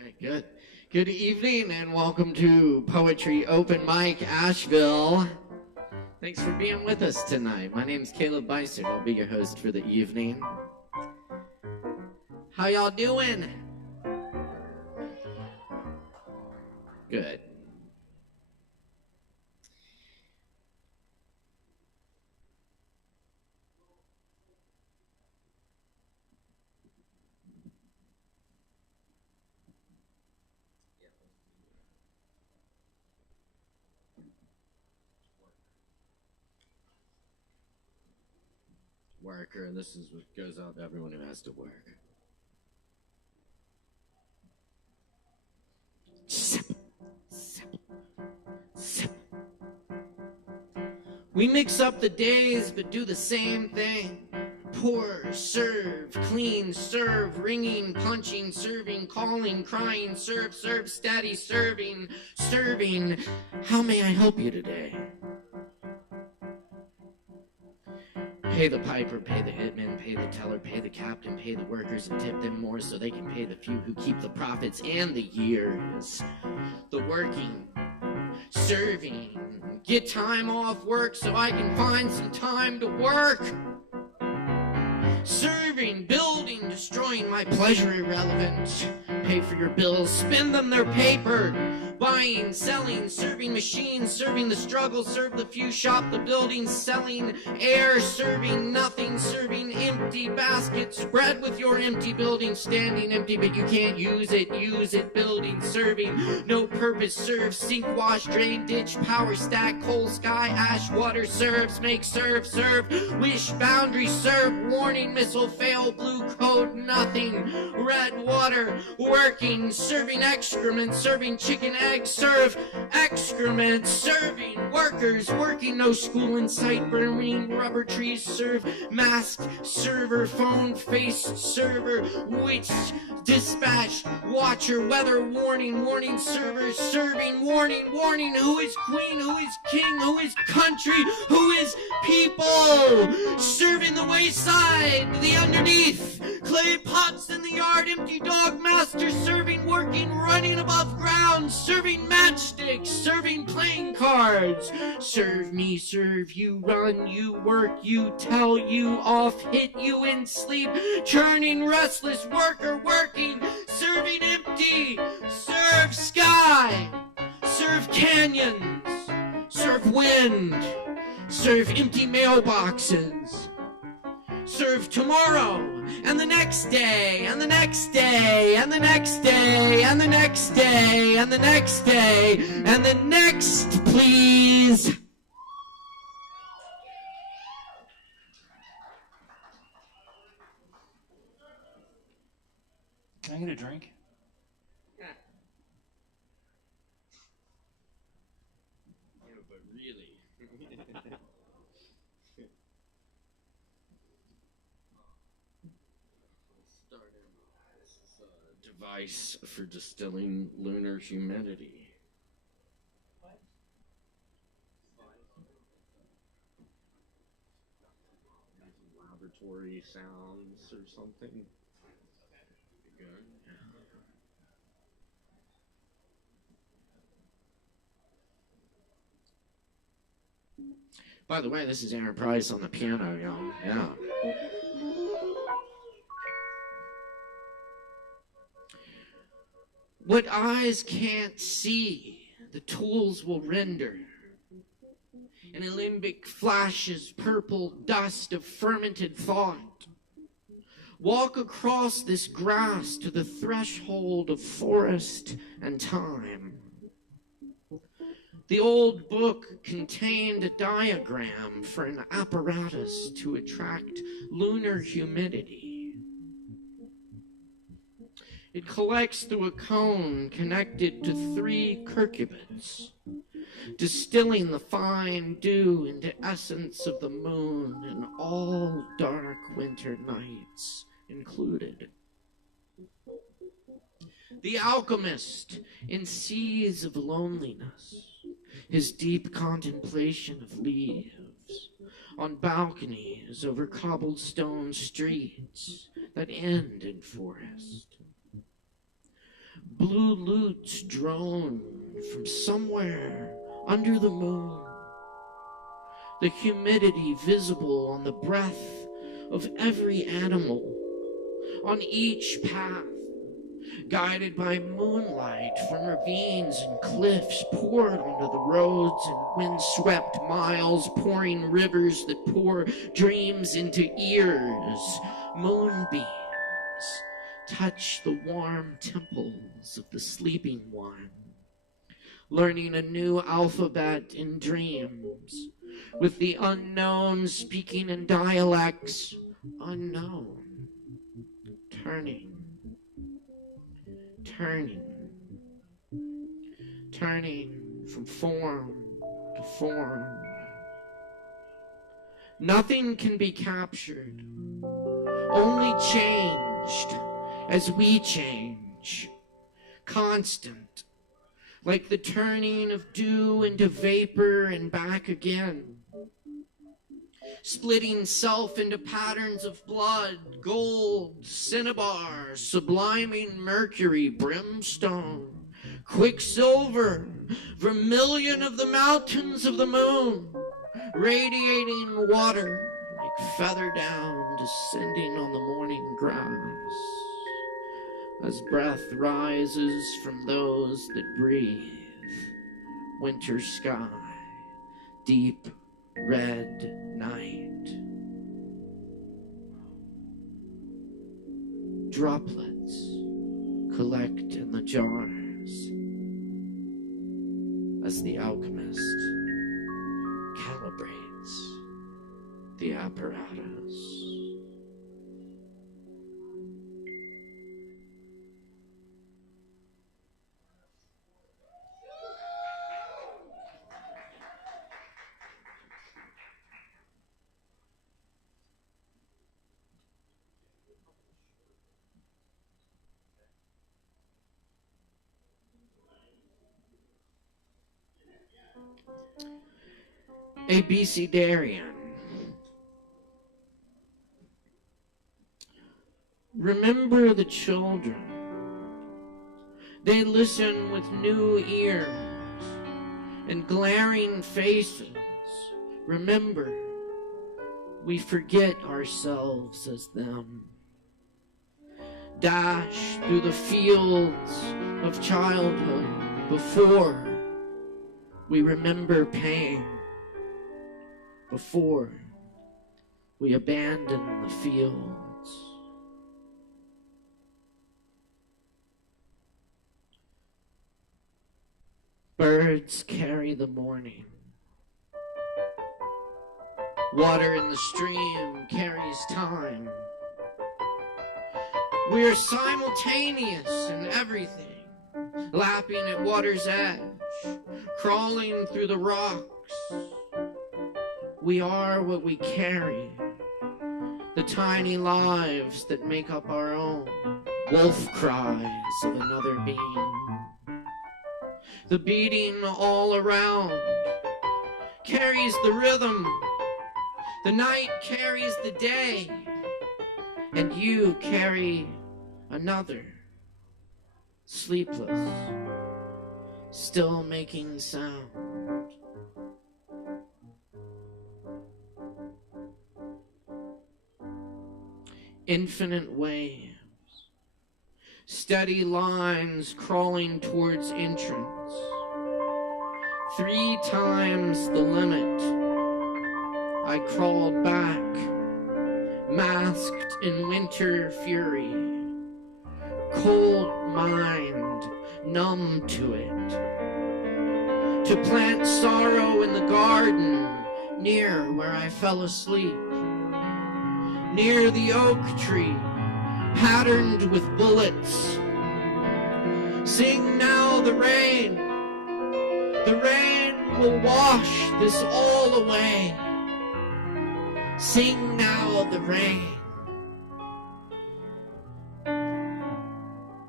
Okay, good. Good evening and welcome to Poetry Open Mic Asheville. Thanks for being with us tonight. My name's Caleb Beissert. I'll be your host for the evening. How y'all doing? Good. Worker, this is what goes out to everyone who has to work. Sip, sip, sip. We mix up the days but do the same thing. Pour, serve, clean, serve, ringing, punching, serving, calling, crying, serve, steady, serving. How may I help you today? Pay the piper, pay the hitman, pay the teller, pay the captain, pay the workers, and tip them more so they can pay the few who keep the profits and the years. The working, serving, get time off work so I can find some time to work. Serving, building, destroying my pleasure irrelevant. Pay for your bills, spend them their paper. Buying, selling, serving machines, serving the struggle, serve the few, shop the buildings, selling air, serving nothing, serving empty baskets, spread with your empty building, standing empty, but you can't use it, building, serving, no purpose, serve, sink, wash, drain, ditch, power stack, coal, sky, ash, water, serves, make, serve, wish, boundary, serve, warning, missile, fail, blue code, nothing, red water, working, serving excrement, serving chicken, eggs, serve excrement, serving workers, working, no school in sight, burning rubber trees, serve masked server, phone faced server, witch, dispatch, watcher, weather, warning, server, serving, warning, who is queen, who is king, who is country, who is people, serving the wayside, the underneath, clay pots in the yard, empty dog master, serving, working, running above ground, serving matchsticks, serving playing cards, serve me, serve you, run you, work you, tell you off, hit you in sleep, churning, restless, worker, working, serving empty, serve sky, serve canyons, serve wind, serve empty mailboxes, serve tomorrow, and the next day, and the next day, and the next day, and the next day, and the next day, and the next, please. Can I get a drink? Yeah. Yeah, but really. This is a device for distilling lunar humidity. Laboratory sounds or something. Good. By the way, this is Aaron Price on the piano, y'all. Yeah. What eyes can't see, the tools will render. An alembic flashes purple dust of fermented thought. Walk across this grass to the threshold of forest and time. The old book contained a diagram for an apparatus to attract lunar humidity. It collects through a cone connected to 3 curcubits, distilling the fine dew into essence of the moon and all dark winter nights included. The alchemist in seas of loneliness, his deep contemplation of leaves, on balconies over cobblestone streets that end in forest. Blue lutes drone from somewhere under the moon. The humidity visible on the breath of every animal, on each path, guided by moonlight from ravines and cliffs poured onto the roads and wind-swept miles, pouring rivers that pour dreams into ears. Moonbeams touch the warm temples of the sleeping one, learning a new alphabet in dreams, with the unknown speaking in dialects unknown, turning from form to form. Nothing can be captured, only changed as we change, constant, like the turning of dew into vapor and back again, splitting self into patterns of blood, gold, cinnabar, subliming mercury, brimstone, quicksilver, vermilion of the mountains of the moon, radiating water like feather down descending on the morning grass, as breath rises from those that breathe. Winter sky, deep red night. Droplets collect in the jars as the alchemist calibrates the apparatus. A BC-darian. Remember the children. They listen with new ears and glaring faces. Remember, we forget ourselves as them. Dash through the fields of childhood before we remember pain, before we abandon the fields. Birds carry the morning. Water in the stream carries time. We are simultaneous in everything, lapping at water's edge, crawling through the rocks. We are what we carry, the tiny lives that make up our own, wolf cries of another being. The beating all around carries the rhythm. The night carries the day, and you carry another, sleepless, still making sound. Infinite waves, steady lines crawling towards entrance. 3 times the limit, I crawled back, masked in winter fury, cold mind, numb to it, to plant sorrow in the garden near where I fell asleep, near the oak tree, patterned with bullets. Sing now the rain will wash this all away. Sing now the rain,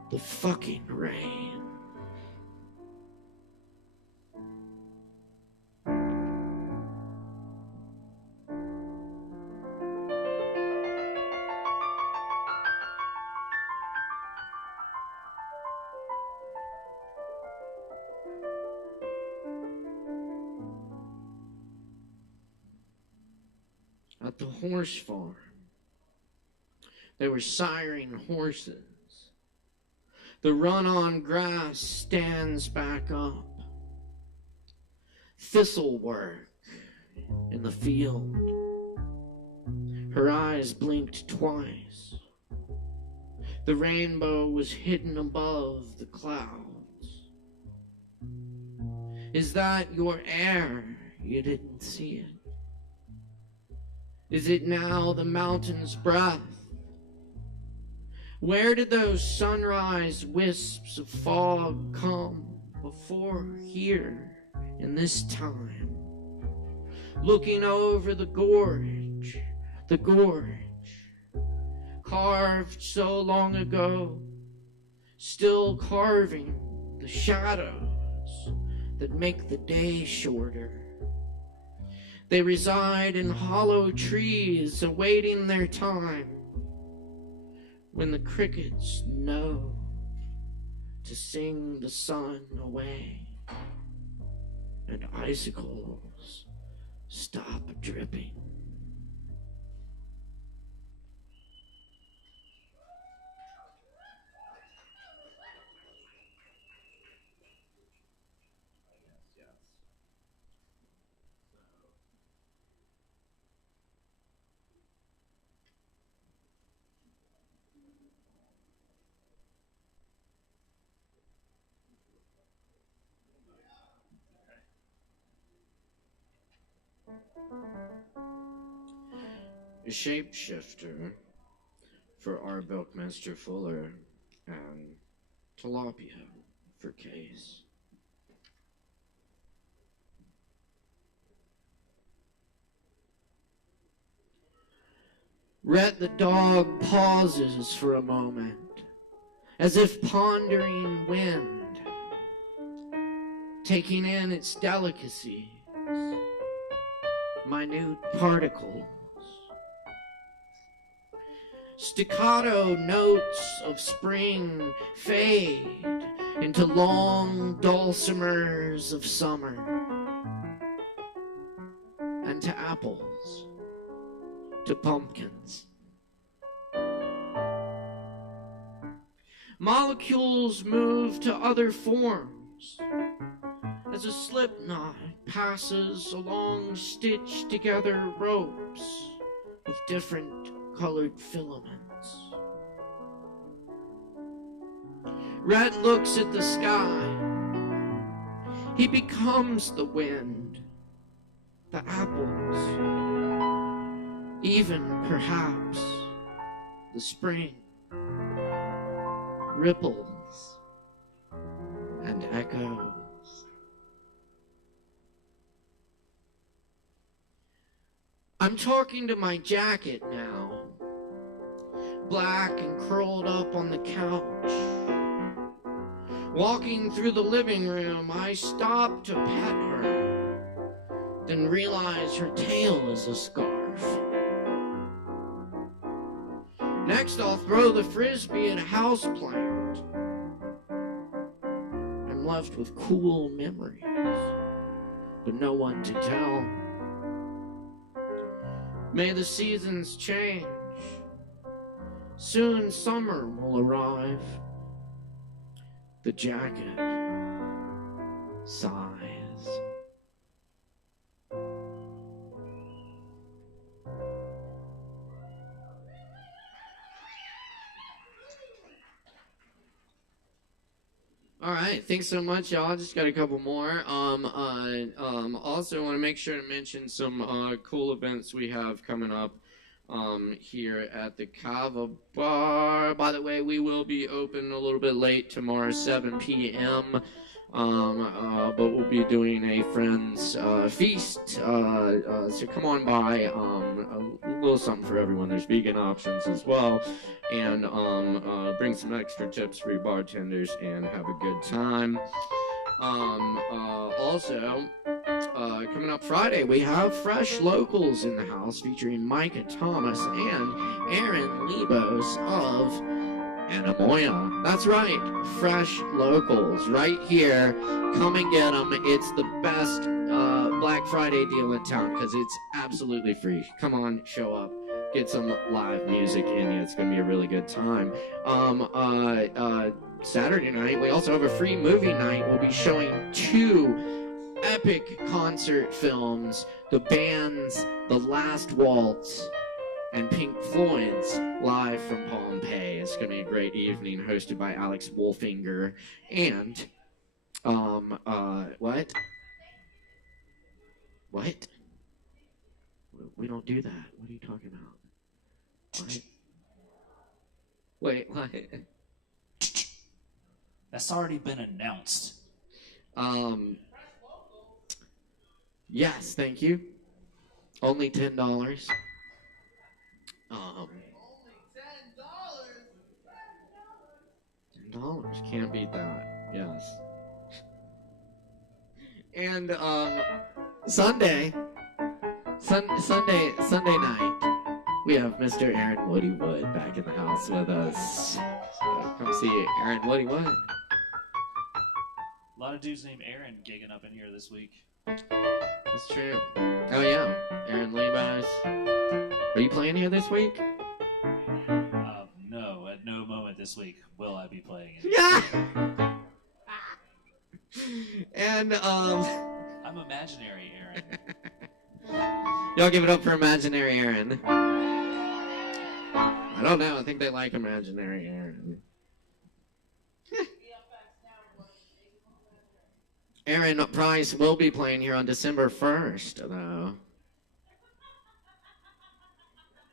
the fucking rain. at the horse farm. They were siring horses. The run-on grass stands back up. Thistle work in the field. Her eyes blinked twice. The rainbow was hidden above the clouds. Is that your air? You didn't see it. Is it now the mountain's breath? Where did those sunrise wisps of fog come before here in this time? Looking over the gorge, carved so long ago, still carving the shadows that make the day shorter. They reside in hollow trees, awaiting their time, when the crickets know to sing the sun away, and icicles stop dripping. A shapeshifter for our Buckminster Fuller, and tilapia for Case. Rhett the dog pauses for a moment, as if pondering wind, taking in its delicacies, minute particles. Staccato notes of spring fade into long dulcimers of summer, and to apples, to pumpkins. Molecules move to other forms as a slip knot passes along stitched together ropes of different colored filaments. Red looks at the sky. He becomes the wind, the apples, even perhaps the spring, ripples and echoes. I'm talking to my jacket now, black and curled up on the couch. Walking through the living room, I stop to pet her, then realize her tail is a scarf. Next, I'll throw the frisbee at a houseplant. I'm left with cool memories, but no one to tell. May the seasons change. Soon summer will arrive. The jacket sighs. All right, thanks so much, y'all. Just got a couple more. Also want to make sure to mention some cool events we have coming up here at the Kava Bar. By the way, we will be open a little bit late tomorrow, 7 p.m. But we'll be doing a friends feast. So come on by. A little something for everyone. There's vegan options as well, and bring some extra tips for your bartenders and have a good time. Also, coming up Friday, we have Fresh Locals in the house featuring Micah Thomas and Aaron Lebos of Anamoya. That's right, fresh locals right here. Come and get them. It's the best Black Friday deal in town because it's absolutely free. Come on, show up. Get some live music in you. It's going to be a really good time. Saturday night, we also have a free movie night. We'll be showing 2 epic concert films. The bands The Last Waltz and Pink Floyd's live from Pompeii. It's going to be a great evening hosted by Alex Wolfinger. And, what? What? We don't do that. What are you talking about? What? Wait, what? That's already been announced. Yes, thank you. Only $10. $10. Can't beat that. Yes. And Sunday night, we have Mr. Aaron Woody Wood back in the house with us. So come see Aaron Woody Wood. A lot of dudes named Aaron gigging up in here this week. That's true. Oh yeah, Aaron Levi's. Are you playing here this week? No, at no moment this week will I be playing it. Yeah. And I'm imaginary Aaron. Y'all give it up for imaginary Aaron. I don't know. I think they like imaginary Aaron. Aaron Price will be playing here on December 1st, though.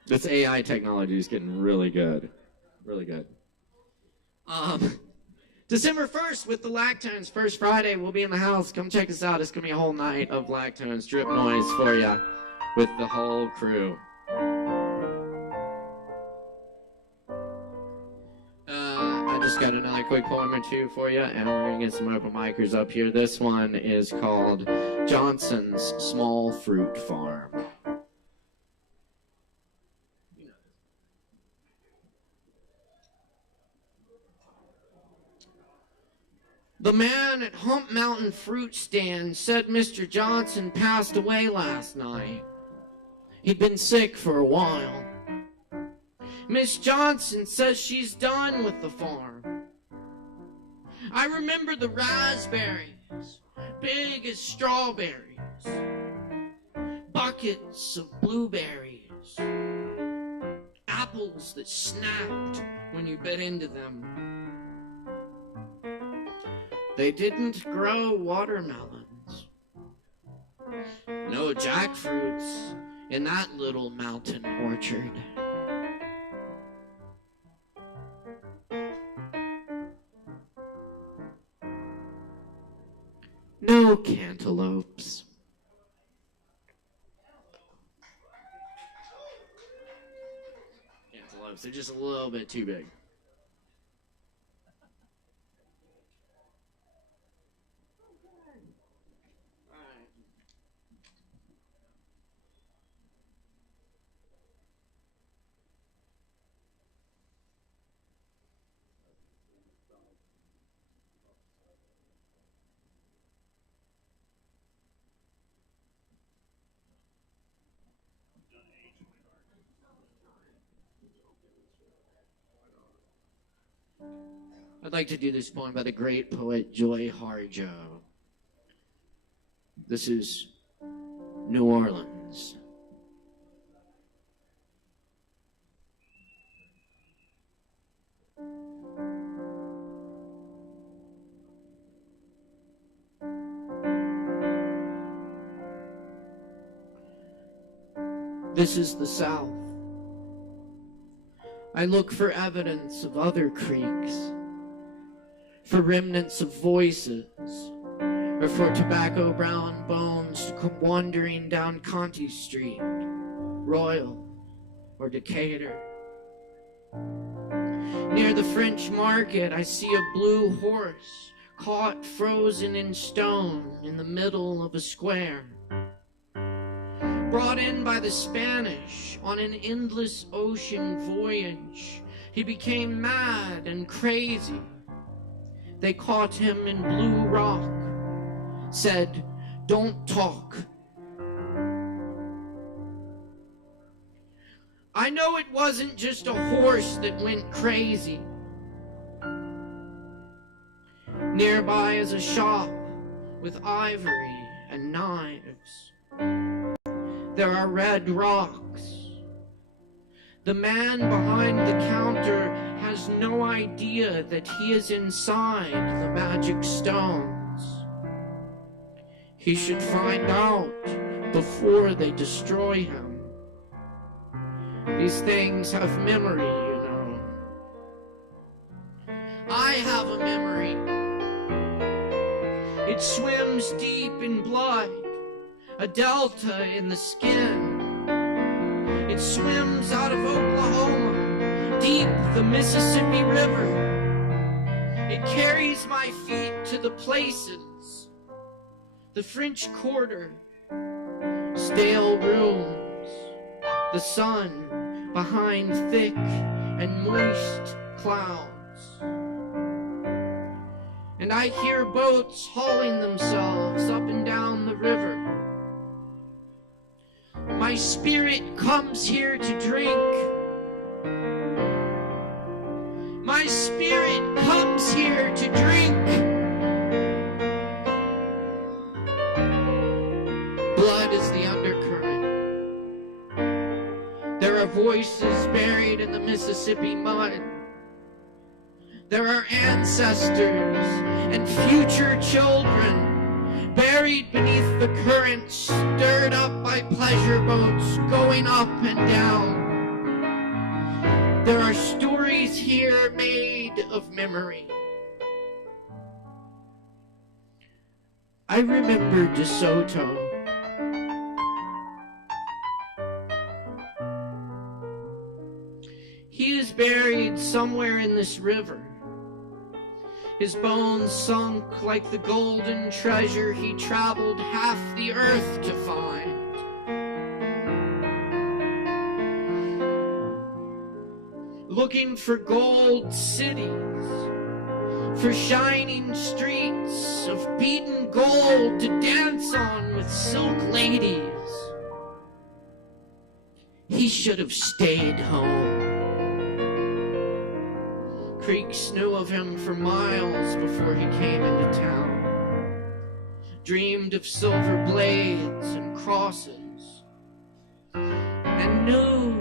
This AI technology is getting really good. Really good. December 1st with the Lactones. First Friday, we'll be in the house. Come check us out. It's going to be a whole night of Lactones drip noise for you with the whole crew. I just got another quick poem or two for you, and we're going to get some open micers up here. This one is called Johnson's Small Fruit Farm. The man at Hump Mountain Fruit Stand said Mr. Johnson passed away last night. He'd been sick for a while. Miss Johnson says she's done with the farm. I remember the raspberries, big as strawberries, buckets of blueberries, apples that snapped when you bit into them. They didn't grow watermelons. No jackfruits in that little mountain orchard. No cantaloupes. Cantaloupes, they're just a little bit too big. I'd like to do this poem by the great poet Joy Harjo. This is New Orleans. This is the South. I look for evidence of other creeks, for remnants of voices, or for tobacco brown bones to come wandering down Conti Street, Royal or Decatur. Near the French market, I see a blue horse caught frozen in stone in the middle of a square. Brought in by the Spanish on an endless ocean voyage, He became mad and crazy. They caught him in Blue Rock, said, "Don't talk." I know it wasn't just a horse that went crazy. Nearby is a shop with ivory and knives. There are red rocks. The man behind the counter has no idea that he is inside the magic stones. He should find out before they destroy him. These things have memory, you know. I have a memory. It swims deep in blood, a delta in the skin. It swims out of Oklahoma, deep the Mississippi River. It carries my feet to the places, the French Quarter, stale rooms, the sun behind thick and moist clouds. And I hear boats hauling themselves up and down the river. My spirit comes here to drink. My spirit comes here to drink. Blood is the undercurrent. There are voices buried in the Mississippi mud. There are ancestors and future children buried beneath the current, stirred up by pleasure boats going up and down. There are stories here made of memory. I remember DeSoto. He is buried somewhere in this river. His bones sunk like the golden treasure he traveled half the earth to find. Looking for gold cities, for shining streets of beaten gold to dance on with silk ladies. He should have stayed home. Creeks knew of him for miles before he came into town. Dreamed of silver blades and crosses, and knew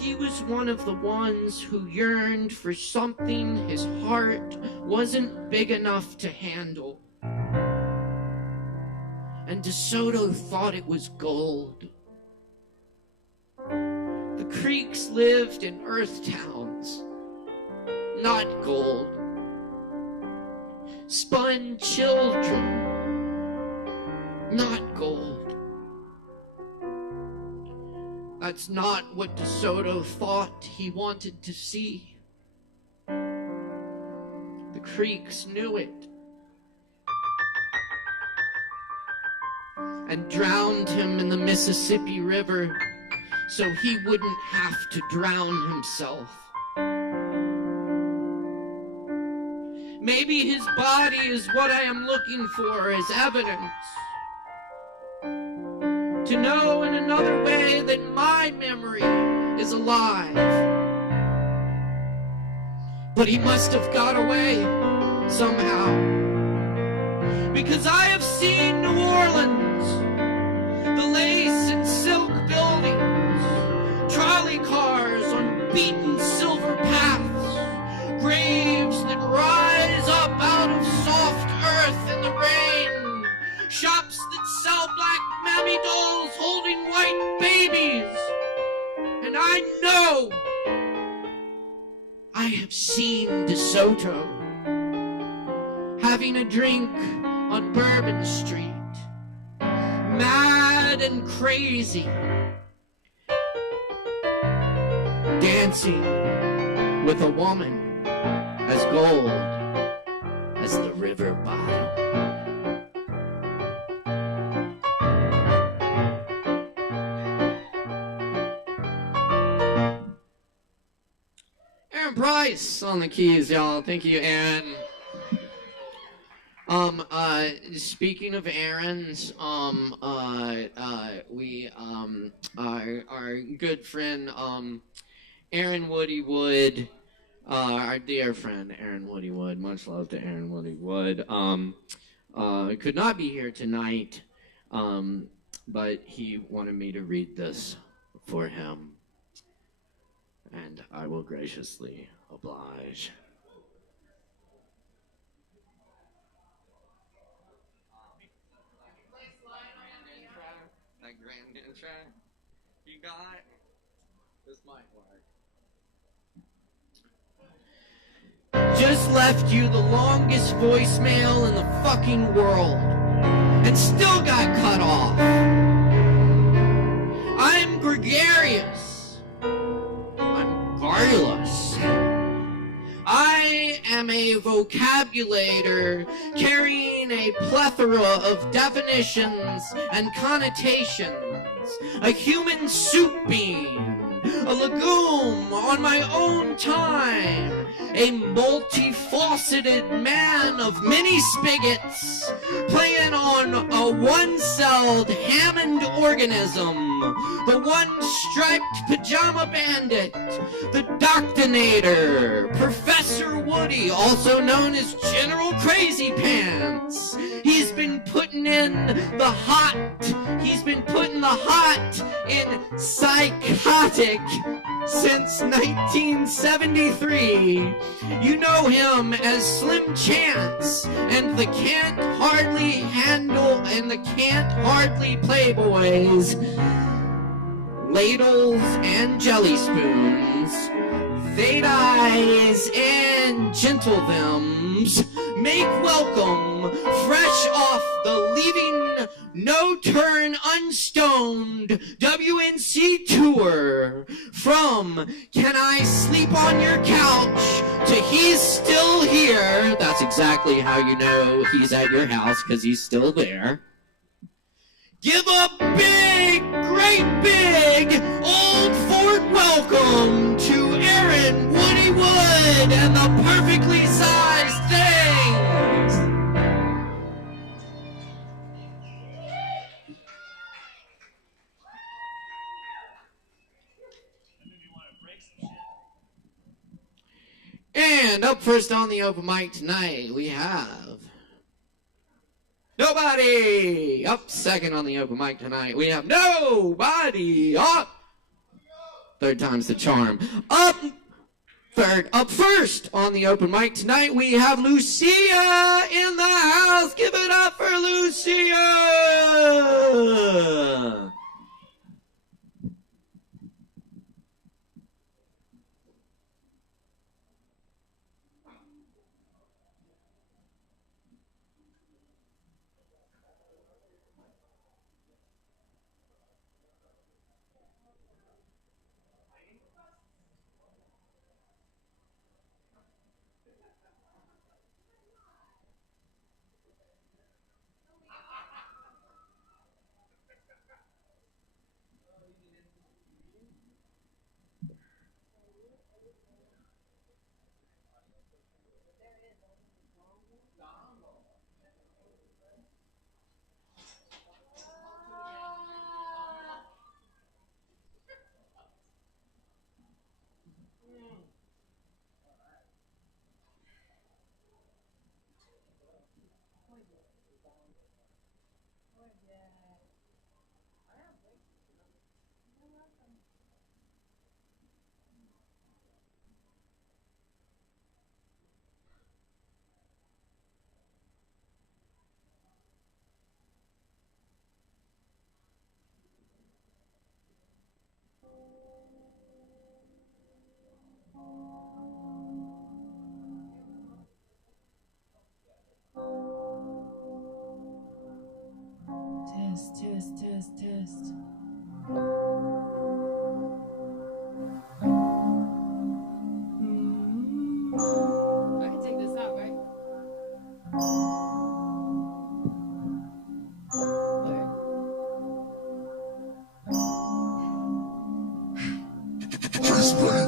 he was one of the ones who yearned for something his heart wasn't big enough to handle. And DeSoto thought it was gold. The Creeks lived in earth towns, not gold. Spun children, not gold. That's not what DeSoto thought he wanted to see. The Creeks knew it and drowned him in the Mississippi River so he wouldn't have to drown himself. Maybe his body is what I am looking for as evidence. To know in another way that my memory is alive. But he must have got away somehow. Because I have seen New Orleans, the lace and silk buildings, trolley cars on beaten silver paths, graves that rise up out of soft earth in the rain, shops that sell black mammy dolls holding white babies. And I know I have seen DeSoto having a drink on Bourbon Street, mad and crazy, dancing with a woman as gold as the river bottom. Aaron Price on the keys, y'all. Thank you, Aaron. Speaking of errands, our good friend, Aaron Woody Wood, our dear friend, Aaron Woody Wood, much love to Aaron Woody Wood, could not be here tonight, but he wanted me to read this for him, and I will graciously oblige. Grand intro you got? This might work. Just left you the longest voicemail in the fucking world and still got cut off. I'm gregarious. I'm garrulous. I am a vocabulator carrying a plethora of definitions and connotations, a human soup bean, a legume on my own time, a multifaceted man of many spigots, playing on a one-celled Hammond organism, the one-striped pajama bandit, the Doctonator, Professor Woody, also known as General Crazy Pants. He's been putting the hot in psychotic since 1973. You know him as Slim Chance and the Can't Hardly Playboys, Ladles and Jelly Spoons, Fade Eyes and Gentle Thems. Make welcome, fresh off the Leaving No Turn Unstoned WNC tour, from Can I Sleep on Your Couch to He's Still Here. That's exactly how you know he's at your house, because he's still there. Give a big, great big, old Fort welcome to Aaron Woody Wood and the Perfectly Sized Things. And up first on the open mic tonight, we have nobody. Up second on the open mic tonight, we have nobody. Up third time's the charm. Up first on the open mic tonight, we have Lucia in the house. Give it up for Lucia. Test. I can take this out, right? Please play.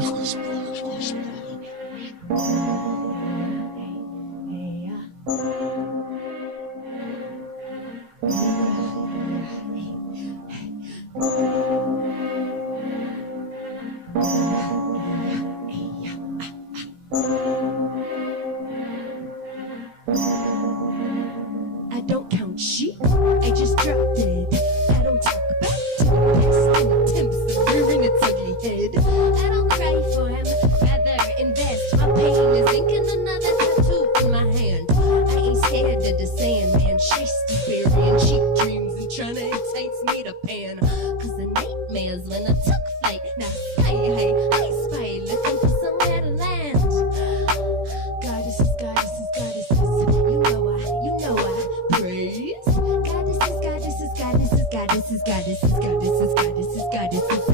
I don't count sheep, I just drop dead. I don't talk back to the past and attempts of rearing its ugly head. I don't cry for him, rather invest. My pain is inking another tattoo in my hand. I ain't scared of the Sandman, chased burying cheap dreams and trying to entice me to pan. Cause the nightmares when I took flight, now sky high, I spy, looking for somewhere to land. Goddesses, goddesses, goddesses, you know I praise. Goddesses, goddesses, goddesses, goddesses, goddesses, goddesses, goddesses, goddesses.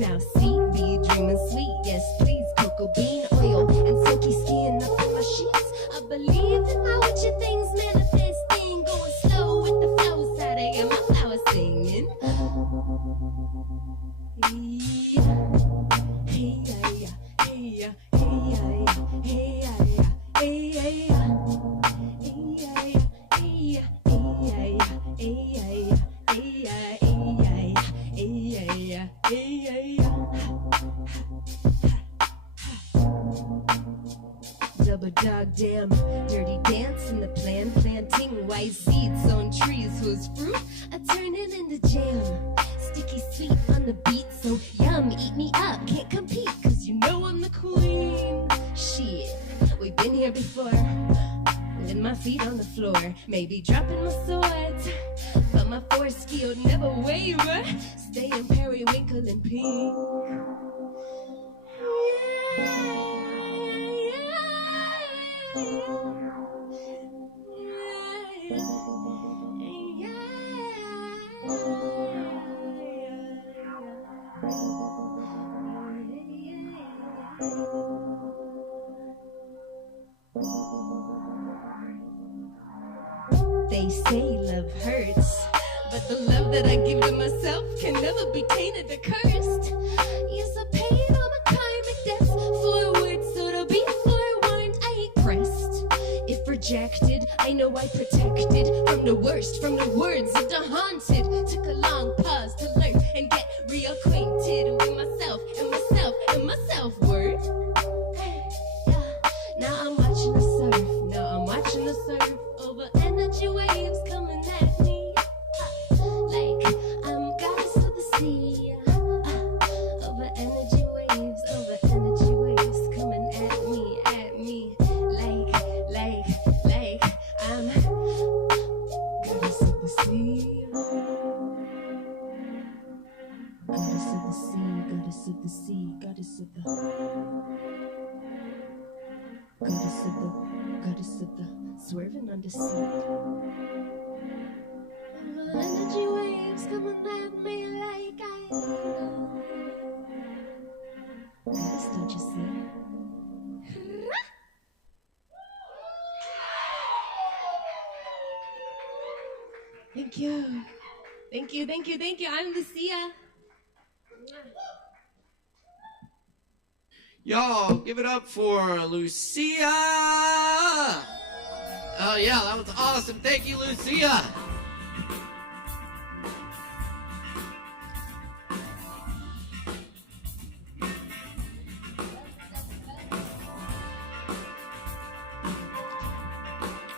Now see me dreaming sweet, yes please. Cocoa bean oil and silky skin up in my sheets. I believe in my witchy things manifesting, going slow with the flow, side I get my flowers singing. Double dog damn, dirty dance in the plan, planting white seeds on trees whose fruit are turning into jam. Sticky sweet on the beat, so yum, eat me up, can't compete, cause you know I'm the queen. Shit, we've been here before, with my feet on the floor, maybe dropping my swords, but my force skill never waver, staying periwinkle and pink. They say love hurts, but the love that I give to myself can never be tainted or cursed. Yes, I paid all my karmic debts forward, so to be forewarned, I ain't pressed. If rejected, I know I protected from the worst, from the words of the haunted. Took a long pause to learn and get reacquainted with myself and myself and my self-worth. Now I'm watching the surf, now I'm watching the surf over energy waves coming at me. Like I'm goddess of the sea. Over energy waves coming at me. Like I'm goddess of the sea. Goddess of the sea, goddess of the sea, goddess of the goddess of the swerving on the sea. Energy waves coming at me like I goddess, don't you see? Thank you. Thank you, thank you, thank you. I'm Lucia. Y'all, give it up for Lucia! Oh yeah, that was awesome. Thank you, Lucia!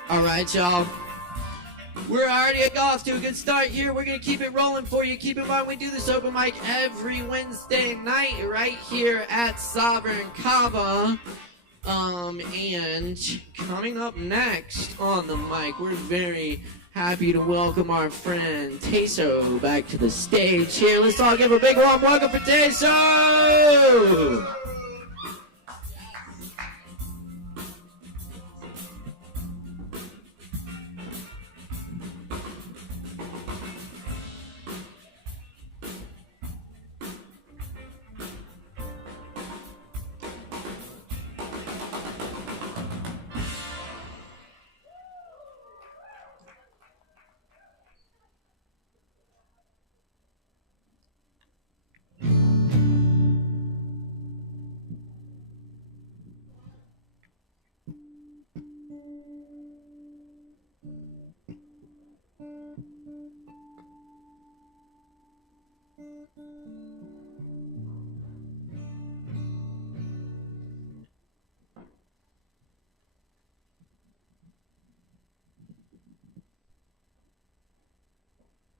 Alright, y'all. We're already off to a good start here. We're going to keep it rolling for you. Keep in mind, we do this open mic every Wednesday night right here at Sovereign Kava. And coming up next on the mic, we're very happy to welcome our friend Teso back to the stage here. Let's all give a big warm welcome for Teso!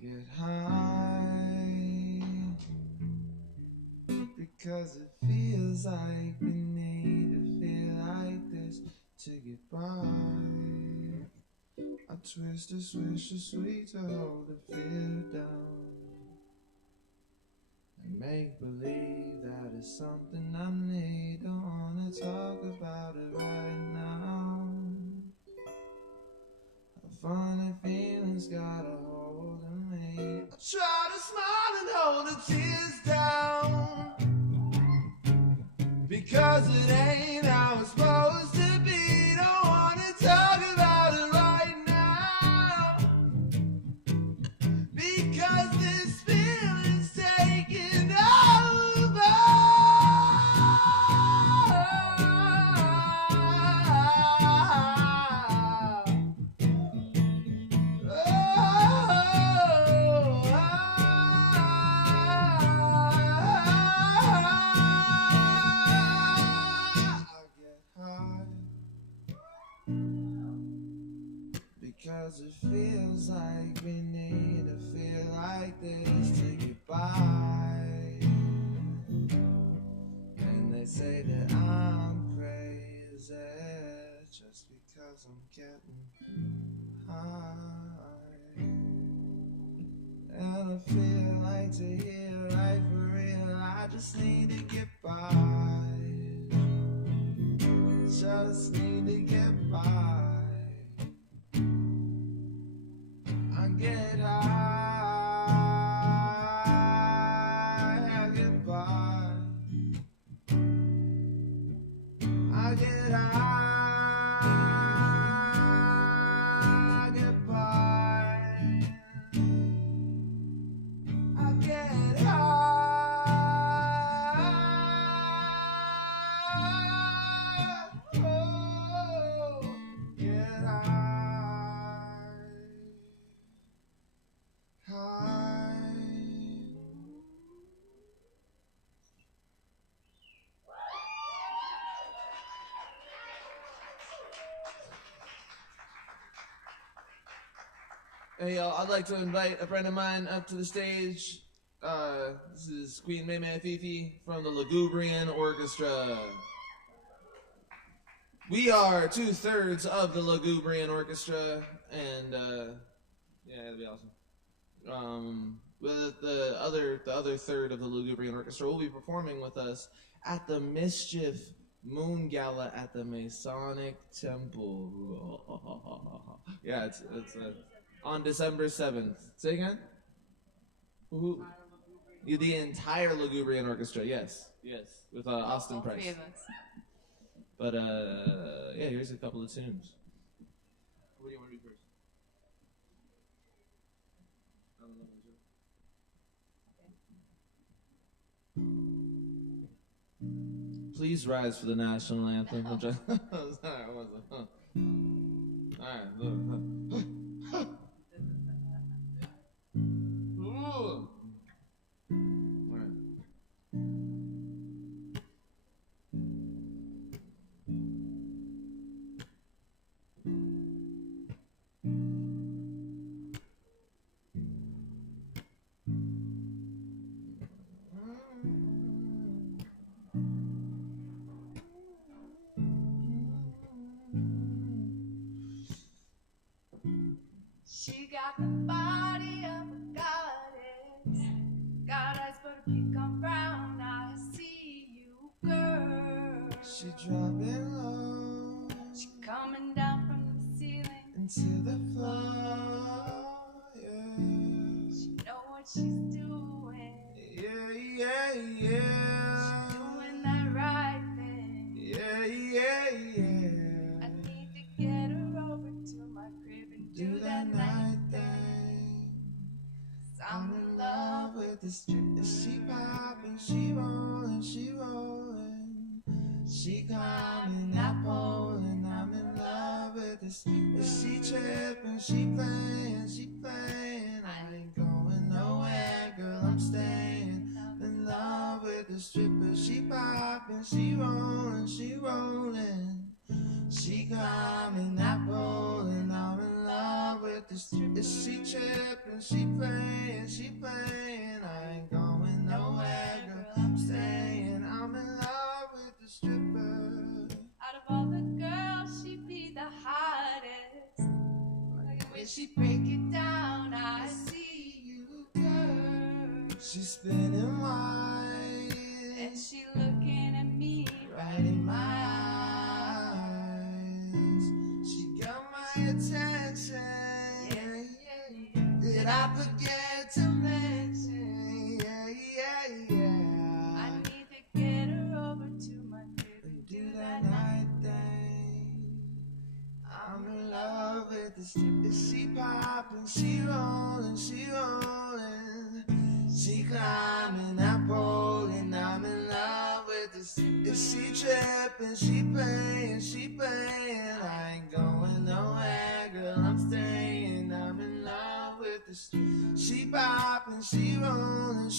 get high because it feels like we need to feel like this to get by. I twist a swish a sweet to hold the fear down and make believe that it's something I need. Don't wanna talk about it right now. Funny feelings got a hold of me. I try to smile and hold the tears down because it ain't how it's supposed to be. Don't wanna talk about it right now because this feeling's taking over. Because it feels like we need to feel like this to get by. And they say that I'm crazy just because I'm getting high. And I feel like to hear right for real, I just need to get by. Just need to get by. I get high, I get by. I get high, I get by. I get high, oh, get high. Hey y'all, I'd like to invite a friend of mine up to the stage. This is Queen Maymay Fifi from the Lugubrian Orchestra. We are 2/3 of the Lugubrian Orchestra, and yeah, that'd be awesome. With the other third of the Lugubrian Orchestra will be performing with us at the Mischief Moon Gala at the Masonic Temple. Yeah, it's on December 7th. Say again? Who? You, the entire Lugubrian Orchestra, yes, with Austin Price. 3 of us. But yeah, here's a couple of tunes. What do you want to do first? I don't know. Please rise for the national anthem. Sorry, I wasn't. All right, look. Ooh. All right. She got the body of a goddess, got eyes but a pecan brown. I see you, girl. She dropping low. She coming down from the ceiling Into the floor, yeah. She know what she's doing. Yeah. She's doing that right thing. Yeah. I need to get her over to my crib and do that night thing. 'Cause I'm in love with with the strip. She poppin', she rollin', she rollin'. She climbing that pole, and I'm in love with the strip. She trippin', she playin', she playin'. I ain't going nowhere, girl, I'm staying. In love with the stripper. She poppin', she rollin', she rollin'. She climbing that pole, and I'm in love with the strip. Is she tripping? She playing. I ain't going nowhere, girl. I'm staying. I'm in love with the stripper. Out of all the girls, she be the hottest. Like when she break it down, I see you, girl. She's spinning wide, And she looking at me right in my eyes. She got my attention. Did I forget to mention? I need to get her over to my crib And do that night thing. I'm in love with the strip. Is she popping? She rolling. She climbing that pole, and I'm in love with the strip. Is she tripping? She playing. I ain't going nowhere, girl. I'm staying. I'm in love with the strip. She popping, she rolling.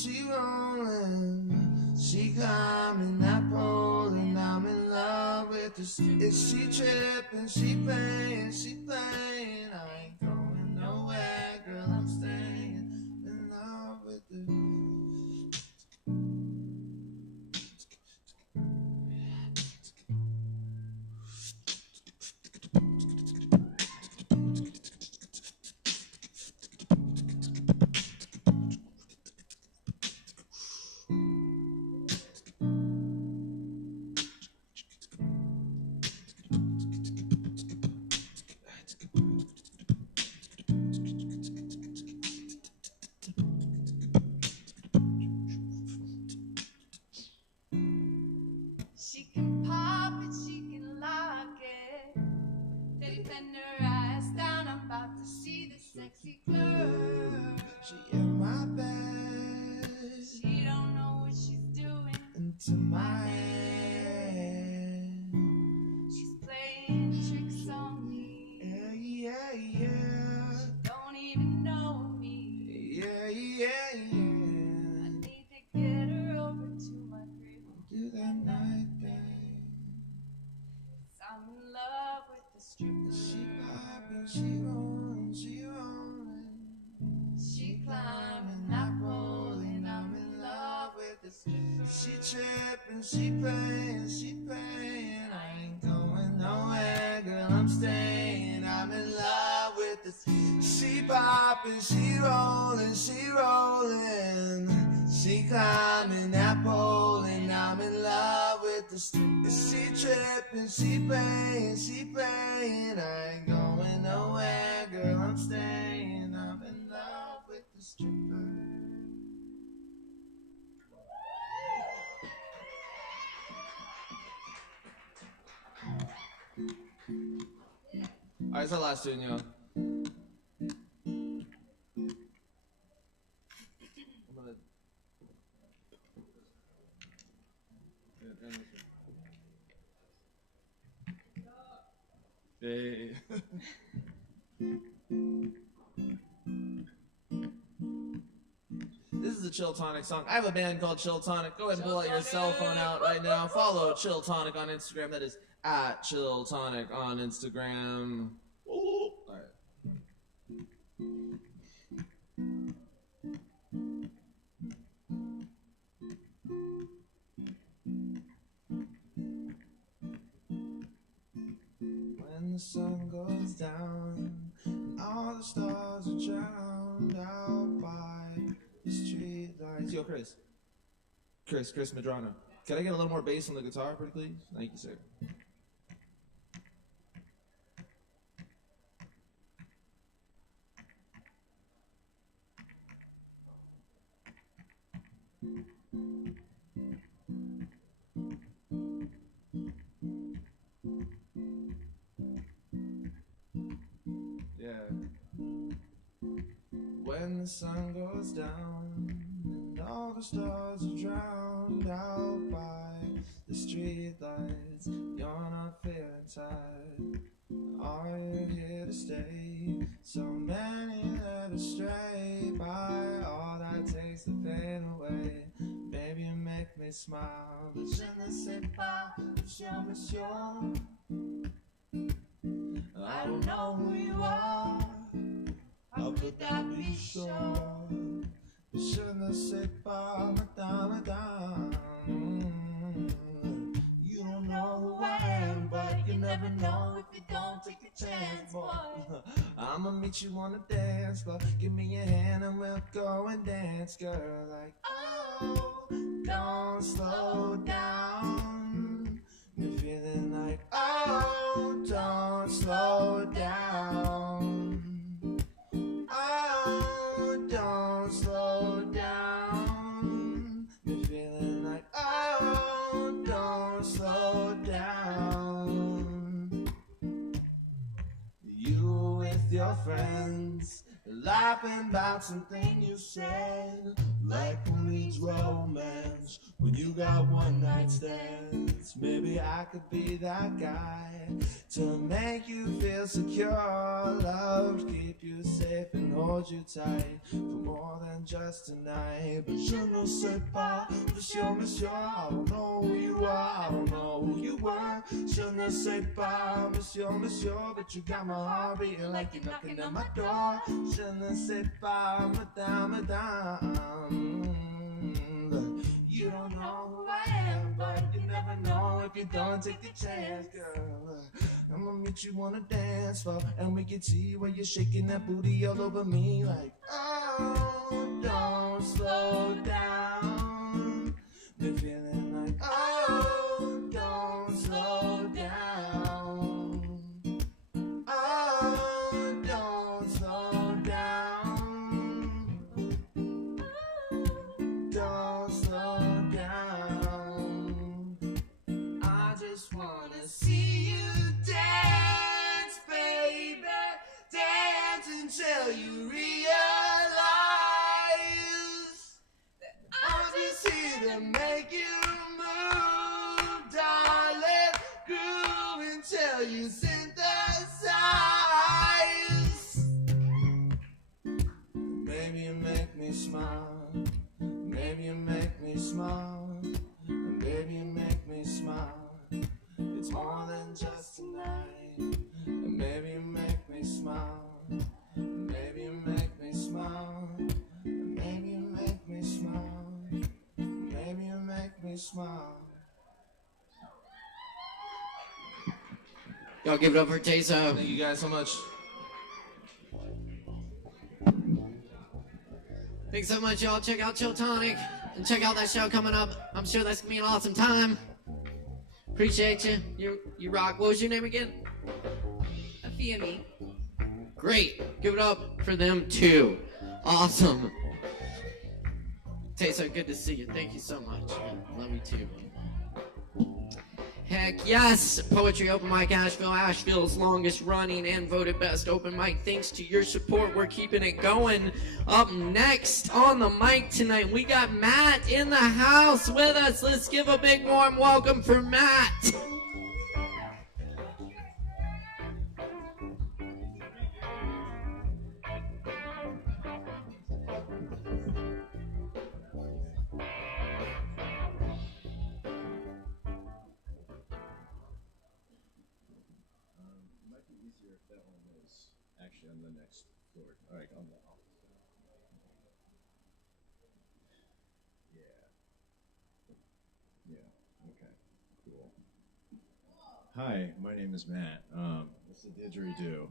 She climbing that pole, and I'm in love with the strip. Is she tripping? She playing. I ain't going nowhere, girl. I'm staying in love with the. She can pop it, she can lock it. Then he bend her ass down. I'm about to see the sexy girl. She in my bed, She don't know what she's doing. into my head. She's playing tricks on me. Yeah. Don't even know me. Yeah. I need to get her over to my crib. Do that night thing. 'Cause I'm in love with the stripper. She popping, she rolling. She climbing that pole, and I'm in love with the stripper. She tripping, she playing. I ain't going nowhere, girl. I'm staying. I'm in love with the. She popping, she rolling. She climbing that pole, and I'm in love with the. She tripping, she playing. I ain't going nowhere, girl. I'm staying. I'm in love with the stripper. Alright, it's our last tune, yo. Hey. This is a Chill Tonic song. I have a band called Chill Tonic. Go ahead and pull out your cell phone out right now. Follow Chill Tonic on Instagram. That is at Chill Tonic on Instagram. Ooh. All right. When the sun goes down and all the stars are drowned out by the street lights. Yo, Chris Madrano. Can I get a little more bass on the guitar, pretty please? Thank you, sir. Yeah. When the sun goes down and all the stars are drowned out by the street lights, you're not feeling tired. Are you here to stay? So many led astray by all that takes the pain away. Baby, you make me smile, but je ne sais pas, monsieur. I don't know who you are, Or could that be sure? Je ne sais pas, madame, madame. You don't know who I am, but you never know if you don't take a chance, boy. I'ma meet you on the dance floor. Give me your hand and we'll go and dance, girl. Like, oh, don't slow down. You're feeling like, oh, don't slow down. Oh, don't slow down. You're feeling like, oh, don't slow down. You with your friends, laughing about something you said. Like who needs romance when you got one night stands? Maybe I could be that guy to make you feel secure. Love to keep you safe and hold you tight for more than just tonight. But je ne sais pas, monsieur, monsieur, I don't know who you are, I don't know who you were. Je ne sais pas, monsieur, monsieur, but you got my heart beating like you're knocking at my door. Je ne sais pas, madame, madame. You don't know who I am, but you never know if you don't take the chance, girl. I'ma meet you on a dance floor, and we can see where you're shaking that booty all over me. Like, oh, don't slow down. Been feeling like, oh, don't slow down. Oh, don't slow down. Don't slow down. I just wanna see you dance, baby. Dance until you realize that I'm just here to make you move, darling. Groove until you synthesize. Maybe you make me smile. Maybe you make me smile. Baby, you make me smile. It's more than just tonight. And maybe you make me smile. Maybe you make me smile. And maybe you make me smile. Maybe you make me smile. Y'all give it up for Tayso. Thank you guys so much. Thanks so much, y'all. Check out Chill Tonic and check out that show coming up. I'm sure that's gonna be an awesome time. Appreciate you. You rock. What was your name again? Fiami. Great. Give it up for them too. Awesome. Tayso, good to see you. Thank you so much. Love you too. Heck yes! Poetry Open Mic Asheville, Asheville's longest running and voted best open mic. Thanks to your support, we're keeping it going. Up next on the mic tonight, we got Matt in the house with us. Let's give a big warm welcome for Matt. Actually, on the next floor. All right, on the yeah, okay, cool. Hi, my name is Matt. What's the didgeridoo?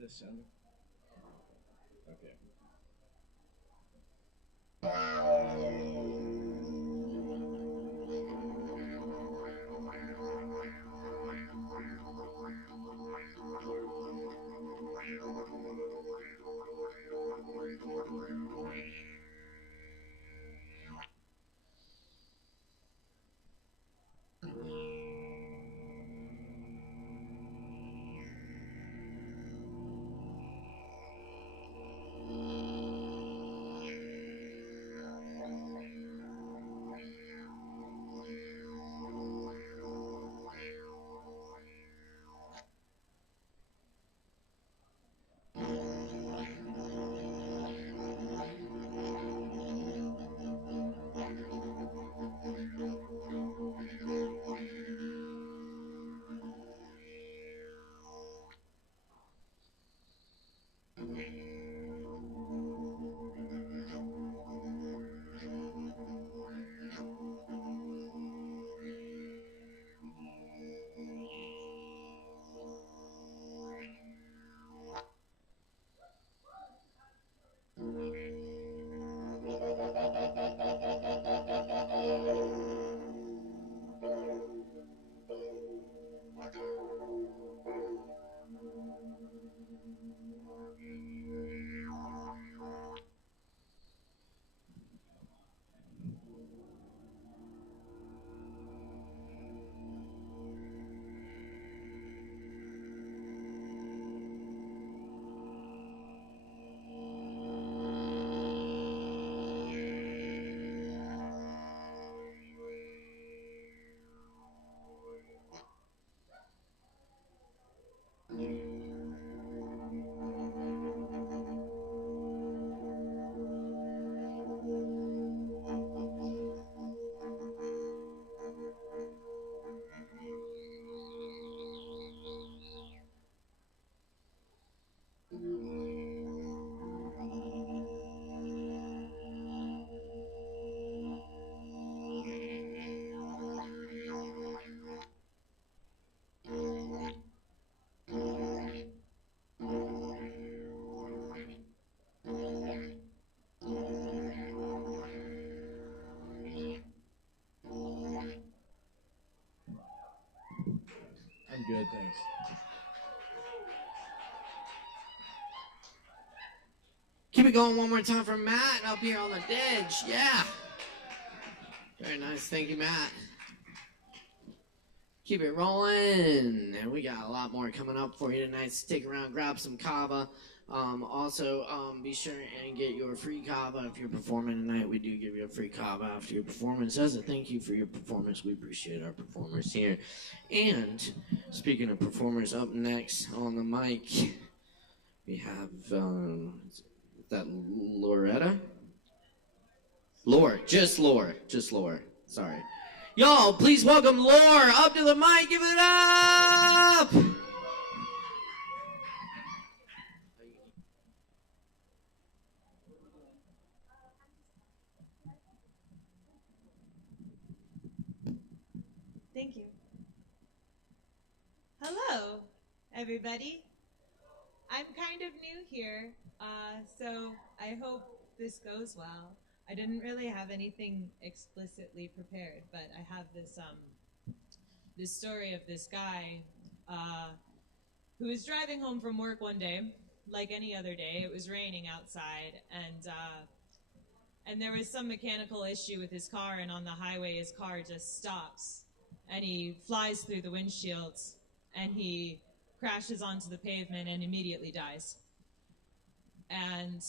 This sound? Okay. good, thanks. Keep it going one more time for Matt up here on the ditch. Yeah. Very nice. Thank you, Matt. Keep it rolling. And we got a lot more coming up for you tonight. Stick around, grab some kava. Also, be sure and get your free kava if you're performing tonight. We do give you a free kava after your performance. As a thank you for your performance, we appreciate our performers here. And speaking of performers, up next on the mic, we have is that Loretta? Lore. Sorry. Y'all, please welcome Lore up to the mic. Give it up! Thank you. Hello, everybody. I'm kind of new here, so I hope this goes well. I didn't really have anything explicitly prepared, but I have this story of this guy who was driving home from work one day, like any other day. It was raining outside, and there was some mechanical issue with his car, and on the highway his car just stops, and he flies through the windshield, and he crashes onto the pavement and immediately dies. And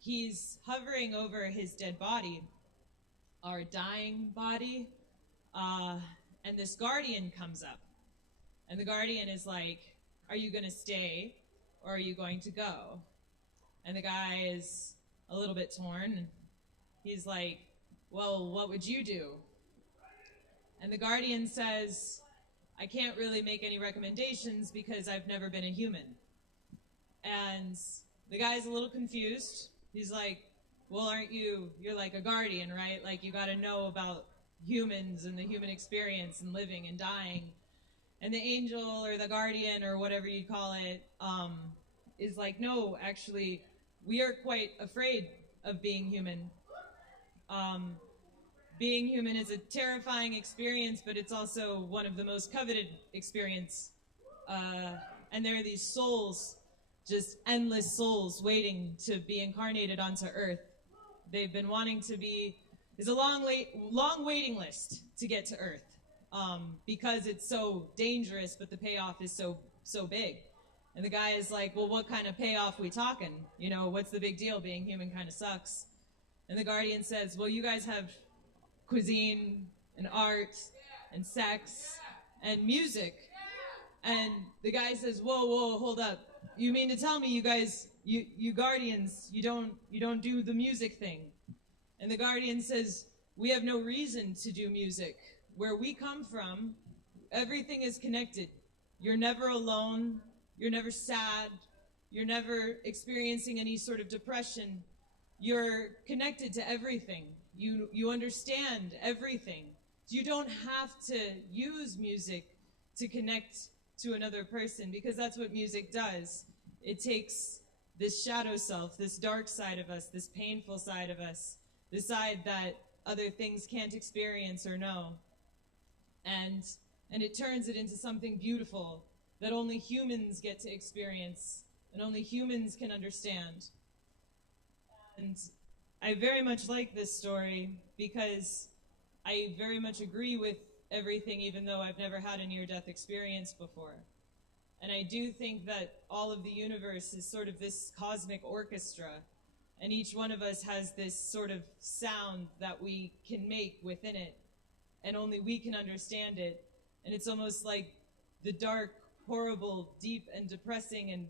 he's hovering over his dead body, our dying body, and this guardian comes up. And the guardian is like, are you going to stay or are you going to go? And the guy is a little bit torn. He's like, well, what would you do? And the guardian says, I can't really make any recommendations because I've never been a human. And the guy's a little confused. He's like, well, you're like a guardian, right? Like, you got to know about humans and the human experience and living and dying. And the angel or the guardian or whatever you call it is like, no, actually, we are quite afraid of being human. Being human is a terrifying experience, but it's also one of the most coveted experience. And there are these souls, just endless souls waiting to be incarnated onto Earth. They've been wanting to be, there's a long waiting list to get to Earth because it's so dangerous, but the payoff is so big. And the guy is like, well, what kind of payoff we talking? You know, what's the big deal? Being human kind of sucks. And the guardian says, well, you guys have cuisine and art and sex and music. And the guy says, whoa, hold up. You mean to tell me you guys, you guardians, you don't do the music thing? And the guardian says, we have no reason to do music. Where we come from, everything is connected. You're never alone. You're never sad. You're never experiencing any sort of depression. You're connected to everything. You understand everything. You don't have to use music to connect to another person, because that's what music does. It takes this shadow self, this dark side of us, this painful side of us, the side that other things can't experience or know. And it turns it into something beautiful that only humans get to experience and only humans can understand. And I very much like this story because I very much agree with everything, even though I've never had a near-death experience before. And I do think that all of the universe is sort of this cosmic orchestra, and each one of us has this sort of sound that we can make within it, and only we can understand it. And it's almost like the dark, horrible, deep, and depressing and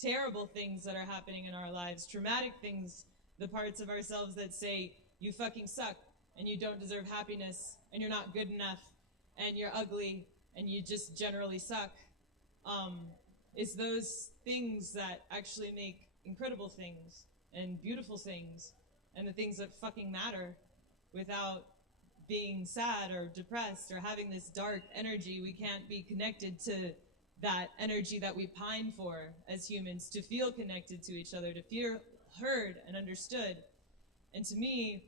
terrible things that are happening in our lives, traumatic things, the parts of ourselves that say, you fucking suck, and you don't deserve happiness, and you're not good enough, and you're ugly, and you just generally suck. It's those things that actually make incredible things, and beautiful things, and the things that fucking matter, without being sad or depressed or having this dark energy. We can't be connected to that energy that we pine for as humans, to feel connected to each other, to feel heard and understood. And to me,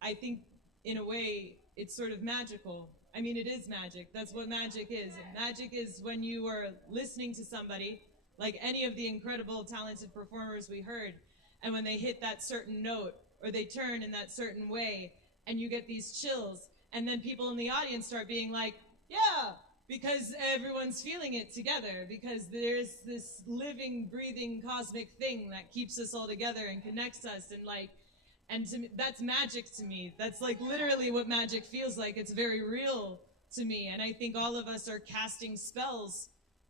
I think in a way it's sort of magical. I mean, it is magic. That's what magic is. And magic is when you are listening to somebody, like any of the incredible, talented performers we heard, and when they hit that certain note, or they turn in that certain way, and you get these chills, and then people in the audience start being like, yeah, because everyone's feeling it together, because there's this living, breathing, cosmic thing that keeps us all together and connects us, and to me, that's magic to me. That's like literally what magic feels like. It's very real to me, and I think all of us are casting spells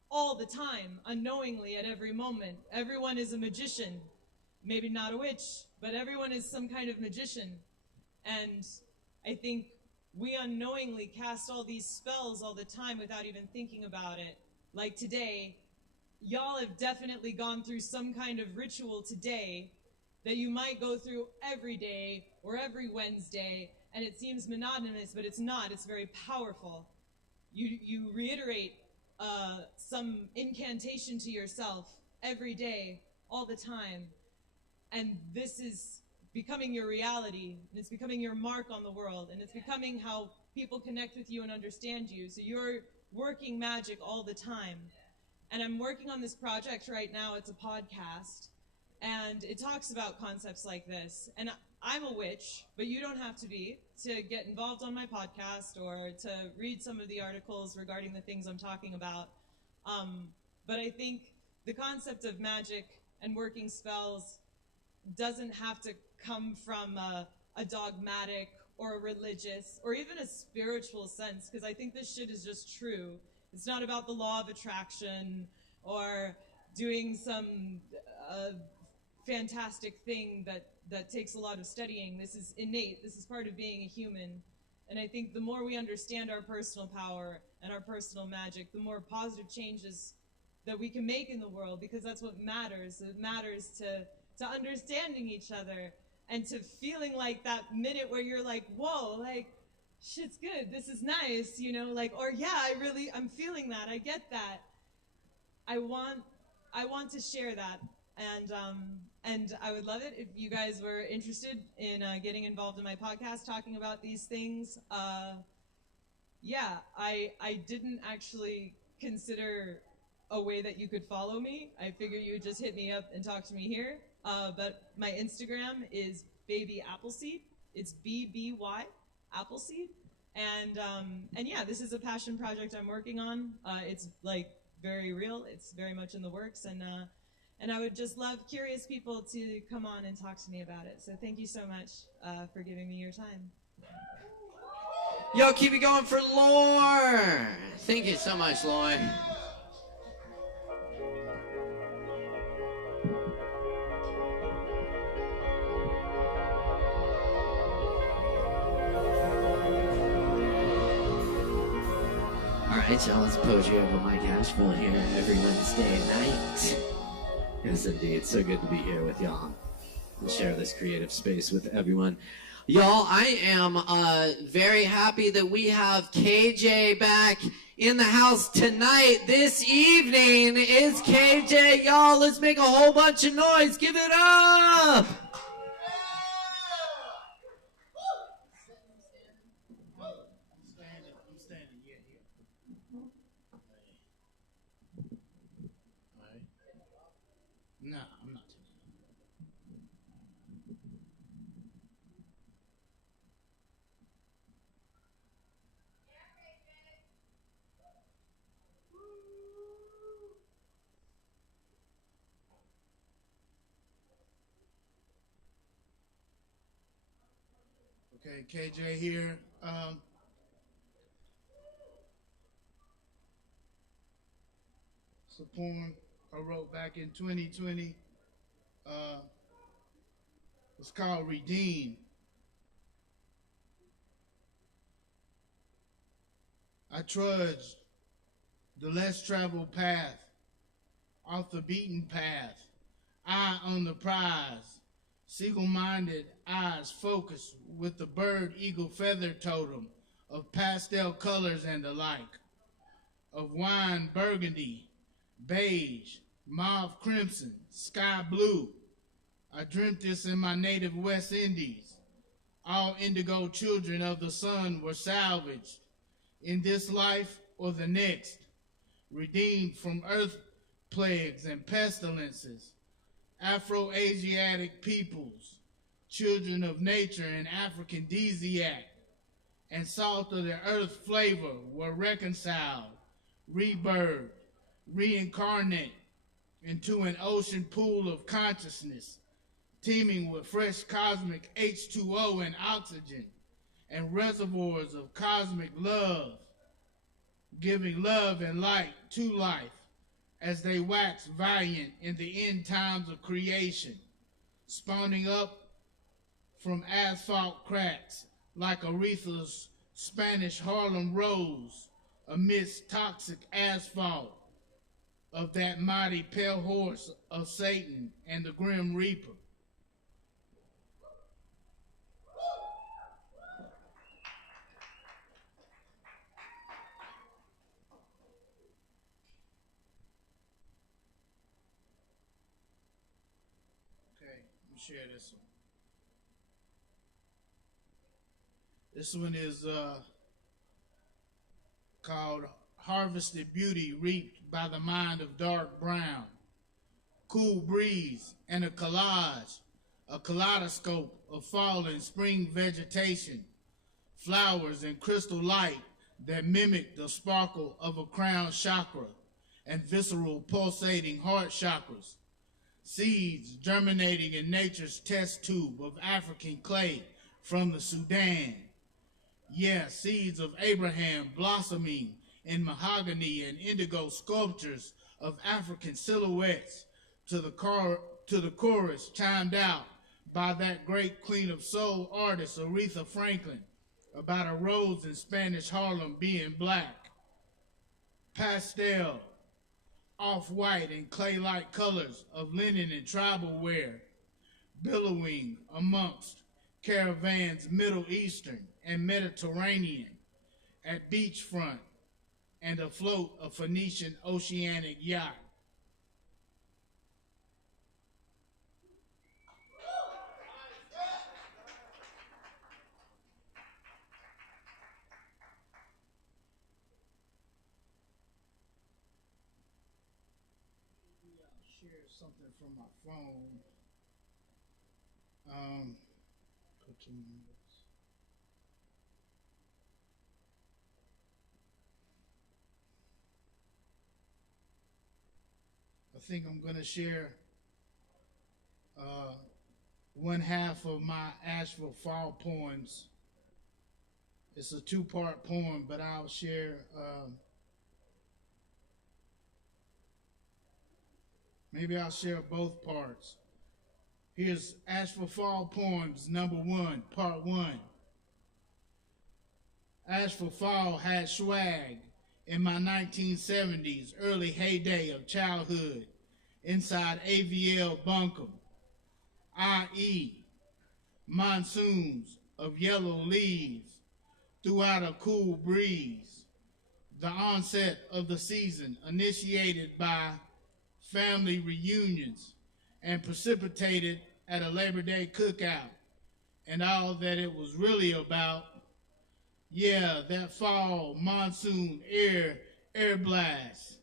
all the time, unknowingly at every moment. Everyone is a magician. Maybe not a witch, but everyone is some kind of magician. And I think we unknowingly cast all these spells all the time without even thinking about it. Like today, y'all have definitely gone through some kind of ritual today that you might go through every day or every Wednesday, and it seems monotonous, but it's not. It's very powerful. You reiterate some incantation to yourself every day, all the time, and this is becoming your reality, and it's becoming your mark on the world, and it's becoming how people connect with you and understand you. So you're working magic all the time. And I'm working on this project right now. It's a podcast, and it talks about concepts like this. And I'm a witch, but you don't have to be to get involved on my podcast or to read some of the articles regarding the things I'm talking about. But I think the concept of magic and working spells doesn't have to come from a dogmatic or a religious or even a spiritual sense, because I think this shit is just true. It's not about the law of attraction or doing some fantastic thing that takes a lot of studying. This is innate. This is part of being a human. And I think the more we understand our personal power and our personal magic, the more positive changes that we can make in the world, because that's what matters. It matters to understanding each other and to feeling like that minute where you're like, whoa, like, shit's good, this is nice, you know, like, or yeah, I'm feeling that, I get that. I want to share that, and I would love it if you guys were interested in getting involved in my podcast, talking about these things. Yeah, I didn't actually consider a way that you could follow me. I figure you would just hit me up and talk to me here. But my Instagram is Baby Appleseed. It's BBY Appleseed. And yeah, this is a passion project I'm working on. It's like very real. It's very much in the works. And I would just love curious people to come on and talk to me about it. So thank you so much for giving me your time. Yo, keep it going for Lore. Thank you so much, Lore. Alright, y'all, it's Poetry Over Mike Asheville here every Wednesday night. Yes, indeed. So good to be here with y'all and share this creative space with everyone. Y'all, I am very happy that we have KJ back in the house tonight. This evening is KJ. Y'all, let's make a whole bunch of noise. Give it up! No, I'm not. Okay, KJ here. It's a poem I wrote back in 2020. It's called Redeem. I trudged the less traveled path, off the beaten path, eye on the prize, single-minded eyes focused with the bird-eagle feather totem of pastel colors and the like, of wine burgundy, beige, mauve crimson, sky blue. I dreamt this in my native West Indies. All indigo children of the sun were salvaged. in this life or the next, redeemed from earth plagues and pestilences, Afro-Asiatic peoples, children of nature and aphrodisiac, and salt of the earth flavor were reconciled, rebirthed, reincarnate into an ocean pool of consciousness, teeming with fresh cosmic H2O and oxygen, and reservoirs of cosmic love, giving love and light to life as they wax valiant in the end times of creation, spawning up from asphalt cracks like Aretha's Spanish Harlem rose amidst toxic asphalt of that mighty pale horse of Satan and the Grim Reaper. Okay, let me share this one. This one is called Harvested Beauty Reaped by the Mind of Dark Brown. Cool breeze and a collage, a kaleidoscope of fall and spring vegetation, flowers and crystal light that mimic the sparkle of a crown chakra and visceral pulsating heart chakras. Seeds germinating in nature's test tube of African clay from the Sudan. Yeah, seeds of Abraham blossoming in mahogany and indigo sculptures of African silhouettes to the chorus chimed out by that great queen of soul artist Aretha Franklin about a rose in Spanish Harlem being black. Pastel, off-white and clay-like colors of linen and tribal wear, billowing amongst caravans Middle Eastern and Mediterranean, at beachfront and afloat a Phoenician oceanic yacht. I'll share something from my phone. Go to my notes. I think I'm going to share one half of my Asheville Fall poems. It's a two-part poem, but I'll share maybe I'll share both parts. Here's Asheville Fall Poems, number 1, part 1. Asheville Fall had swag in my 1970s, early heyday of childhood, inside AVL Bunkum, i.e., monsoons of yellow leaves throughout a cool breeze, the onset of the season initiated by family reunions and precipitated at a Labor Day cookout, and all that it was really about. Yeah, that fall monsoon air blast,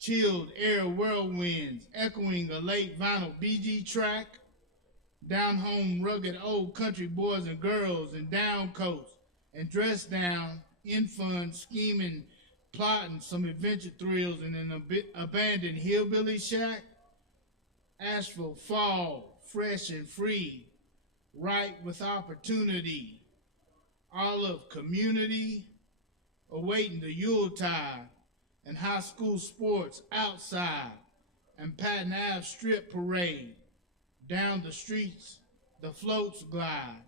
chilled air whirlwinds echoing a late vinyl BG track, down home rugged old country boys and girls in down coats and dressed down, in fun, scheming, plotting some adventure thrills in an abandoned hillbilly shack. Asheville fall, fresh and free, ripe with opportunity, all of community, awaiting the Yuletide and high school sports outside and Patton Ave strip parade. Down the streets, the floats glide,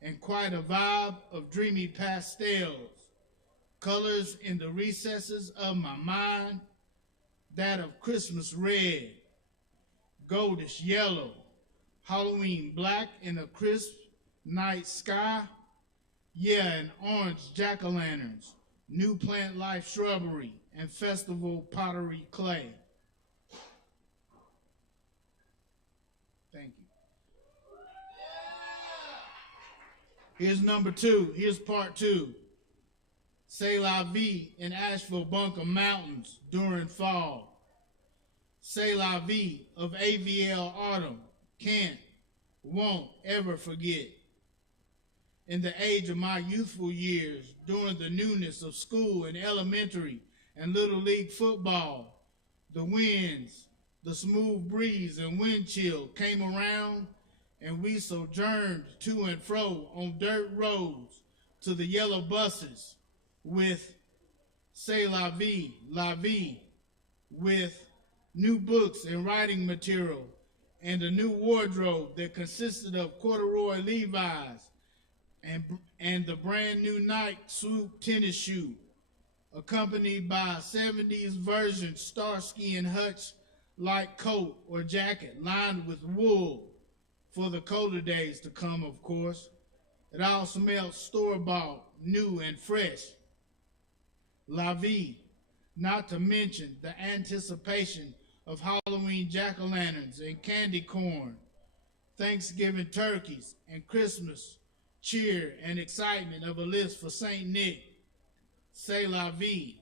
and quite a vibe of dreamy pastels, colors in the recesses of my mind, that of Christmas red, goldish yellow, Halloween black in a crisp night sky, yeah, and orange jack-o'-lanterns, new plant life shrubbery, and festival pottery clay. Thank you. Here's number 2. Here's part 2. C'est la vie in Asheville Bunker Mountains during fall. C'est la vie of AVL autumn. Can't, won't ever forget. In the age of my youthful years, during the newness of school and elementary and little league football, the winds, the smooth breeze and wind chill came around, and we sojourned to and fro on dirt roads to the yellow buses with C'est la vie, with new books and writing material and a new wardrobe that consisted of corduroy Levi's and the brand new Nike Swoop tennis shoe, accompanied by a 70s version Starsky and Hutch like coat or jacket lined with wool for the colder days to come, of course. It all smelled store-bought, new and fresh. La vie, not to mention the anticipation of Halloween jack-o'-lanterns and candy corn, Thanksgiving turkeys, and Christmas cheer and excitement of a list for St. Nick. C'est la vie,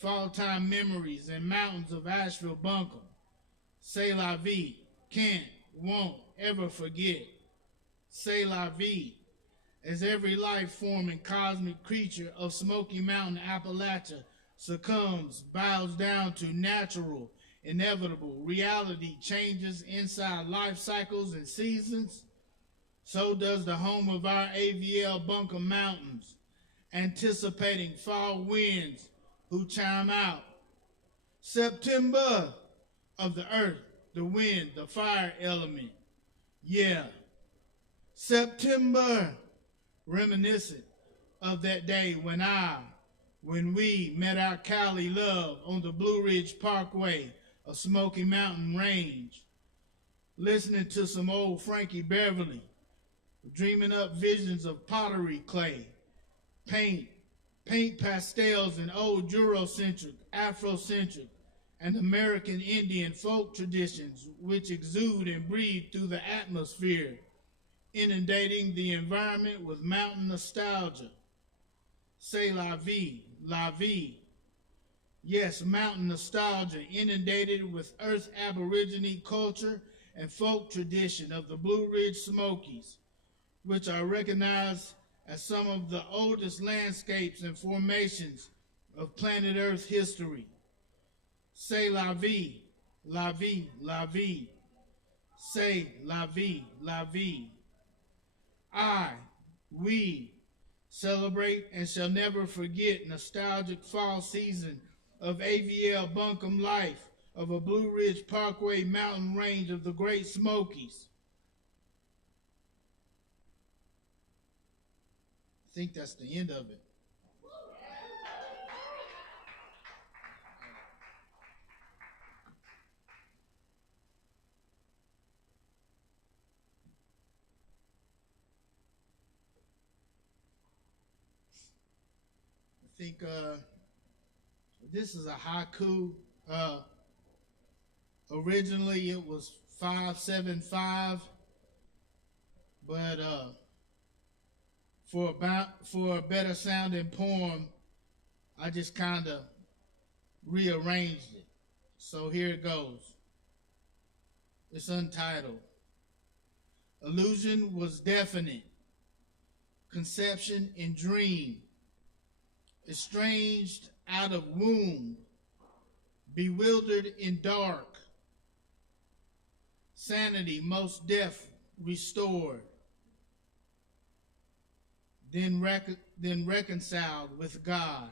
fall-time memories and mountains of Asheville Bunker. C'est la vie, can't, won't ever forget. C'est la vie, as every life-forming cosmic creature of Smoky Mountain, Appalachia succumbs, bows down to natural, inevitable reality changes inside life cycles and seasons, so does the home of our AVL Bunker Mountains, anticipating fall winds who chime out. September of the earth, the wind, the fire element. Yeah, September, reminiscent of that day when we met our Cali love on the Blue Ridge Parkway of Smoky Mountain Range, listening to some old Frankie Beverly, dreaming up visions of pottery clay, paint pastels and old Eurocentric, Afrocentric, and American Indian folk traditions which exude and breathe through the atmosphere, inundating the environment with mountain nostalgia. C'est la vie, la vie. Yes, mountain nostalgia inundated with Earth Aborigine culture and folk tradition of the Blue Ridge Smokies, which are recognized as some of the oldest landscapes and formations of planet Earth history. C'est la vie, la vie, la vie. C'est la vie, la vie. We celebrate and shall never forget nostalgic fall season of AVL Bunkum life of a Blue Ridge Parkway mountain range of the Great Smokies. I think that's the end of it. I think this is a haiku. Originally it was 575, but for a better sounding poem, I just kind of rearranged it. So here it goes. It's untitled. Illusion was definite. Conception in dream. Estranged out of womb, bewildered in dark, sanity most deaf restored, then reconciled with God.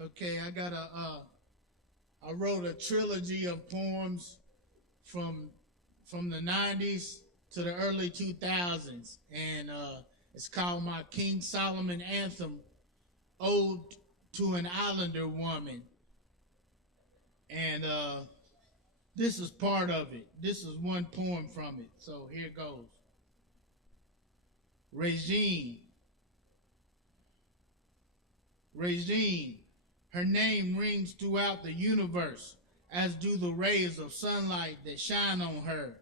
Okay, I wrote a trilogy of poems from the 90s to the early 2000s, and it's called my King Solomon Anthem, Ode to an Islander Woman. And this is part of it. This is one poem from it, so here it goes. Regine, her name rings throughout the universe as do the rays of sunlight that shine on her.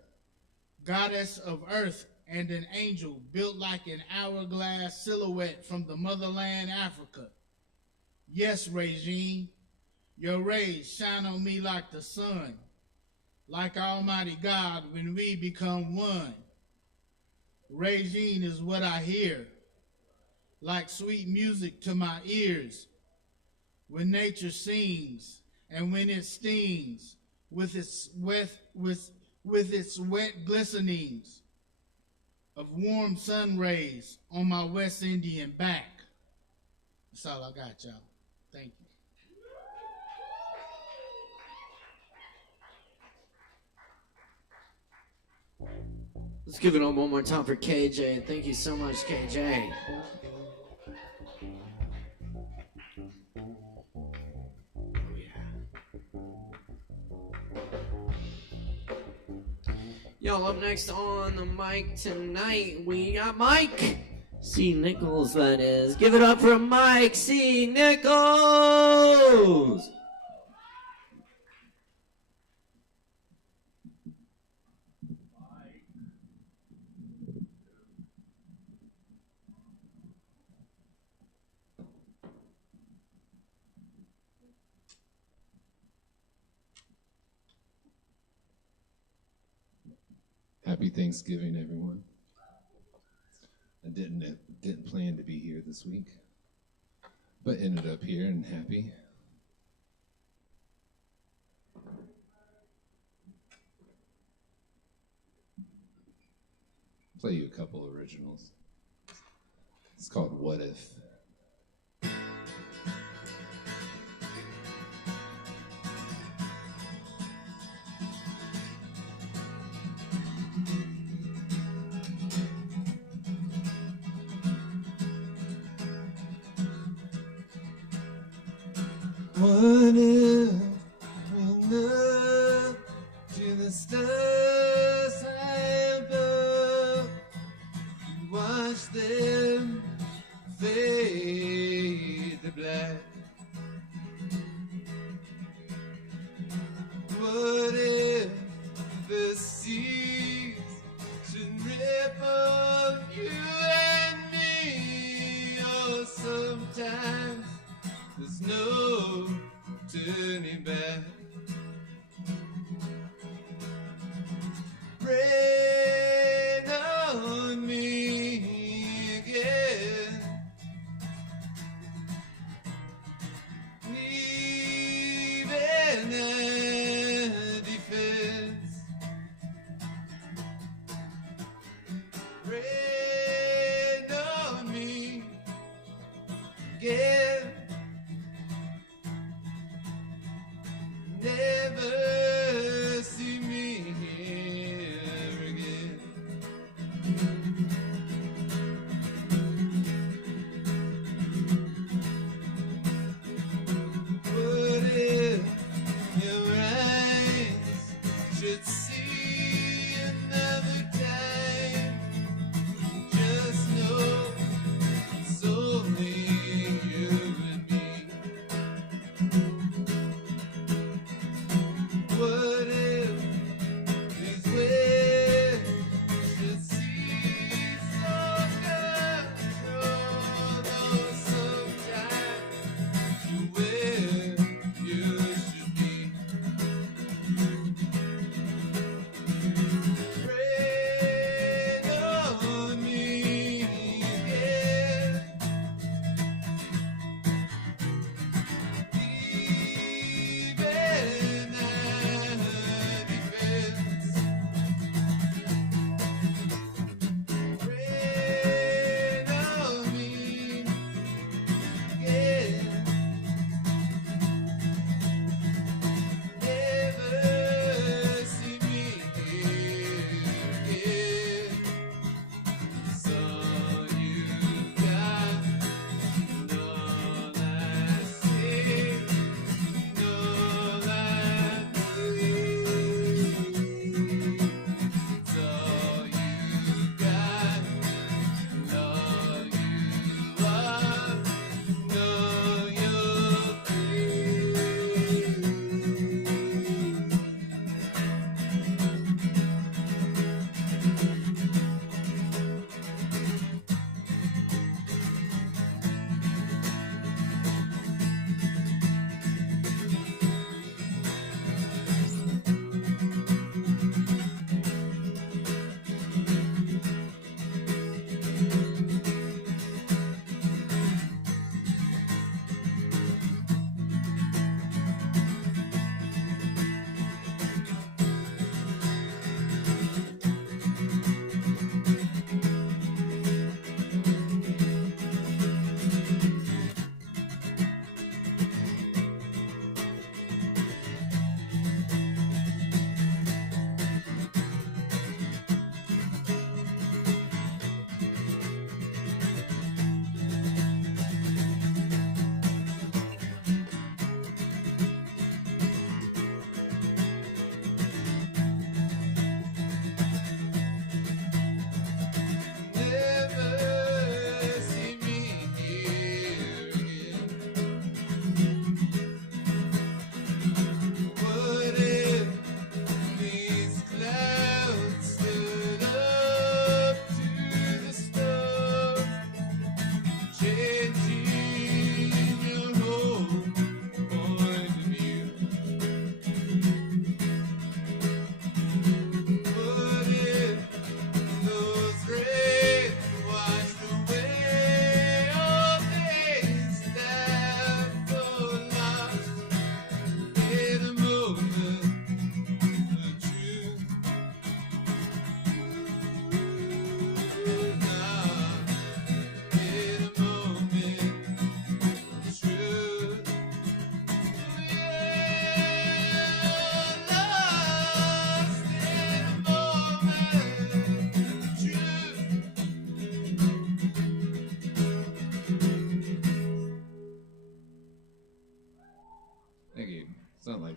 Goddess of earth and an angel built like an hourglass silhouette from the motherland Africa. Yes, Regine, your rays shine on me like the sun, like Almighty God when we become one. Regine is what I hear, like sweet music to my ears, when nature sings and when it stings with its wet glistenings of warm sun rays on my West Indian back. That's all I got, y'all. Thank you. Let's give it up one more time for KJ. Thank you so much, KJ. Y'all, up next on the mic tonight, we got Mike C. Nichols, that is. Give it up for Mike C. Nichols! Happy Thanksgiving, everyone. I didn't plan to be here this week, but ended up here and happy. Play you a couple originals. It's called What If. What if we look to the stars high above and watch them fade to black? What if the seas should ripple you and me? Oh, sometimes there's no turning back. Rain on me again. Leaving a defense. Rain on me again.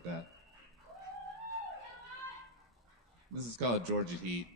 that. This is called Georgia Heat.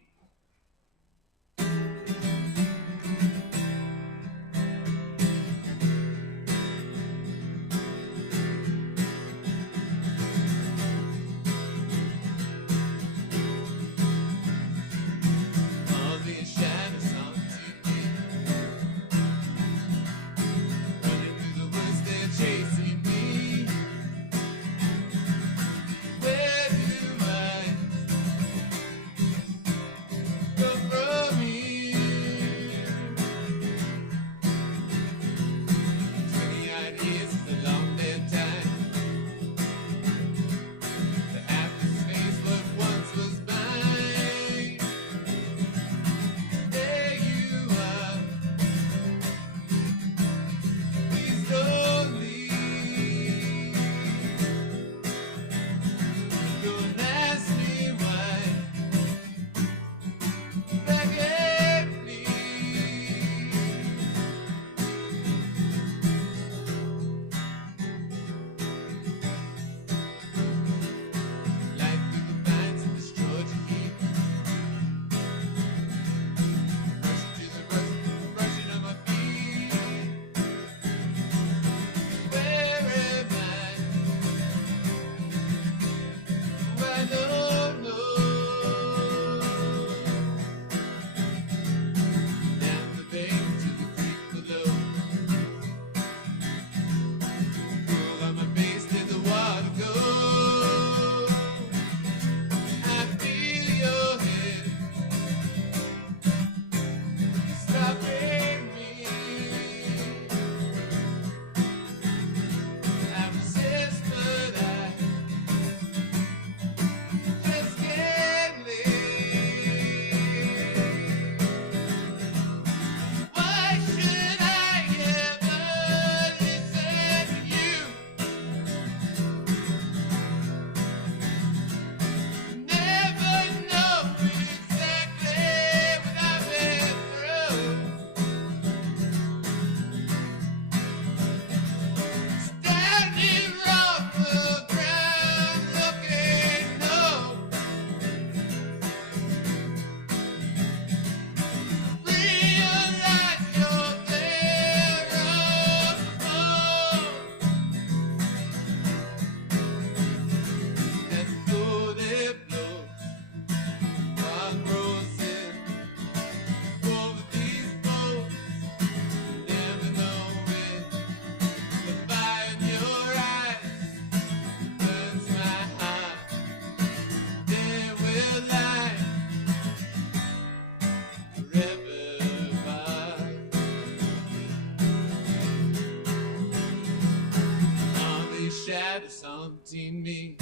Haunting me,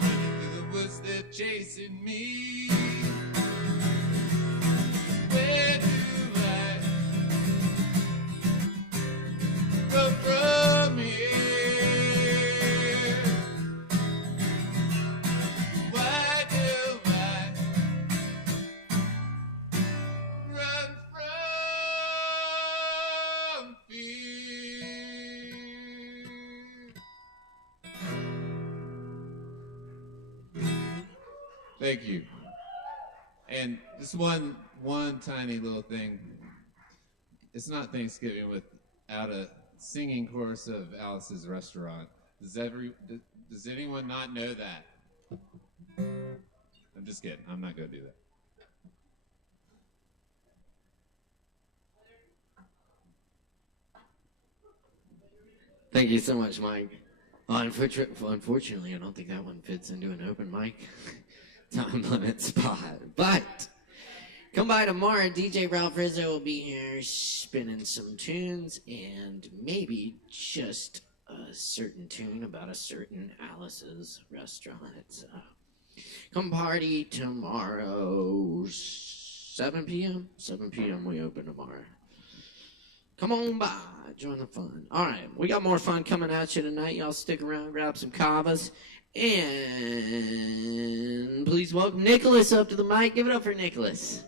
running through the woods, they're chasing me. Where do I go from here? Why do I run from fear? Thank you. And just one tiny little thing. It's not Thanksgiving without a singing chorus of Alice's Restaurant. Does anyone not know that? I'm just kidding. I'm not going to do that. Thank you so much, Mike. Unfortunately, I don't think that one fits into an open mic time limit spot. But come by tomorrow. DJ Ralph Rizzo will be here spinning some tunes and maybe just a certain tune about a certain Alice's Restaurant. So come party tomorrow, 7 p.m. 7 p.m. we open tomorrow. Come on by, join the fun. All right, we got more fun coming at you tonight. Y'all stick around, grab some kavas, and please welcome Nicholas up to the mic. Give it up for Nicholas.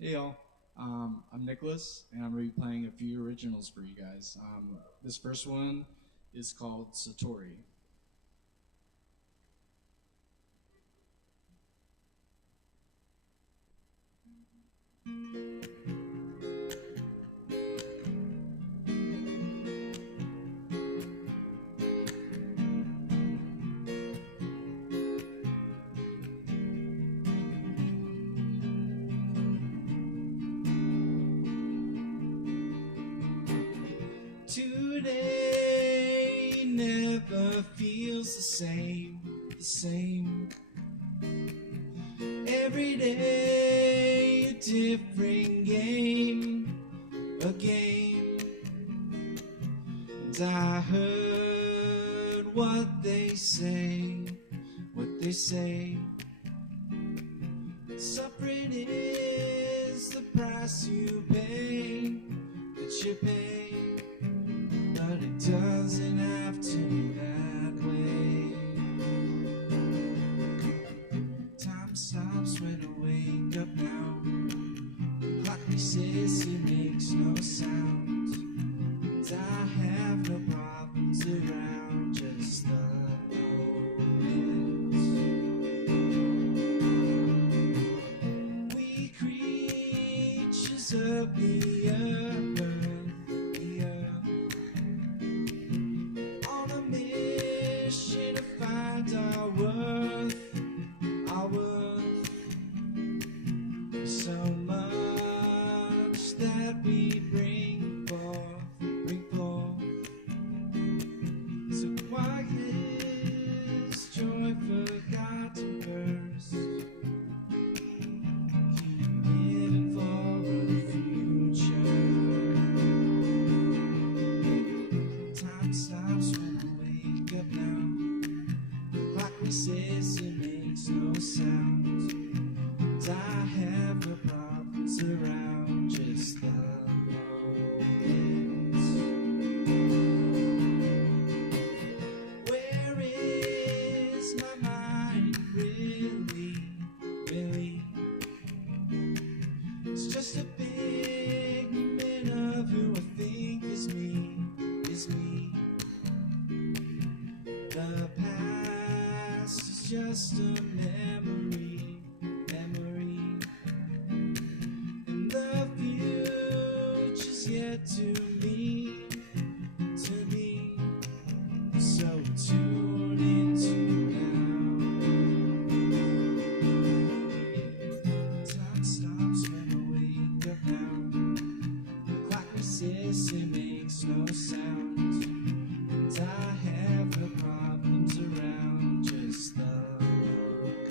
Hey y'all, I'm Nicholas, and I'm going to be playing a few originals for you guys. This first one is called Satori. 'Today never feels the same. Every day a different game, a game. And I heard what they say. Suffering is the price you pay, but it doesn't have to be that way. Time stops when I wake up now. The clock resets, it makes no sound. And I have no problems around, just the moment. We creatures of the earth, on a mission to find our worth. So much that we bring forth. So quiet is joy forgotten first. Keep living for a future. Time stops when I wake up now. The clock resets, it makes no sound. I have no problems around, just the moment. Where is my mind really? It's just a figment of who I think is me. The past is just a memory. The future's yet to me. So tune into now. Time stops when I wake up now. The clock resets, it makes no sound. And I have no problems around, just the moment.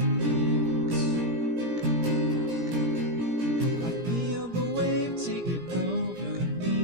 I feel the wave taking over me.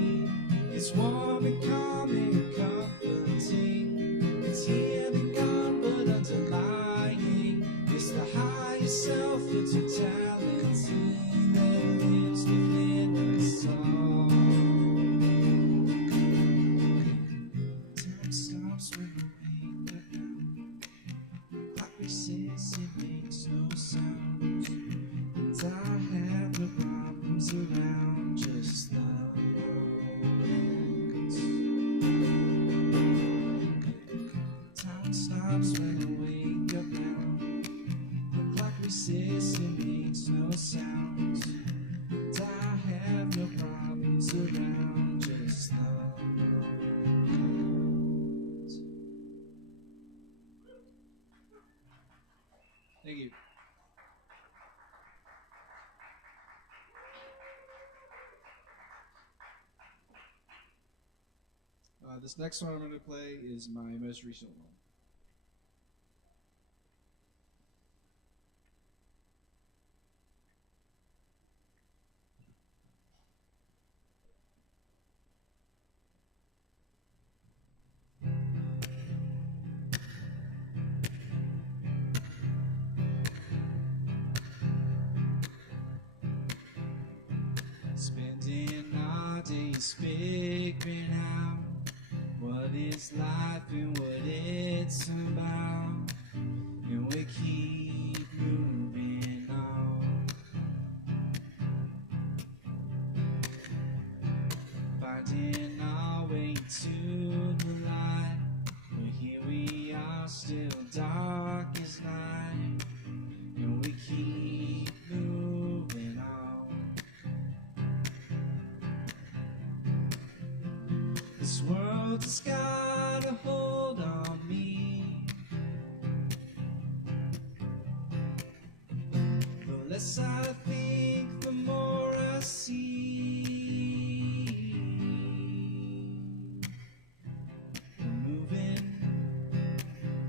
This next one I'm going to play is my most recent one. Spending our days figuring out what is life and what it's about, and we keep moving on, finding our way to the light, but here we are still dark as night, and we keep moving on. This world has got a hold on me. The less I think, the more I see. We're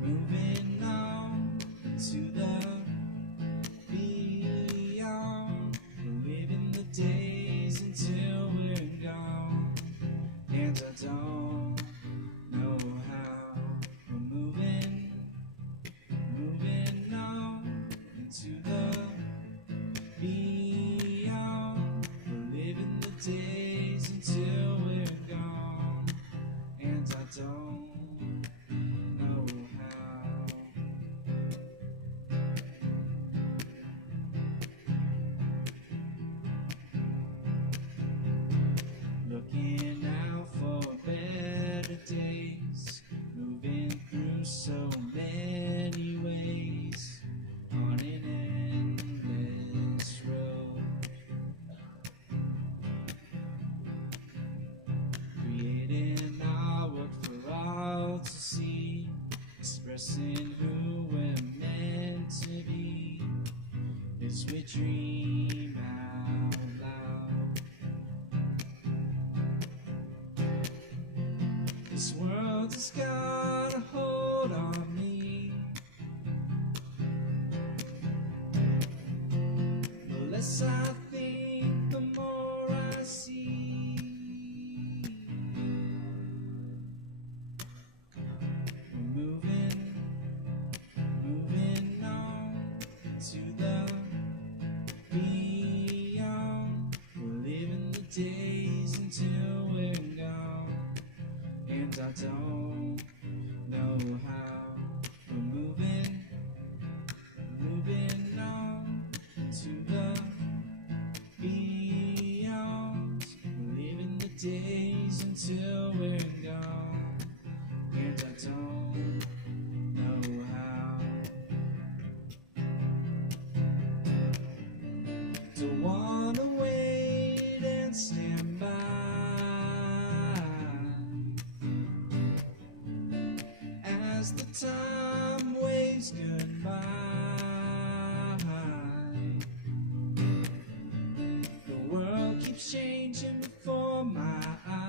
moving on to the beyond. We're living the days until we're gone. And I don't know how. We're moving on into the beyond. We're living the days until we're gone. And I don't know how. Looking out for better days, moving through so many ways, on an endless road, creating our work for all to see, expressing who we're meant to be, as we dream out loud. This world has got a hold on me. The less I think, the more I see. We're moving on to the beyond. We're living the days until we're gone. And I don't know how. We're moving on to the beyond. We're living the days until we're gone. And I don't know how. Don't wanna wait and stand by as the time waves goodbye. The world keeps changing before my eyes,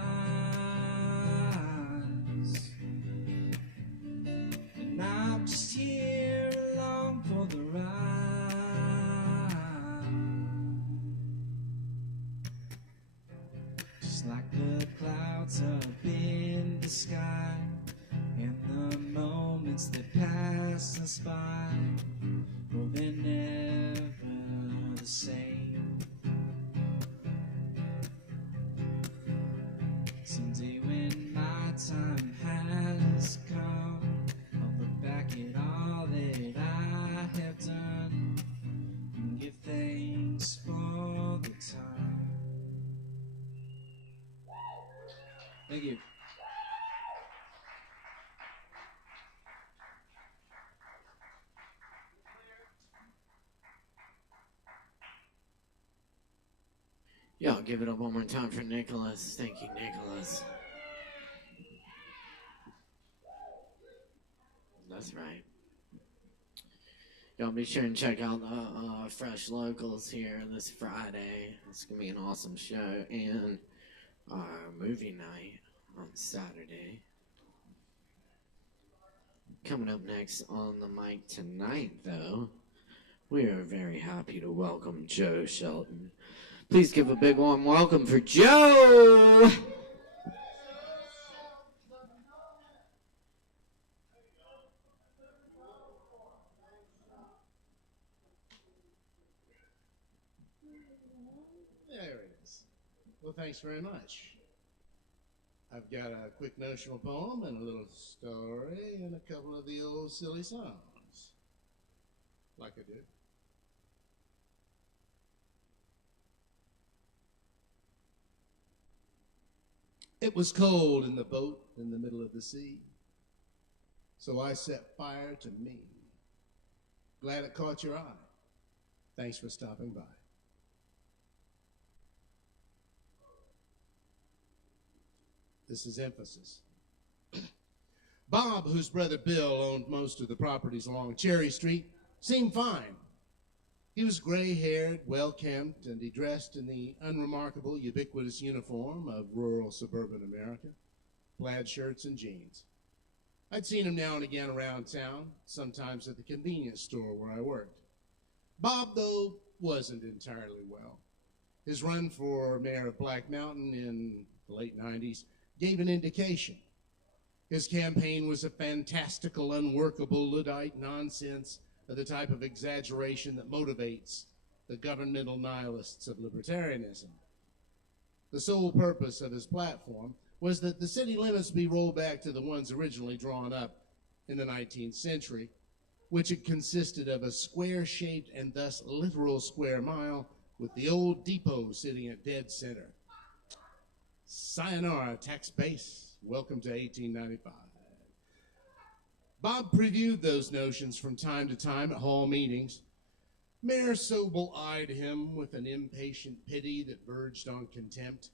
and I'm just here along for the ride. Just like the clouds up in the sky, and the moments that pass us by, well, they're never the same. Someday when my time has come, I'll look back at all that I have done and give thanks for the time. Thank you. Y'all give it up one more time for Nicholas. Thank you, Nicholas. That's right. Y'all be sure and check out Fresh Locals here this Friday. It's going to be an awesome show. And our movie night on Saturday. Coming up next on the mic tonight, though, we are very happy to welcome Joe Shelton. Please give a big warm welcome for Joe! There it is. Well, thanks very much. I've got a quick notional poem and a little story and a couple of the old silly songs. Like I do. It was cold in the boat in the middle of the sea, so I set fire to me. Glad it caught your eye. Thanks for stopping by. This is emphasis. Bob, whose brother Bill owned most of the properties along Cherry Street, seemed fine. He was gray-haired, well-kempt, and he dressed in the unremarkable, ubiquitous uniform of rural suburban America, plaid shirts and jeans. I'd seen him now and again around town, sometimes at the convenience store where I worked. Bob, though, wasn't entirely well. His run for mayor of Black Mountain in the late 90s gave an indication. His campaign was a fantastical, unworkable Luddite nonsense of the type of exaggeration that motivates the governmental nihilists of libertarianism. The sole purpose of his platform was that the city limits be rolled back to the ones originally drawn up in the 19th century, which had consisted of a square-shaped and thus literal square mile with the old depot sitting at dead center. Sayonara, tax base. Welcome to 1895. Bob previewed those notions from time to time at hall meetings. Mayor Sobel eyed him with an impatient pity that verged on contempt,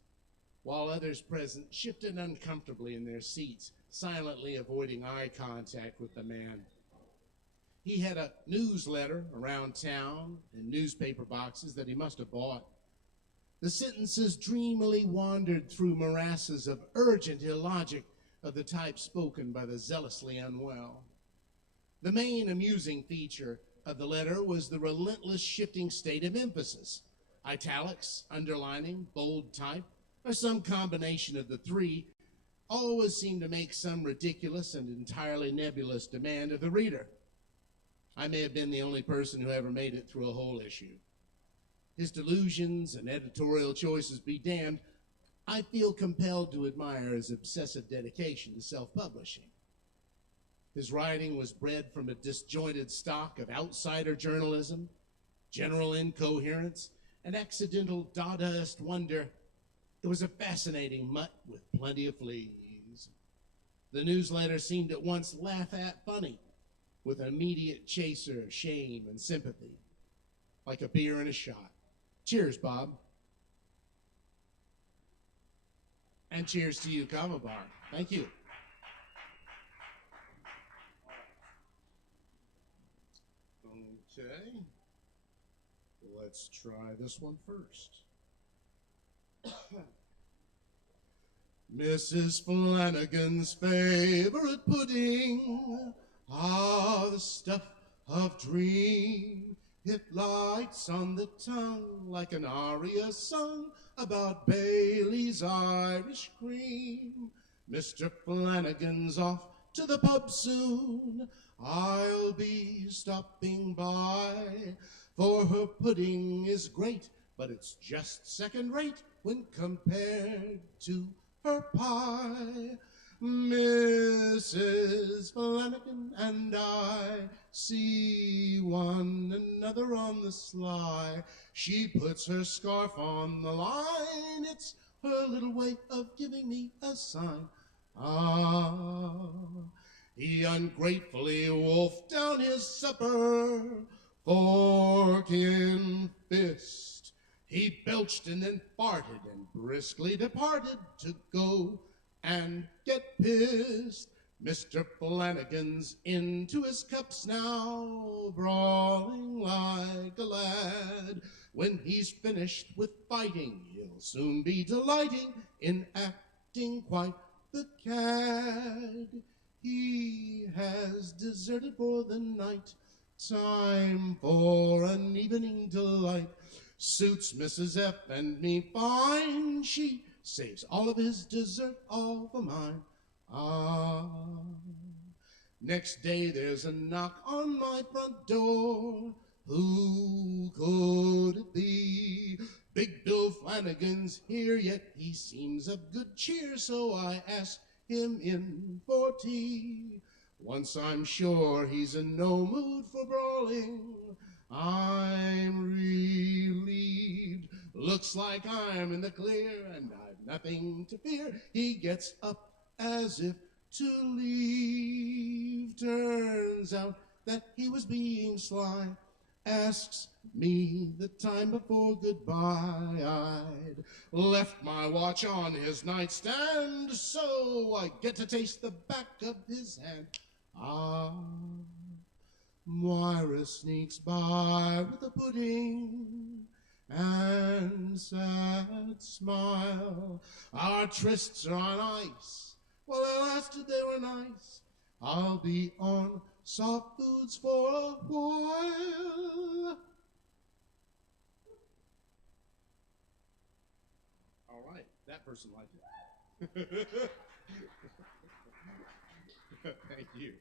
while others present shifted uncomfortably in their seats, silently avoiding eye contact with the man. He had a newsletter around town in newspaper boxes that he must have bought. The sentences dreamily wandered through morasses of urgent illogic of the type spoken by the zealously unwell. The main amusing feature of the letter was the relentless shifting state of emphasis. Italics, underlining, bold type, or some combination of the three, always seemed to make some ridiculous and entirely nebulous demand of the reader. I may have been the only person who ever made it through a whole issue. His delusions and editorial choices be damned, I feel compelled to admire his obsessive dedication to self-publishing. His writing was bred from a disjointed stock of outsider journalism, general incoherence, and accidental Dadaist wonder. It was a fascinating mutt with plenty of fleas. The newsletter seemed at once laugh at funny, with an immediate chaser of shame and sympathy, like a beer and a shot. Cheers, Bob. And cheers to you, Kava Bar. Thank you. Okay. Let's try this one first. Mrs. Flanagan's favorite pudding, the stuff of dream. It lights on the tongue like an aria sung about Bailey's Irish cream. Mr. Flanagan's off to the pub soon. I'll be stopping by, for her pudding is great, but it's just second rate when compared to her pie. Mrs. Flanagan and I see one another on the sly. She puts her scarf on the line. It's her little way of giving me a sign. He ungratefully wolfed down his supper, fork in fist. He belched and then farted and briskly departed to go and get pissed. Mr. Flanagan's into his cups now, brawling like a lad. When he's finished with fighting, he'll soon be delighting in acting quite the cad. He has deserted for the night. Time for an evening delight. Suits Mrs. F and me fine. She saves all of his dessert, all for mine. Ah. Next day there's a knock on my front door. Who could it be? Big Bill Flanagan's here, yet he seems of good cheer, so I ask him in for tea. Once I'm sure he's in no mood for brawling, I'm relieved. Looks like I'm in the clear, and I've nothing to fear. He gets up as if to leave. Turns out that he was being sly. Asks me the time before goodbye. I'd left my watch on his nightstand, so I get to taste the back of his hand. Ah, Moira sneaks by with a pudding and sad smile. Our trysts are on ice. Well, at last they were nice. I'll be on soft foods for a while. All right, that person liked it. Thank you.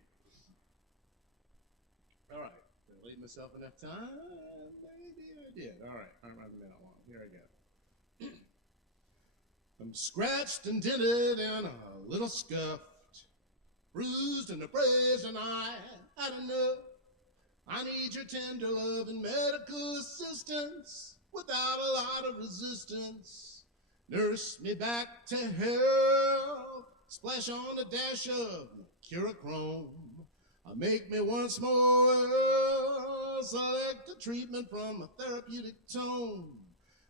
All right, did I leave myself enough time? Maybe I did. All right, I'm running a minute long. Here I go. I'm scratched and dented and a little scuffed. Bruised and abrased, and I had enough. I need your tender love and medical assistance without a lot of resistance. Nurse me back to health. Splash on a dash of Curachrome. Make me once more select a treatment from a therapeutic tone.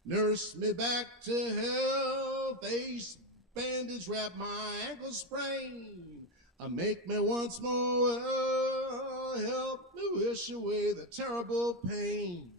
Nurse me back to health. Ace bandage wrap my ankle sprain. Make me once more, help me wish away the terrible pain.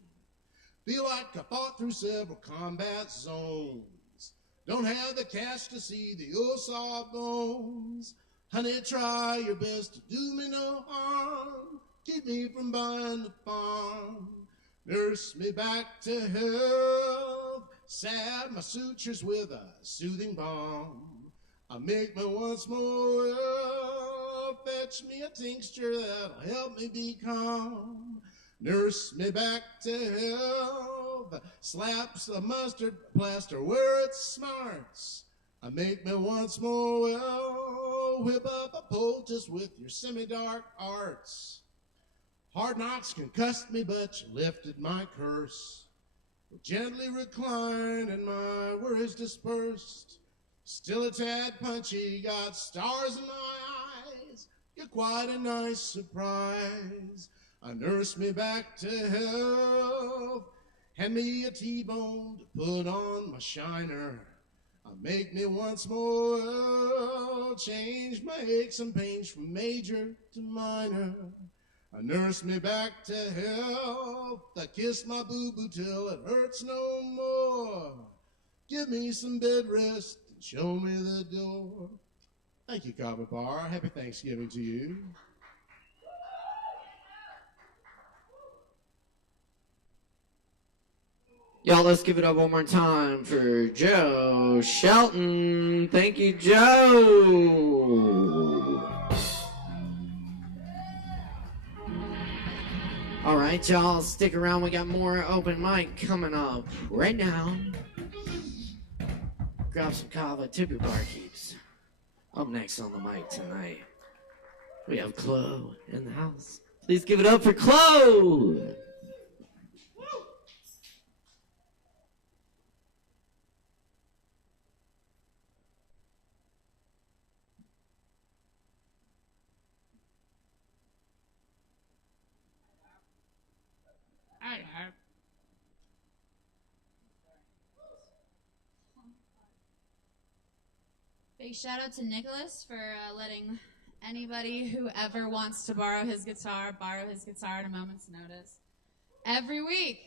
Feel like I fought through several combat zones. Don't have the cash to see the old saw bones. Honey, try your best to do me no harm. Keep me from buying the farm. Nurse me back to health. Salve my sutures with a soothing balm. Make me once more, fetch me a tincture that'll help me be calm. Nurse me back to health, slaps a mustard plaster where it smarts. Make me once more, whip up a poultice with your semi-dark arts. Hard knocks concussed me, but you lifted my curse. Gently reclined and my worries dispersed. Still a tad punchy, got stars in my eyes. You're quite a nice surprise. Nurse me back to health. Hand me a T-bone to put on my shiner. Make me once more change my aches and pains from major to minor. Nurse me back to health. Kiss my boo-boo till it hurts no more. Give me some bed rest. Show me the door. Thank you, Kava Bar. Happy Thanksgiving to you. Y'all, let's give it up one more time for Joe Shelton. Thank you, Joe. All right, y'all, stick around. We got more open mic coming up right now. Grab some kava, tip your barkeeps. Up next on the mic tonight, we have Chloe in the house. Please give it up for Chloe. Big shout out to Nicholas for letting anybody who ever wants to borrow his guitar at a moment's notice. Every week,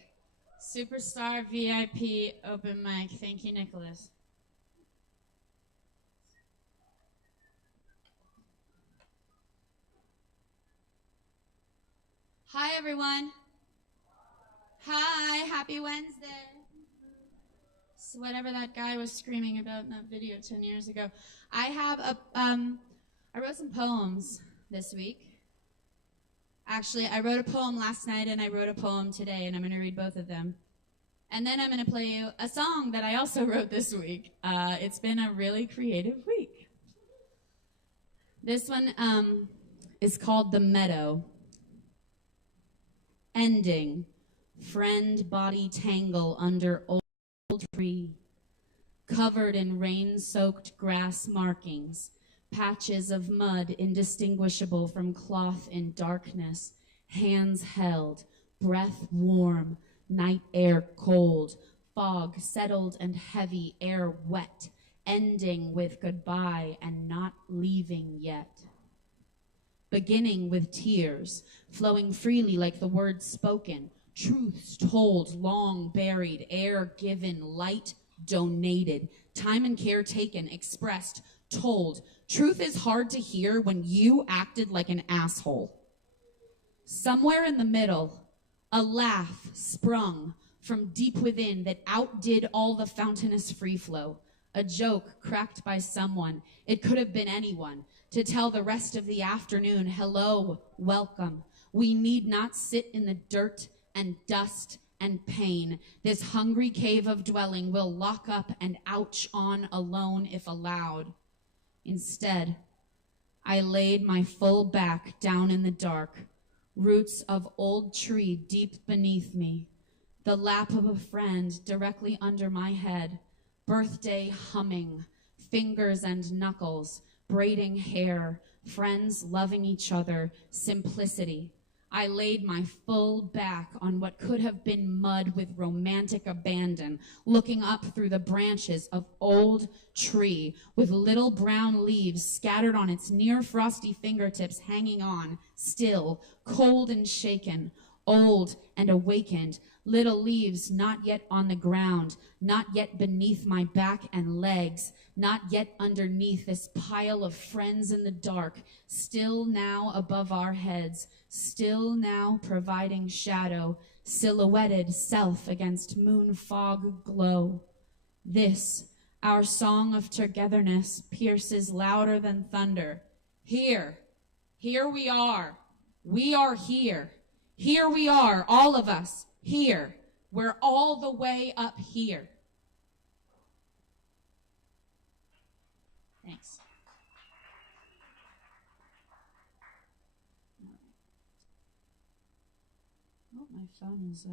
Superstar VIP open mic. Thank you, Nicholas. Hi, everyone. Hi, happy Wednesday. So whatever that guy was screaming about in that video 10 years ago. I wrote some poems this week. Actually, I wrote a poem last night and I wrote a poem today, and I'm going to read both of them. And then I'm going to play you a song that I also wrote this week. It's been a really creative week. This one is called The Meadow. Ending, friend body tangle under old tree, covered in rain-soaked grass markings, patches of mud indistinguishable from cloth in darkness, hands held, breath warm, night air cold, fog settled and heavy, air wet, ending with goodbye and not leaving yet. Beginning with tears, flowing freely like the words spoken, truths told, long buried, air given, light donated, time and care taken, expressed, told. Truth is hard to hear when you acted like an asshole. Somewhere in the middle, a laugh sprung from deep within that outdid all the fountainous free flow. A joke cracked by someone, it could have been anyone, to tell the rest of the afternoon, hello, welcome. We need not sit in the dirt and dust and pain. This hungry cave of dwelling will lock up and ouch on alone if allowed. Instead, I laid my full back down in the dark, roots of old tree deep beneath me, the lap of a friend directly under my head, birthday humming, fingers and knuckles, braiding hair, friends loving each other, simplicity. I laid my full back on what could have been mud with romantic abandon, looking up through the branches of old tree with little brown leaves scattered on its near frosty fingertips, hanging on, still, cold and shaken, old and awakened, little leaves not yet on the ground, not yet beneath my back and legs, not yet underneath this pile of friends in the dark, still now above our heads, still now providing shadow, silhouetted self against moon fog glow. This, our song of togetherness, pierces louder than thunder. Here we are. We are here. Here we are, all of us, here. We're all the way up here. Thanks. Oh, my phone is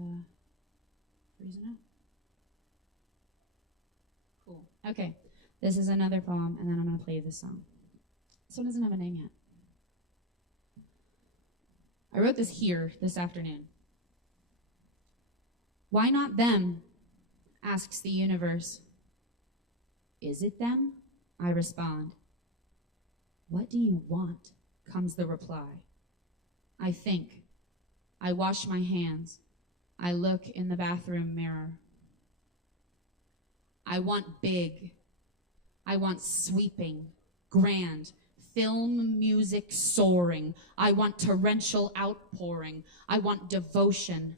freezing up. Cool. Okay, this is another poem, and then I'm going to play you this song. This one doesn't have a name yet. I wrote this here this afternoon. Why not them? Asks the universe. Is it them? I respond. What do you want? Comes the reply. I think. I wash my hands. I look in the bathroom mirror. I want big. I want sweeping, grand, film music soaring. I want torrential outpouring. I want devotion,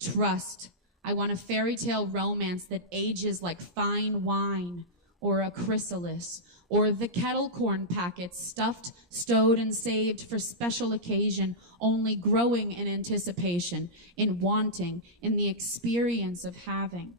trust. I want a fairy tale romance that ages like fine wine, or a chrysalis, or the kettle corn packets stuffed, stowed, and saved for special occasion, only growing in anticipation, in wanting, in the experience of having.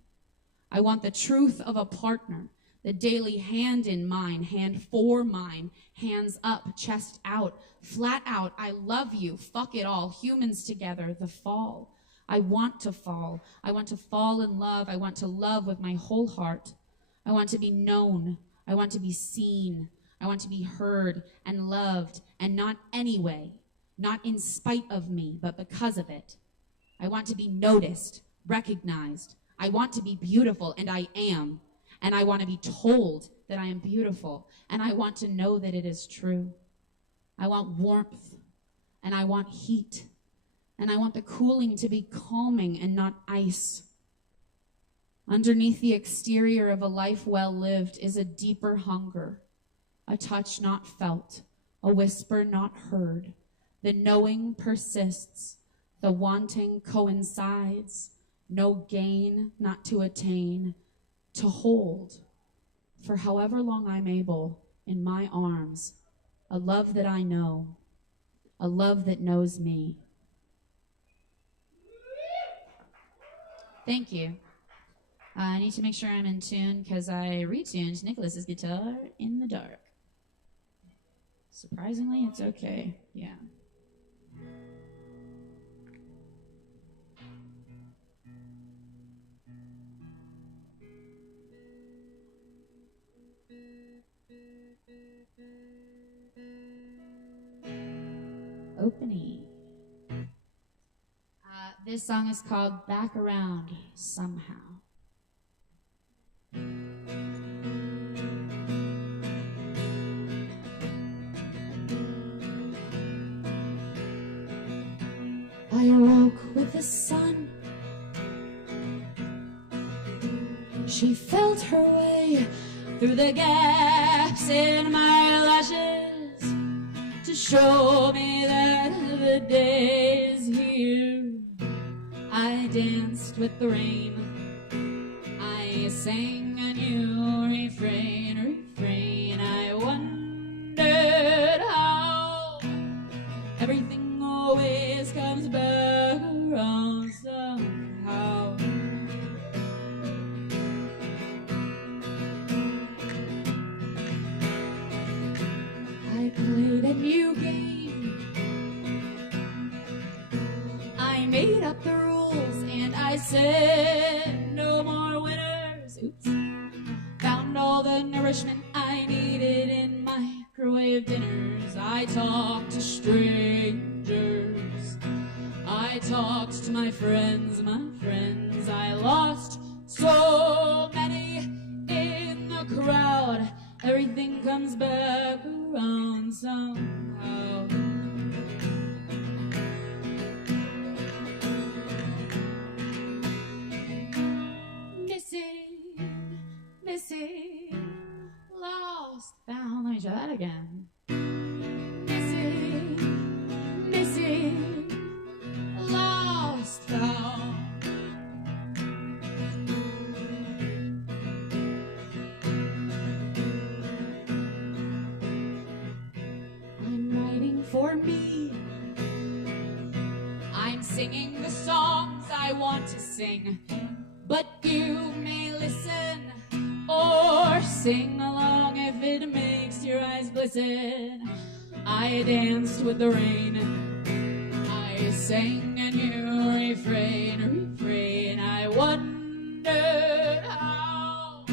I want the truth of a partner, the daily hand in mine, hand for mine, hands up, chest out, flat out, I love you, fuck it all, humans together, the fall. I want to fall. I want to fall in love. I want to love with my whole heart. I want to be known. I want to be seen. I want to be heard and loved, and not anyway, not in spite of me, but because of it. I want to be noticed, recognized. I want to be beautiful, and I am. And I want to be told that I am beautiful, and I want to know that it is true. I want warmth, and I want heat, and I want the cooling to be calming and not ice. Underneath the exterior of a life well lived is a deeper hunger, a touch not felt, a whisper not heard. The knowing persists, The wanting coincides, no gain not to attain, to hold, for however long I'm able, in my arms, a love that I know, a love that knows me. Thank you. I need to make sure I'm in tune because I retuned Nicholas's guitar in the dark. Surprisingly, it's okay. Yeah. Opening. This song is called Back Around Somehow. I awoke with the sun. She felt her way through the gaps in my lashes to show me that the day is here. I danced with the rain. I sang a new refrain. I wondered how everything always comes back around somehow. I played a new game. I made up the rules and I said no more winners. Oops. Found all the nourishment I needed in microwave dinners. I talked to strangers. I talked to my friends, I lost so many in the crowd. Everything comes back around somehow. Missing, lost, found. Let me try that again. Missing, lost, found. I'm writing for me. I'm singing the songs I want to sing, but you may listen or sing along if it makes your eyes glisten. I danced with the rain. I sang a new refrain. I wondered how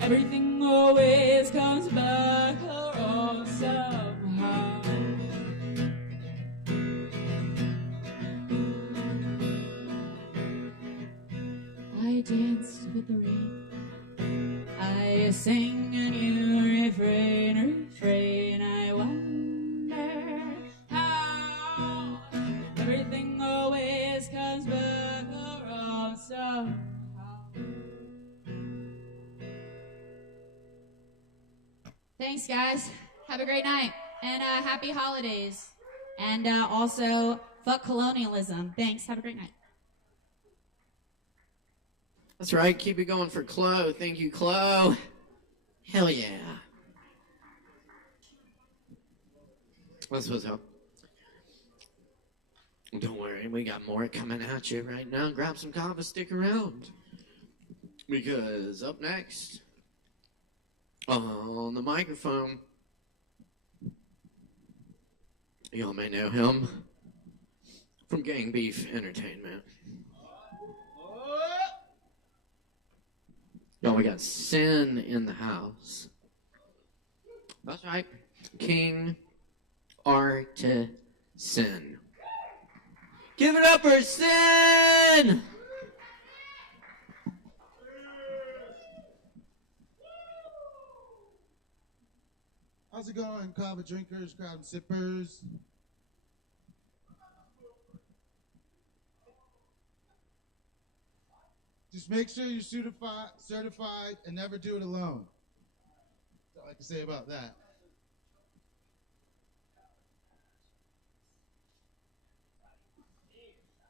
everything always comes back around somehow. I danced with the rain. I sang a new refrain. I wonder how everything always comes back around somehow. Thanks, guys. Have a great night. And happy holidays. And also, fuck colonialism. Thanks. Have a great night. That's right. Keep it going for Chloe. Thank you, Chloe. Hell yeah. That's what's up. Don't worry, we got more coming at you right now. Grab some kava, stick around. Because up next, on the microphone, y'all may know him from Gang Beef Entertainment. Y'all, we got Sin in the house. That's right. King Artisan. Give it up for Sin! How's it going, kava drinkers, crowd sippers? Just make sure you're certified and never do it alone. That's all I can say about that.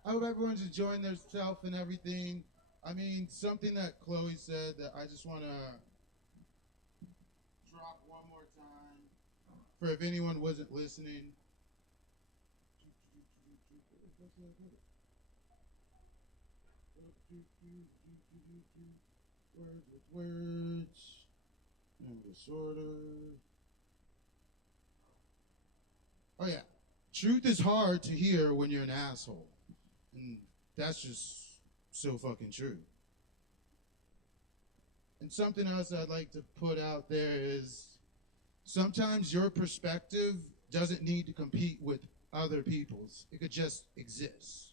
I hope everyone's enjoying themselves and everything. I mean, something that Chloe said that I just want to drop one more time for if anyone wasn't listening. Words and disorder. Oh yeah, truth is hard to hear when you're an asshole, and that's just so fucking true. And something else I'd like to put out there is sometimes your perspective doesn't need to compete with other people's. It could just exist.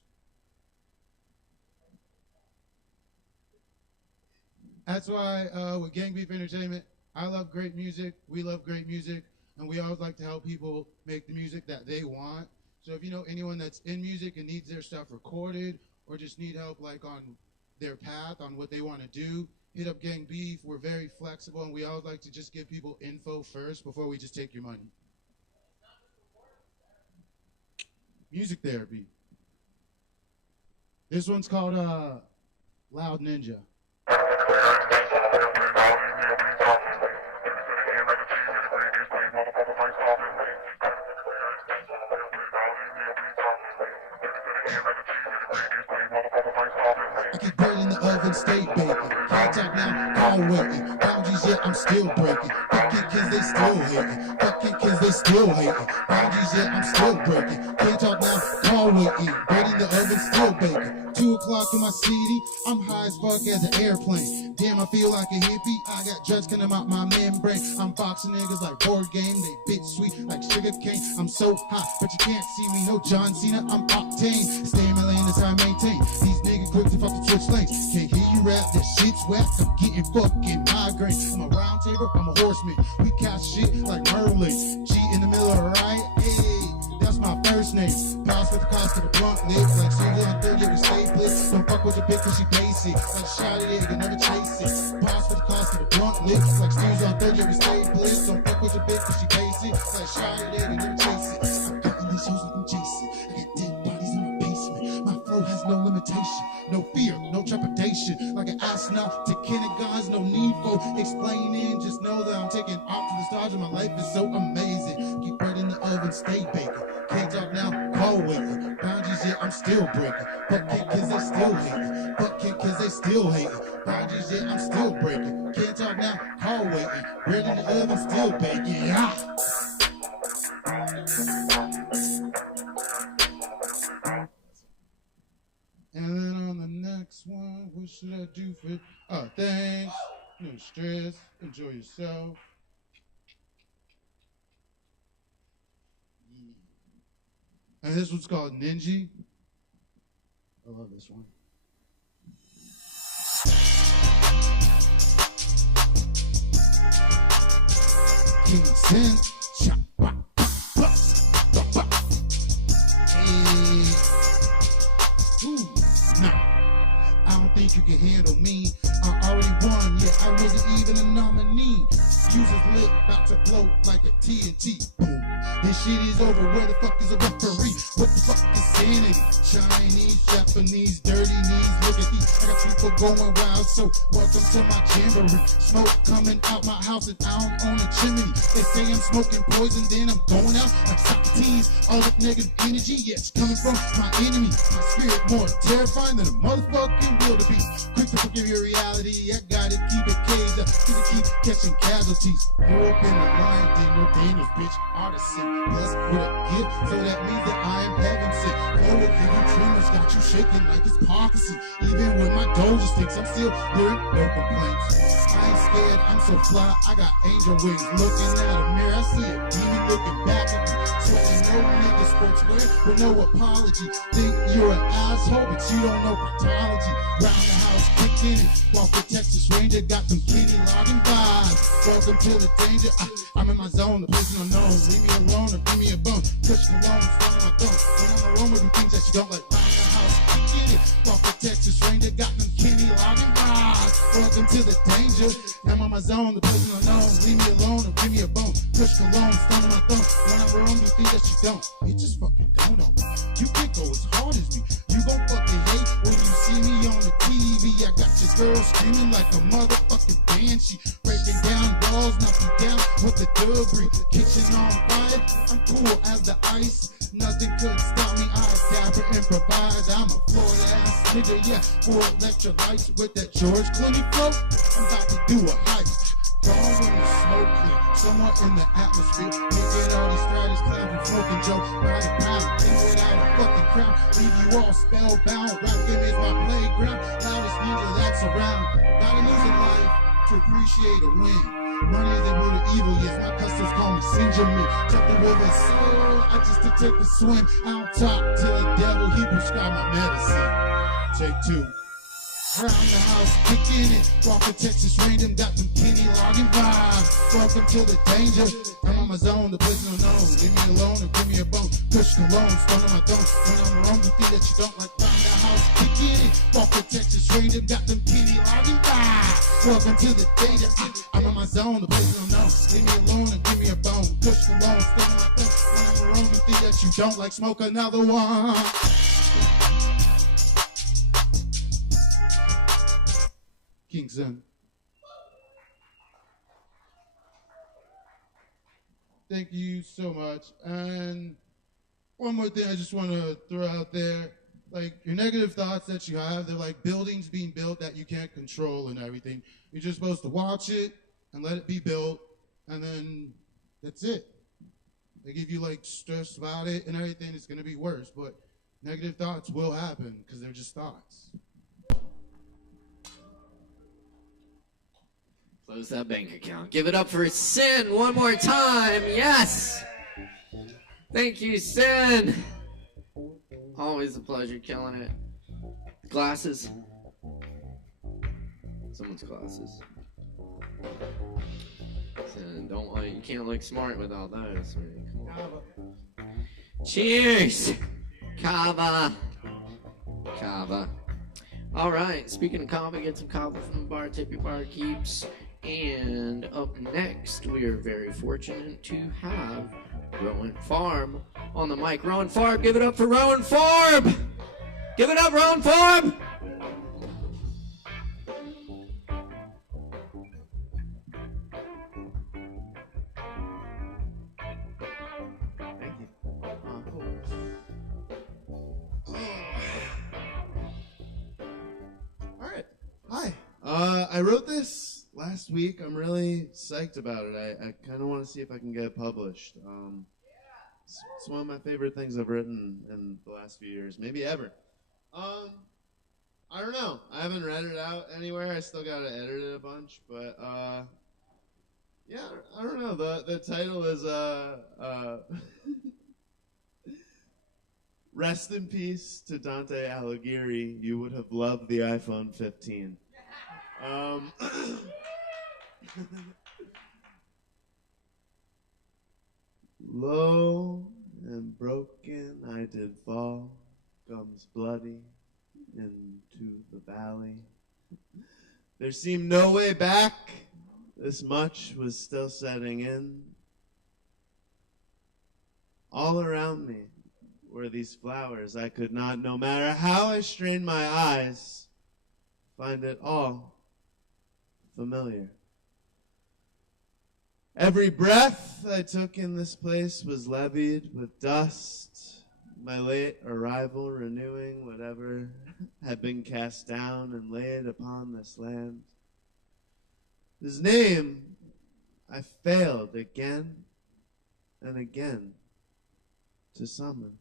That's why with Gang Beef Entertainment, I love great music, we love great music, and we always like to help people make the music that they want. So if you know anyone that's in music and needs their stuff recorded or just need help like on their path, on what they want to do, hit up Gang Beef. We're very flexible, and we always like to just give people info first before we just take your money. Music therapy. This one's called Loud Ninja. I keep bread in the oven, stay baking. Can't talk now, call waiting. Boundaries, yeah, I'm still breaking. Fucking kids, they still hating. Fucking kids, they still hating. Boundaries, yeah, I'm still breaking. Can't talk now, call waiting. Bread in the oven, still baking. 2 o'clock in my city, I'm high as fuck as an airplane. Damn, I feel like a hippie. I got drugs coming out my membrane. I'm boxing niggas like board game. They bitch sweet like sugar cane. I'm so hot, but you can't see me. No John Cena, I'm octane. Stay in my lane as I maintain. These niggas quick to fucking switch lanes. Can't hear you rap, that shit's whack. I'm getting fucking migraine. I'm a round table, I'm a horseman. We catch shit like Merlin. G in the middle of a riot, hey, that's my first name. Pause for the cost of the blunt lips. Like Susie on 30, we stay bliss. Don't fuck with the bitch cause she basic. Like shot it, you never chase it. Pause for the cost of the blunt lips. Like Susie on 30, we stay bliss. Don't fuck with the bitch cause she basic. Like shot it, you never chase it. I'm getting these hoes like I'm chasing. I got dead bodies in my basement. My flow has no limitation. No fear, no trepidation. Like an astronaut to kindergartens, no need for explaining. Just know that I'm taking off to the stars and my life is so amazing. Keep bread in the oven, stay baking. Can't talk now, call waiting. Boundaries, yeah, I'm still breaking. Fuck kids, they still hating. Fuck kids, they still hating. Boundaries, yeah, I'm still breaking. Can't talk now, call waiting. Bread in the oven, still baking. Ah! And then on the next one, what should I do for? Oh, thanks. No stress. Enjoy yourself. And this one's called Ninja. I love this one. King Sin. I don't think you can handle me. I already won, yeah, I wasn't even a nominee. Users lit, about to blow like a TNT. Boom. This shit is over, where the fuck is a referee? What the fuck is sanity? Chinese, Japanese, dirty knees, look at these. I got people going wild, so welcome to my jamboree. Smoke coming out my house and I don't own a chimney. They say I'm smoking poison, then I'm going out like Socrates. All that negative energy, yeah, it's coming from my enemy. My spirit more terrifying than a motherfucking wildebeest. Quick to forgive your reality, I gotta keep it caged up, cause I keep catching casualties. Grew up in the line, did no Daniels, bitch, artisan. Blessed with a gift, so that means that I am heaven sent. Flow with you dreamers, got you shaking like it's Parkinson. Even with my Doja sticks, I'm still hearing no complaints. I ain't scared, I'm so fly, I got angel wings. Looking at a mirror, I see a demon looking back at me. Sweating no nigga sportswear with no apology. Think you're an asshole, but you don't know pathology. Round the house, kicking it. Walk the Texas Ranger, got some kitty logging vibes. Welcome to the danger. I'm in my zone, the place you don't know. Leave me alone or give me a bone. Touch the wall in front of my thumb. When I'm alone with the things that you don't like. Round the house, kicking it. Walk the Texas Ranger, got them Kenny logging vibes. Welcome to the danger. I'm on my zone, the person unknown. Leave me alone or give me a bone. Push cologne, stun on my thumb. When I'm wrong, you think that you don't. You just fucking don't know me. You can't go as hard as me. You gon' fucking hate when you see me on the TV. I got your girl screaming like a motherfucking banshee. Breaking down walls, knock you down with the debris. Kitchen on fire, I'm cool as the ice. Nothing could stop me, I adapt and improvise. I'm a Florida ass nigga, yeah. 4 electrolytes with that George Clooney flow. I'm about to do a heist. Gone when the smoke clear, somewhere in the atmosphere. Look at all these strategies, clams and smoking Joe. By the pound, thing without a fucking crown. Leave you all spellbound. Rap game is my playground. Loudest ninja that's around. Gotta lose in life to appreciate a win. Money is the root of evil, yes, my customers call me Benjamin. Jump the river, soul, I just to take a swim. I'll talk to the devil, he prescribed my medicine. Take 2. Round the house, kicking it. Walking Texas Random, got them Kenny logging vibes. Welcome to the danger. I'm on my zone, the place no known. Leave me alone and give me a bone. Push cologne, stun on my thumb. When I'm wrong, you think that you don't like round the house, kicking it. Walking Texas Random, got them Kenny logging vibes. Welcome to the danger. I'm on my zone, the place no known. Leave me alone and give me a bone. Push cologne, stun on my thumb. When I'm wrong, you think that you don't like smoke another one. Kingston. Thank you so much. And one more thing I just want to throw out there. Like, your negative thoughts that you have, they're like buildings being built that you can't control and everything. You're just supposed to watch it and let it be built, and then that's it. Like, if you like stress about it and everything, it's going to be worse. But negative thoughts will happen because they're just thoughts. Close that bank account. Give it up for Sin one more time. Yes. Thank you, Sin. Always a pleasure killing it. Glasses. Someone's glasses. Sin, you can't look smart without those. Come on. Cheers. Kava. Kava. All right. Speaking of kava, get some kava from the bar. Tip your bar keeps. And up next, we are very fortunate to have Rowan Farb on the mic. Rowan Farb, give it up for Rowan Farb! Give it up, Rowan Farb! Thank you. Cool. All right. Hi. I wrote this last week. I'm really psyched about it. I kind of want to see if I can get it published. It's one of my favorite things I've written in the last few years, maybe ever. I don't know. I haven't read it out anywhere. I still got to edit it a bunch, but yeah, I don't know. The title is Rest in peace to Dante Alighieri. You would have loved the iPhone 15. Low and broken I did fall, gums bloody into the valley. There seemed no way back, this much was still setting in. All around me were these flowers I could not, no matter how I strained my eyes, find it all familiar. Every breath I took in this place was levied with dust, my late arrival renewing whatever had been cast down and laid upon this land. His name I failed again and again to summon.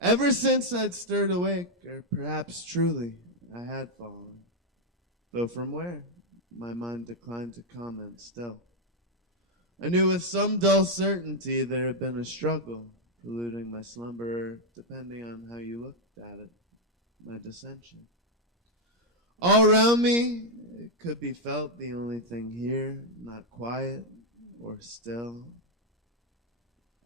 Ever since I'd stirred awake, or perhaps truly I had fallen, though from where? My mind declined to comment still. I knew with some dull certainty there had been a struggle, polluting my slumber, depending on how you looked at it, my dissension. All around me, it could be felt the only thing here, not quiet or still.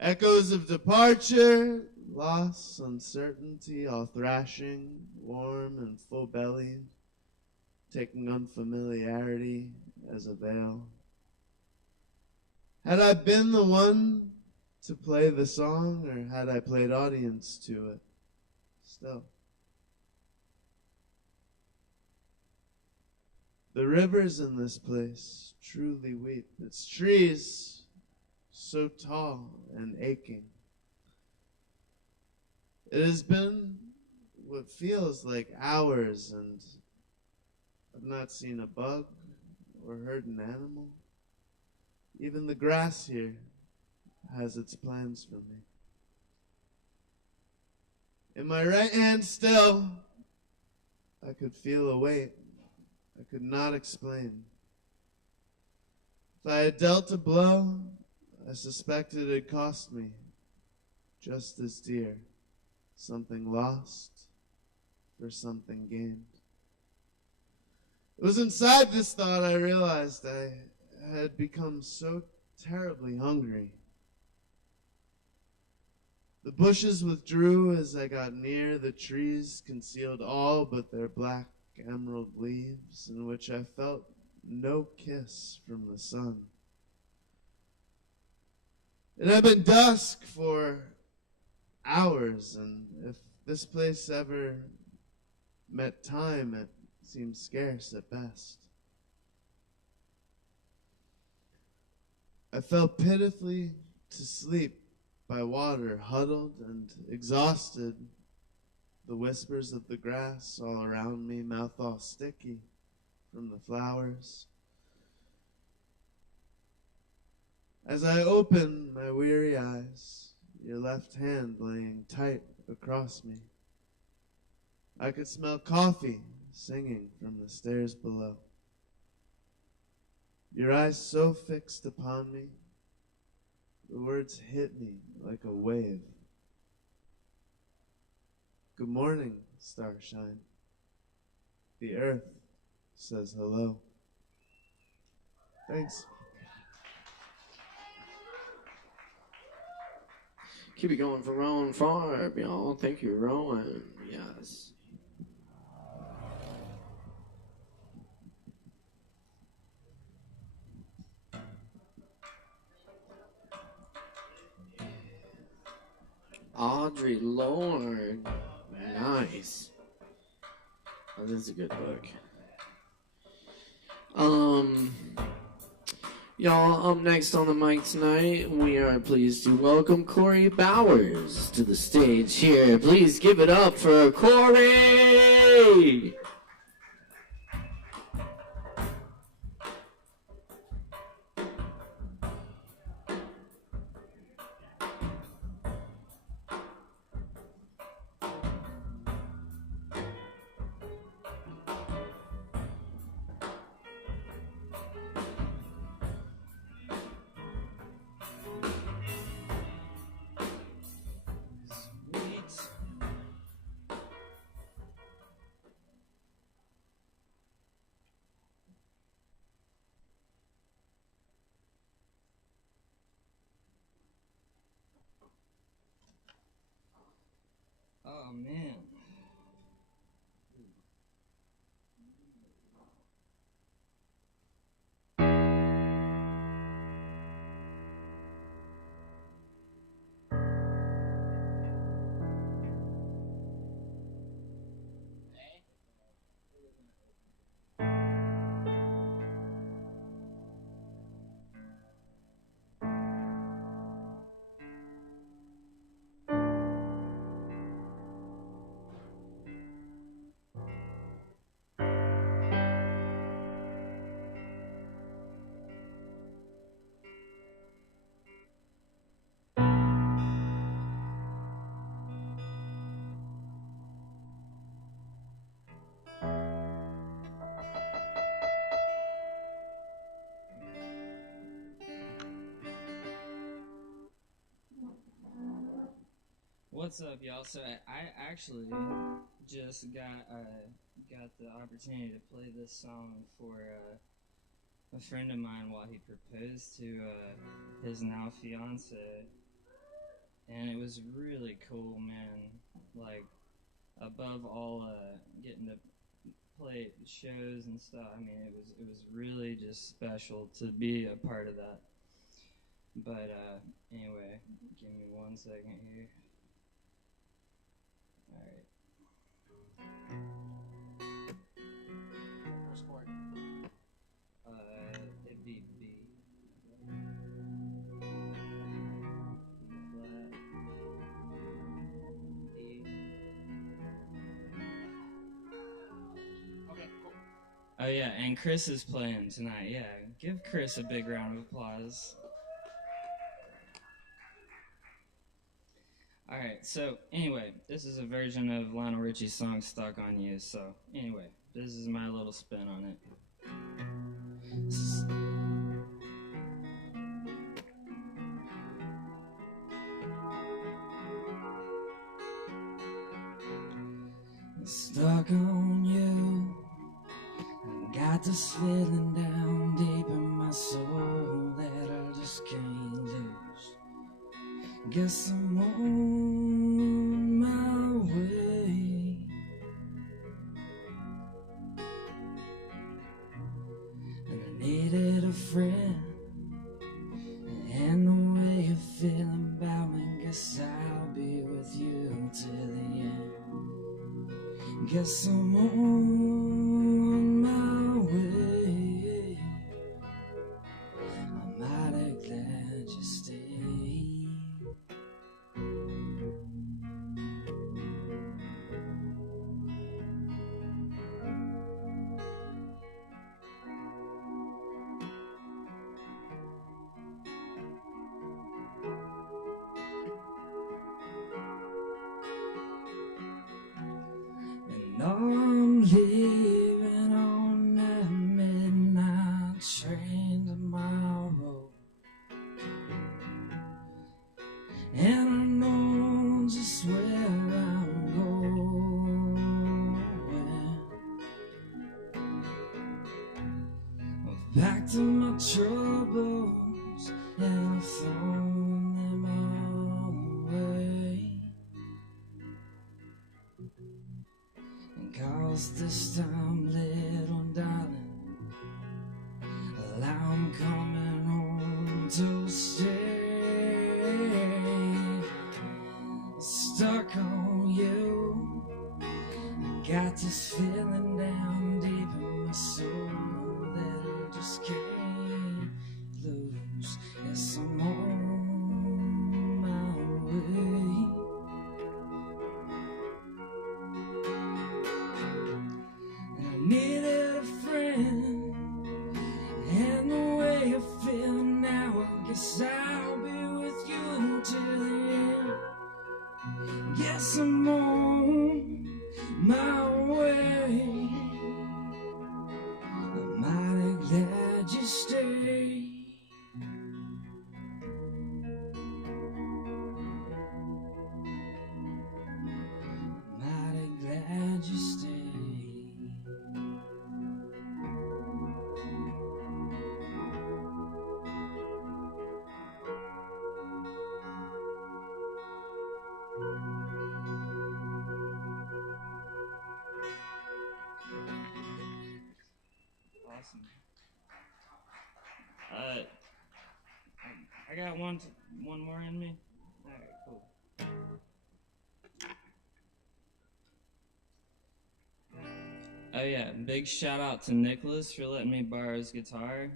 Echoes of departure, loss, uncertainty, all thrashing, warm and full-bellied, taking unfamiliarity as a veil. Had I been the one to play the song, or had I played audience to it? Still. The rivers in this place truly weep. Its trees so tall and aching. It has been what feels like hours, and I've not seen a bug or heard an animal. Even the grass here has its plans for me. In my right hand still, I could feel a weight I could not explain. If I had dealt a blow, I suspected it cost me just as dear. Something lost for something gained. It was inside this thought I realized I had become so terribly hungry. The bushes withdrew as I got near. The trees concealed all but their black emerald leaves, in which I felt no kiss from the sun. It had been dusk for hours, and if this place ever met time, it seemed scarce at best. I fell pitifully to sleep by water, huddled and exhausted, the whispers of the grass all around me, mouth all sticky from the flowers. As I open my weary eyes, your left hand laying tight across me, I could smell coffee singing from the stairs below. Your eyes so fixed upon me, the words hit me like a wave. Good morning, starshine. The earth says hello. Thanks. Keep it going for Rowan Farb, y'all. Thank you, Rowan. Yes. Audrey Lorde. Nice. Oh, this is a good book. Y'all, up next on the mic tonight, we are pleased to welcome Corey Bowers to the stage here. Please give it up for Corey! Oh man. What's up, y'all? So I actually just got the opportunity to play this song for a friend of mine while he proposed to his now fiance and it was really cool, man. Like, above all, getting to play shows and stuff. I mean, it was really just special to be a part of that. But anyway, give me 1 second here. All right. First chord. It'd be B. Okay, cool. Oh yeah, and Chris is playing tonight. Yeah, give Chris a big round of applause. All right, so anyway, this is a version of Lionel Richie's song "Stuck on You." So anyway, this is my little spin on it. Stuck on you, got this feeling down deep in my soul that I just can't lose. Guess I'm on my way. And I needed a friend, and the way you're feeling about me, guess I'll be with you till the end. Guess I'm on my way. I'm mighty glad you stayed. And I'm leaving on that midnight train tomorrow, and I know just where I'm going. I've packed up my troubles and I've thrown them all away. And 'cause this time, little darling, well, I'm coming home to stay. Stuck on you, I got this feeling down deep in my soul that I just can't lose. Yes, I'm on my way. And I needed a friend, and the way you feel now, I guess I'll be with you till the end. Guess I'm on my way. I'm mighty glad you stayed. I'm mighty glad you stayed. Awesome. I got one more in me. All right, cool. Oh yeah, big shout out to Nicholas for letting me borrow his guitar.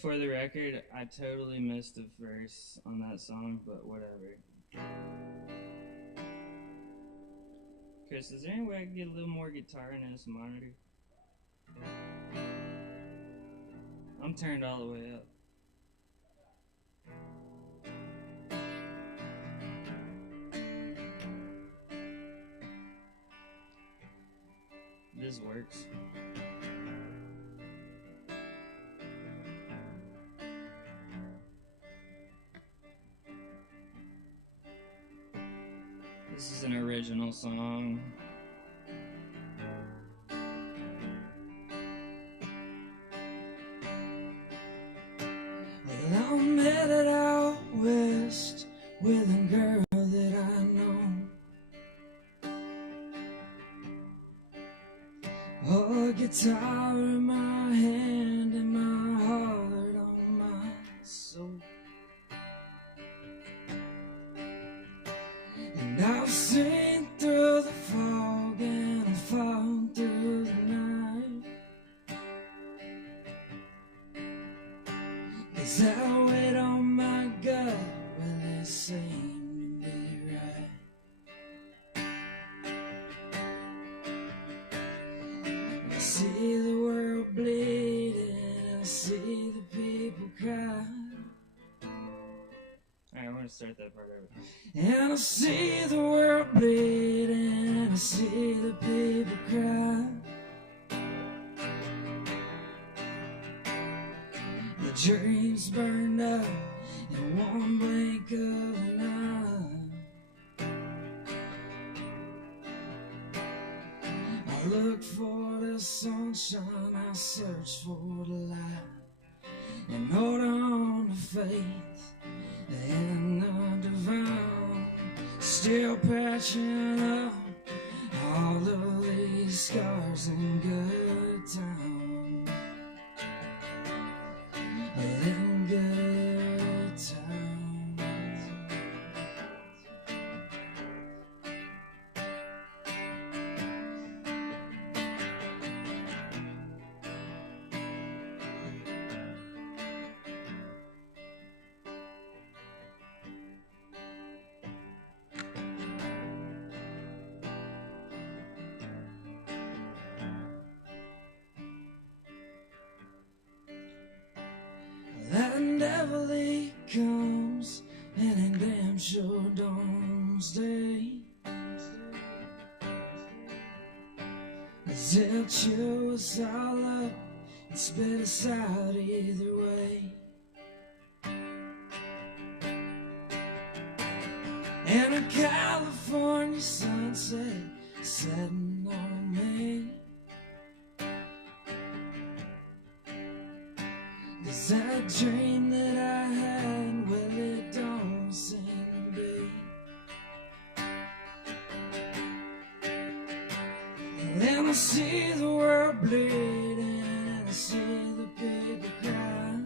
For the record, I totally missed a verse on that song, but whatever. Chris, is there any way I can get a little more guitar in this monitor? I'm turned all the way up. This works. This is an original song. Well, I'm headed out west. Oh, a guitar in my hand and my heart on my soul. And I'll sing through the fog and I'll fall through the night. 'Cause that weight on my gut, well, it seemed to be right. I see the world bleeding, I see the people cry. Alright, I'm gonna start that part over. And I see the world bleeding, and I see the people cry. The dreams burned up in one blink of an eye. I look for the sunshine, I search for the light, and hold on to faith in the divine. Still patching up all of these scars and good times. Living good times. That devil comes and it damn sure don't stay. 'Cause he'll chew us all up and spit us out either way. And a California sunset setting on me. 'Cause that dream that I had, well, it don't seem to be. And then I see the world bleeding, and I see the people cry.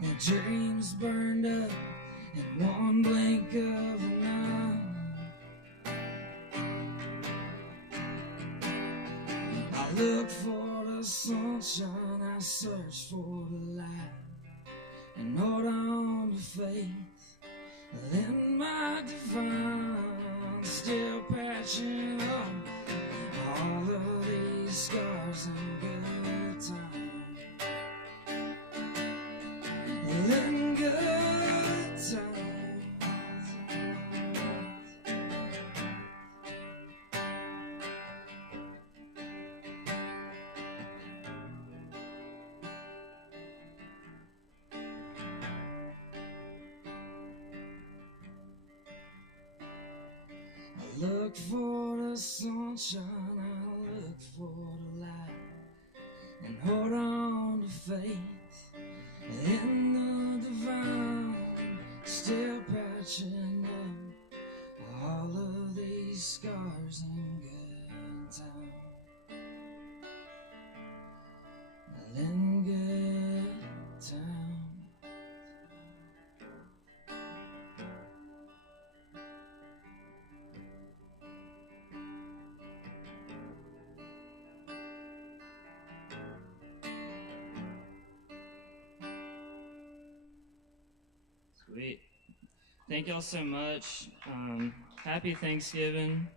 My dreams burned up in one blink of an eye. I look for the sunshine, I search for the light, and hold on to faith in my divine. Still patching up all of these scars and good times. Living good times. I look for the sunshine, I look for the light, and hold on to faith in the divine. Still patching up all of these scars and good times. In good times. Sweet. Thank y'all so much. Happy Thanksgiving.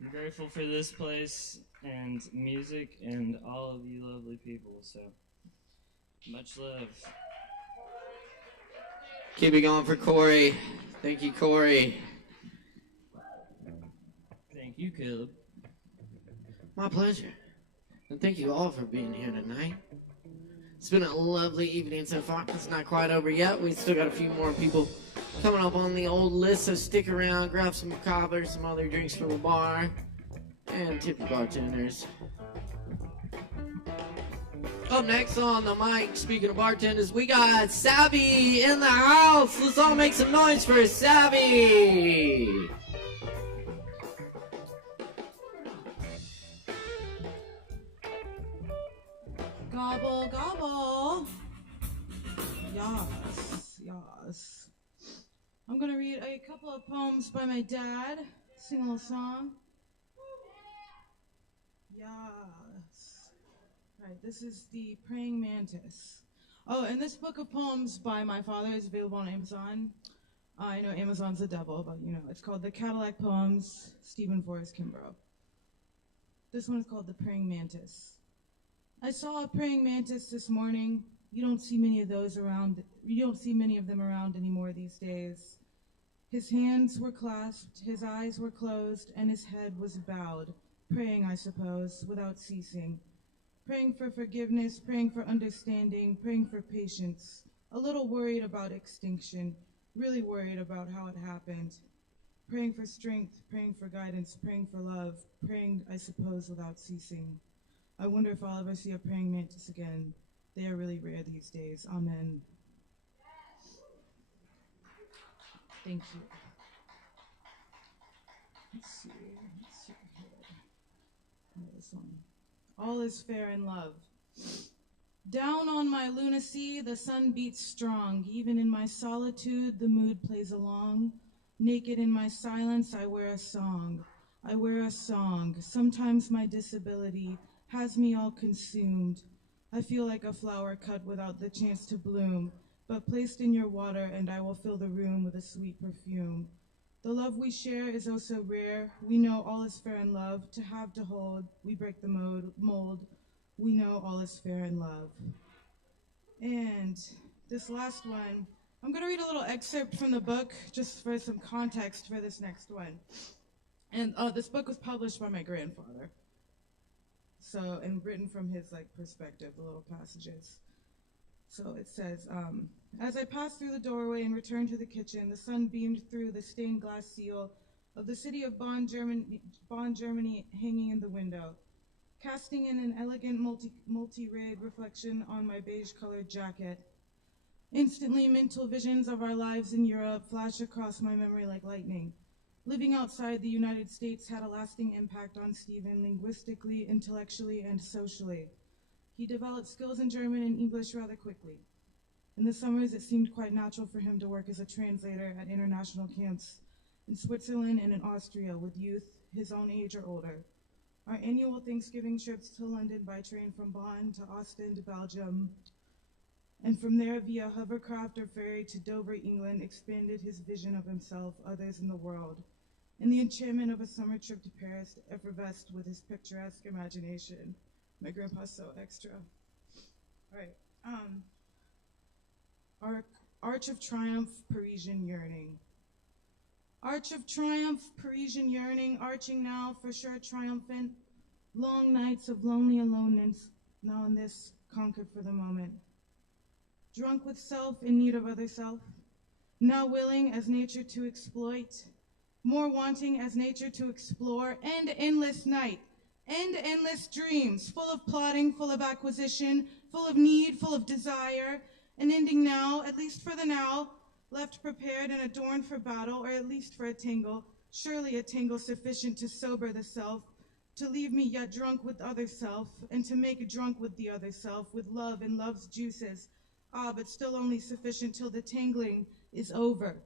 I'm grateful for this place and music and all of you lovely people. So, much love. Keep it going for Corey. Thank you, Corey. Thank you, Caleb. My pleasure. And thank you all for being here tonight. It's been a lovely evening so far. It's not quite over yet. We still got a few more people coming up on the old list, so stick around, grab some kava, some other drinks from the bar, and tip the bartenders. Up next on the mic, speaking of bartenders, we got Savvy in the house. Let's all make some noise for Savvy. Gobble, gobble. Yas, yas. I'm gonna read a couple of poems by my dad, sing a little song. Yes. Right, this is the Praying Mantis. Oh, and this book of poems by my father is available on Amazon. I know Amazon's the devil, but you know, it's called The Cadillac Poems, Stephen Forrest Kimbrough. This one is called The Praying Mantis. I saw a praying mantis this morning. You don't see many of those around. You don't see many of them around anymore these days. His hands were clasped, his eyes were closed, and his head was bowed, praying, I suppose, without ceasing. Praying for forgiveness, praying for understanding, praying for patience. A little worried about extinction, really worried about how it happened. Praying for strength, praying for guidance, praying for love, praying, I suppose, without ceasing. I wonder if I'll ever see a praying mantis again. They are really rare these days. Amen. Thank you. Let's see here. Oh, this one. All is fair in love. Down on my lunacy, the sun beats strong. Even in my solitude, the mood plays along. Naked in my silence, I wear a song. I wear a song. Sometimes my disability has me all consumed. I feel like a flower cut without the chance to bloom, but placed in your water, and I will fill the room with a sweet perfume. The love we share is oh so rare. We know all is fair in love. To have, to hold, we break the mold. We know all is fair in love. And this last one, I'm going to read a little excerpt from the book just for some context for this next one. And this book was published by my grandfather. So, and written from his perspective, the little passages. So it says, as I passed through the doorway and returned to the kitchen, the sun beamed through the stained glass seal of the city of Bonn, Germany hanging in the window, casting in an elegant multi-rayed reflection on my beige-colored jacket. Instantly, mental visions of our lives in Europe flashed across my memory like lightning. Living outside the United States had a lasting impact on Stephen linguistically, intellectually, and socially. He developed skills in German and English rather quickly. In the summers, it seemed quite natural for him to work as a translator at international camps in Switzerland and in Austria with youth his own age or older. Our annual Thanksgiving trips to London by train from Bonn to Ostend, Belgium, and from there via hovercraft or ferry to Dover, England, expanded his vision of himself, others, in the world. And the enchantment of a summer trip to Paris effervesced with his picturesque imagination. My grandpa's so extra. All right. Arch of Triumph, Parisian Yearning. Arch of Triumph, Parisian yearning, arching now, for sure triumphant. Long nights of lonely aloneness, now in this, conquered for the moment. Drunk with self, in need of other self. Now willing as nature to exploit. More wanting as nature to explore. End endless night. End endless dreams, full of plotting, full of acquisition, full of need, full of desire. An ending now, at least for the now, left prepared and adorned for battle, or at least for a tangle, surely a tangle sufficient to sober the self, to leave me yet drunk with other self, and to make a drunk with the other self, with love and love's juices. Ah, but still only sufficient till the tangling is over.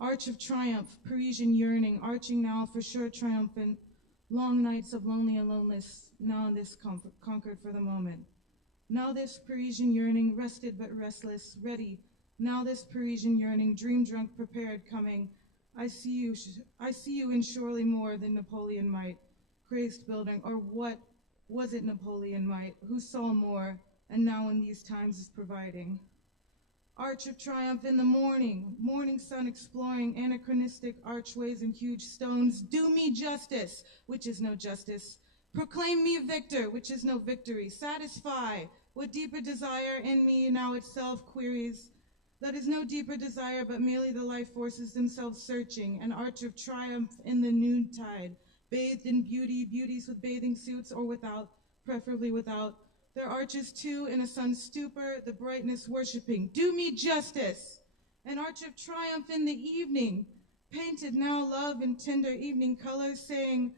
Arch of Triumph, Parisian yearning, arching now for sure triumphant. Long nights of lonely aloneness, now in this conquered for the moment. Now this Parisian yearning, rested but restless, ready. Now this Parisian yearning, dream drunk, prepared, coming. I see you in surely more than Napoleon might. Crazed building, or what was it Napoleon might, who saw more, and now in these times is providing. Arch of Triumph in the morning, morning sun exploring anachronistic archways and huge stones. Do me justice, which is no justice. Proclaim me victor, which is no victory. Satisfy what deeper desire in me now itself queries. That is no deeper desire, but merely the life forces themselves searching. An arch of triumph in the noontide, bathed in beauty, beauties with bathing suits or without, preferably without. Their arches too in a sun's stupor, the brightness worshiping. Do me justice! An arch of triumph in the evening, painted now love in tender evening colors, saying,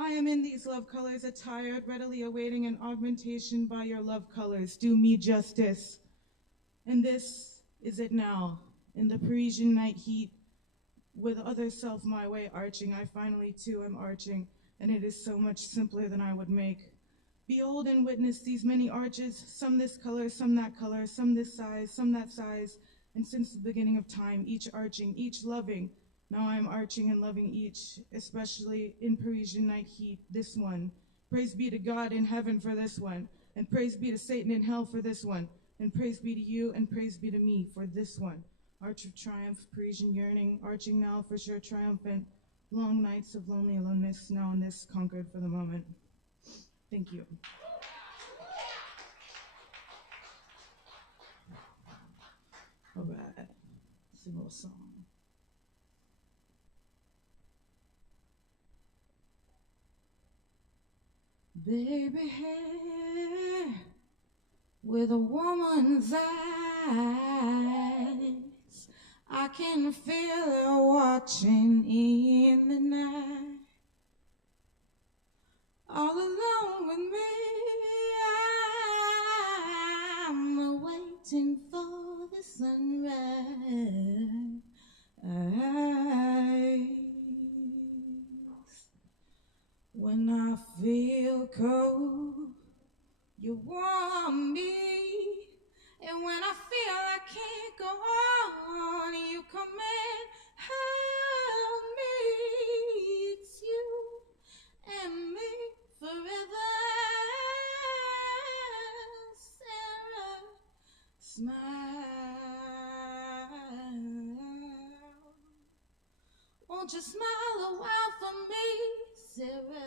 I am in these love colors attired, readily awaiting an augmentation by your love colors. Do me justice. And this is it now. In the Parisian night heat, with other self my way arching, I finally too am arching, and it is so much simpler than I would make. Behold and witness these many arches, some this color, some that color, some this size, some that size, and since the beginning of time, each arching, each loving. Now I am arching and loving each, especially in Parisian night heat, this one. Praise be to God in heaven for this one, and praise be to Satan in hell for this one, and praise be to you, and praise be to me for this one. Arch of triumph, Parisian yearning, arching now for sure triumphant. Long nights of lonely aloneness, now in this conquered for the moment. Thank you. All right, sing a little song. Baby hair with a woman's eyes, I can feel her watching in the night. All alone with me, I'm waiting for the sunrise. When I feel cold, you warm me. And when I feel I can't go on, you come and help me. It's you and me forever. Sarah, smile. Won't you smile a while for me, Sarah?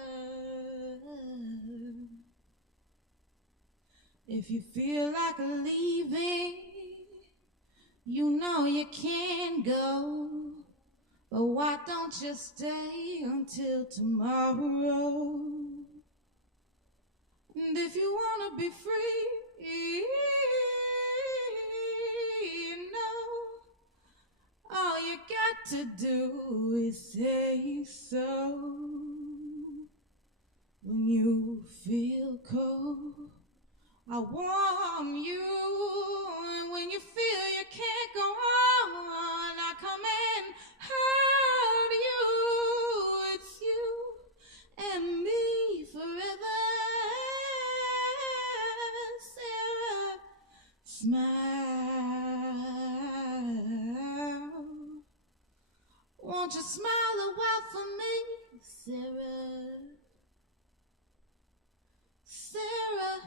If you feel like leaving, you know you can go. But why don't you stay until tomorrow? And if you wanna be free, you know, all you got to do is say so. When you feel cold, I warm you, and when you feel you can't go on, I come and hurt you. It's you and me forever. Sarah, smile. Won't you smile a while for me, Sarah? Sarah,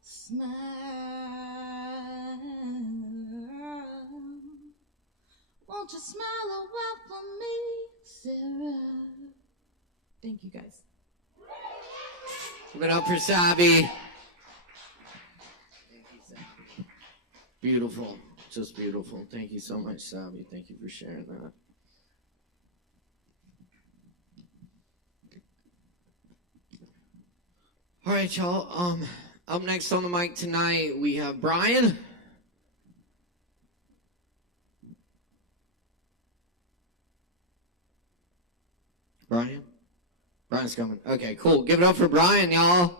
smile. Won't you smile a while for me, Sarah? Thank you, guys. Give it up for Sabi. Beautiful, just beautiful. Thank you so much, Sabi. Thank you for sharing that. All right, y'all. Up next on the mic tonight, we have Brian. Brian's coming. Okay, cool. Give it up for Brian, y'all.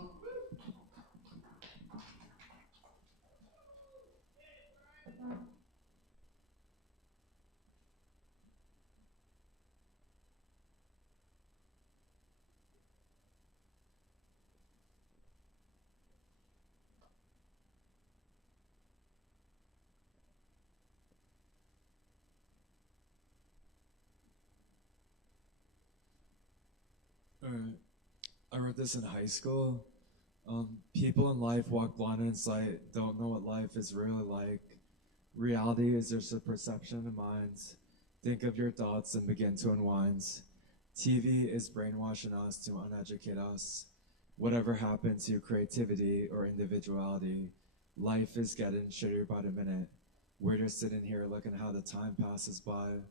Alright. I wrote this in high school. People in life walk blind in sight, don't know what life is really like. Reality is just a perception of minds. Think of your thoughts and begin to unwind. TV is brainwashing us to uneducate us. Whatever happened to creativity or individuality, life is getting shittier by the minute. We're just sitting here looking how the time passes by.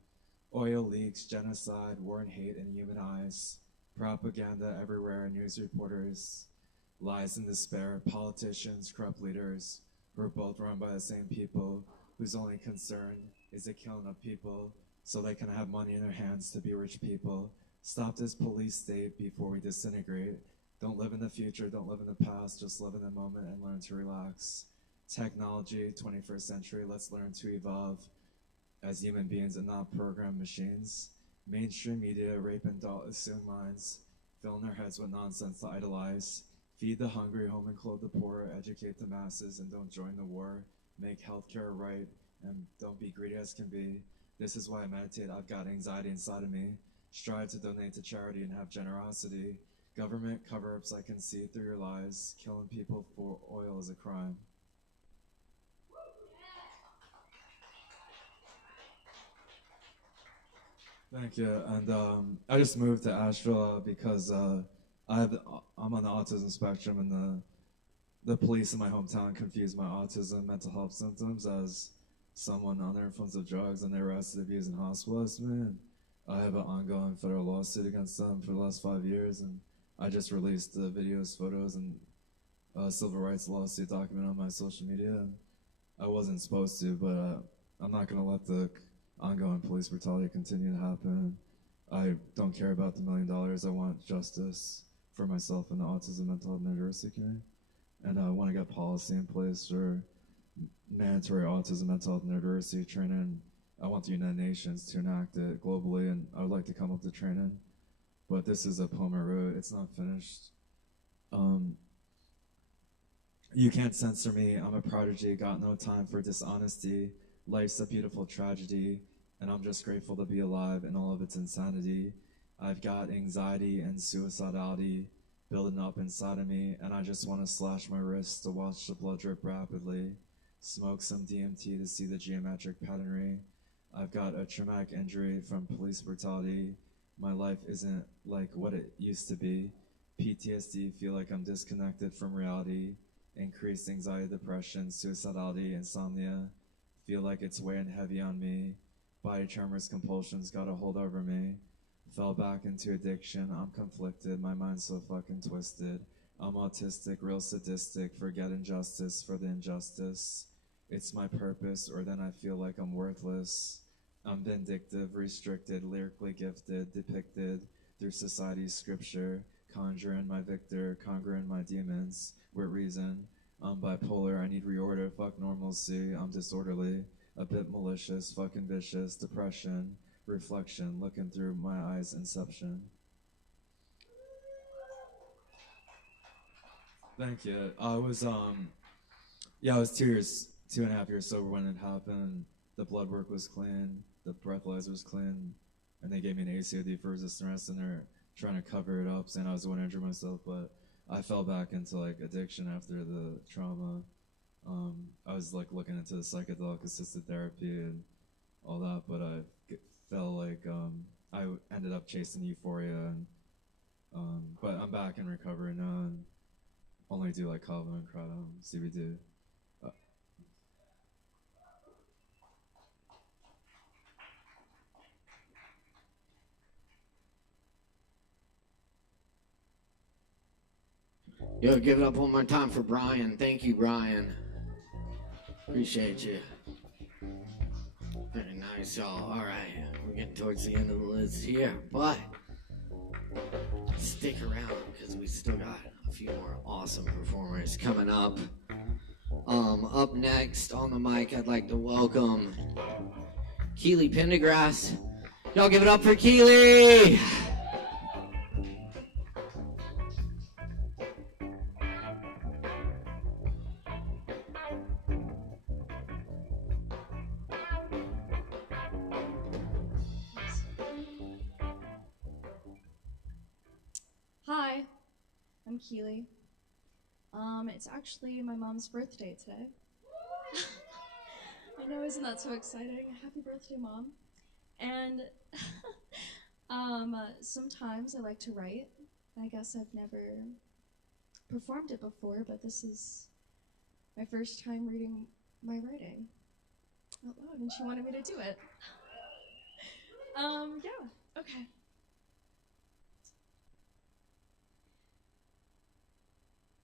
Oil leaks, genocide, war and hate in human eyes. Propaganda everywhere, news reporters, lies and despair, politicians, corrupt leaders, who are both run by the same people, whose only concern is the killing of people so they can have money in their hands to be rich people. Stop this police state before we disintegrate. Don't live in the future, don't live in the past, just live in the moment and learn to relax. Technology, 21st century, let's learn to evolve as human beings and not programmed machines. Mainstream media rape and assume minds, filling their heads with nonsense to idolize. Feed the hungry, home and clothe the poor, educate the masses, and don't join the war. Make healthcare right, and don't be greedy as can be. This is why I meditate. I've got anxiety inside of me. Strive to donate to charity and have generosity. Government cover-ups, I can see through your lies. Killing people for oil is a crime. Thank you. And I just moved to Asheville because I'm on the autism spectrum, and the police in my hometown confused my autism mental health symptoms as someone under influence of drugs, and they arrested, abused, and hospitalized me. And I have an ongoing federal lawsuit against them for the last 5 years, and I just released the videos, photos, and civil rights lawsuit document on my social media. And I wasn't supposed to, but I'm not going to let the ongoing police brutality continue to happen. I don't care about the $1 million. I want justice for myself and the autism mental health neurodiversity community. And I want to get policy in place for mandatory autism mental health neurodiversity training. I want the United Nations to enact it globally, and I would like to come up with training. But this is a poem I wrote. It's not finished. You can't censor me. I'm a prodigy. Got no time for dishonesty. Life's a beautiful tragedy, and I'm just grateful to be alive in all of its insanity. I've got anxiety and suicidality building up inside of me, and I just want to slash my wrists to watch the blood drip rapidly. Smoke some DMT to see the geometric patternry. I've got a traumatic injury from police brutality. My life isn't like what it used to be. PTSD, feel like I'm disconnected from reality. Increased anxiety, depression, suicidality, insomnia. Feel like it's weighing heavy on me. Body tremors, compulsions got a hold over me. Fell back into addiction, I'm conflicted, my mind's so fucking twisted. I'm autistic, real sadistic, forget injustice for the injustice. It's my purpose, or then I feel like I'm worthless. I'm vindictive, restricted, lyrically gifted, depicted through society's scripture. Conjuring my victor, conquering my demons with reason. I'm bipolar, I need reorder, fuck normalcy. I'm disorderly, a bit malicious, fucking vicious, depression, reflection, looking through my eyes, inception. Thank you. I was 2.5 years sober when it happened. The blood work was clean, the breathalyzer was clean, and they gave me an ACOD for resistant arrest, and they're trying to cover it up, saying I was the one to injure myself, but I fell back into like addiction after the trauma. I was like looking into the psychedelic assisted therapy and all that, but I felt like I ended up chasing euphoria, and but I'm back in recovery now and only do like kava and CBD. Yo, give it up one more time for Brian. Thank you, Brian. Appreciate you. Very nice, y'all. All right, we're getting towards the end of the list here, but stick around because we still got a few more awesome performers coming up. Up next on the mic, I'd like to welcome Keely Pendergrass. Y'all give it up for Keely. Hi, I'm Keely. It's actually my mom's birthday today. I know, isn't that so exciting? Happy birthday, Mom. And sometimes I like to write. I guess I've never performed it before, but this is my first time reading my writing out loud, and she wanted me to do it. Yeah, okay.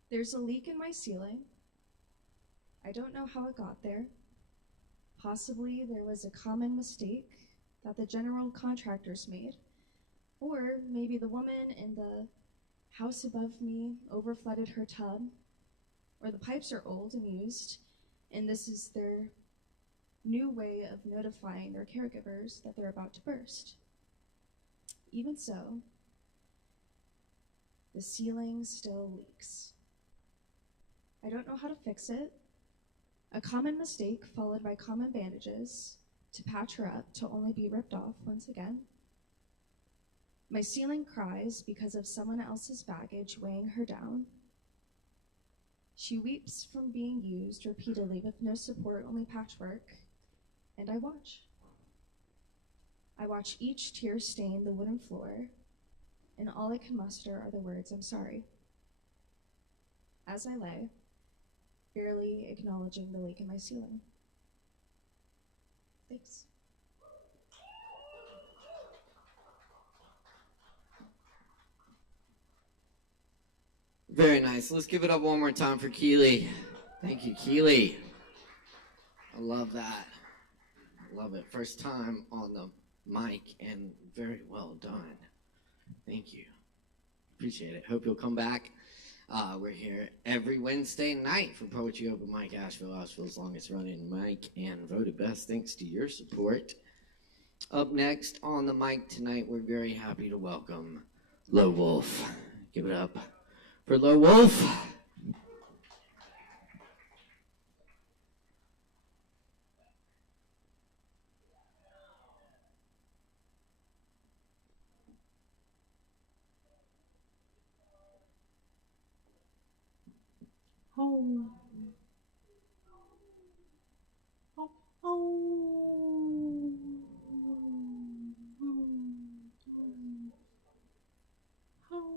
There's a leak in my ceiling. I don't know how it got there. Possibly there was a common mistake that the general contractors made. Or maybe the woman in the house above me overflooded her tub, or the pipes are old and used, and this is their new way of notifying their caregivers that they're about to burst. Even so, the ceiling still leaks. I don't know how to fix it. A common mistake followed by common bandages to patch her up to only be ripped off once again. My ceiling cries because of someone else's baggage weighing her down. She weeps from being used repeatedly with no support, only patchwork, and I watch. I watch each tear stain the wooden floor, and all I can muster are the words, "I'm sorry," as I lay, barely acknowledging the leak in my ceiling. Thanks. Very nice. Let's give it up one more time for Keely. Thank you, Keely. I love that. Love it. First time on the mic and very well done. Thank you. Appreciate it. Hope you'll come back. We're here every Wednesday night for Poetry Open Mic Asheville's longest running mic and voted best thanks to your support. Up next on the mic tonight, we're very happy to welcome Low Wolf. Give it up for Low Wolf. Oh. Oh. Oh. Oh.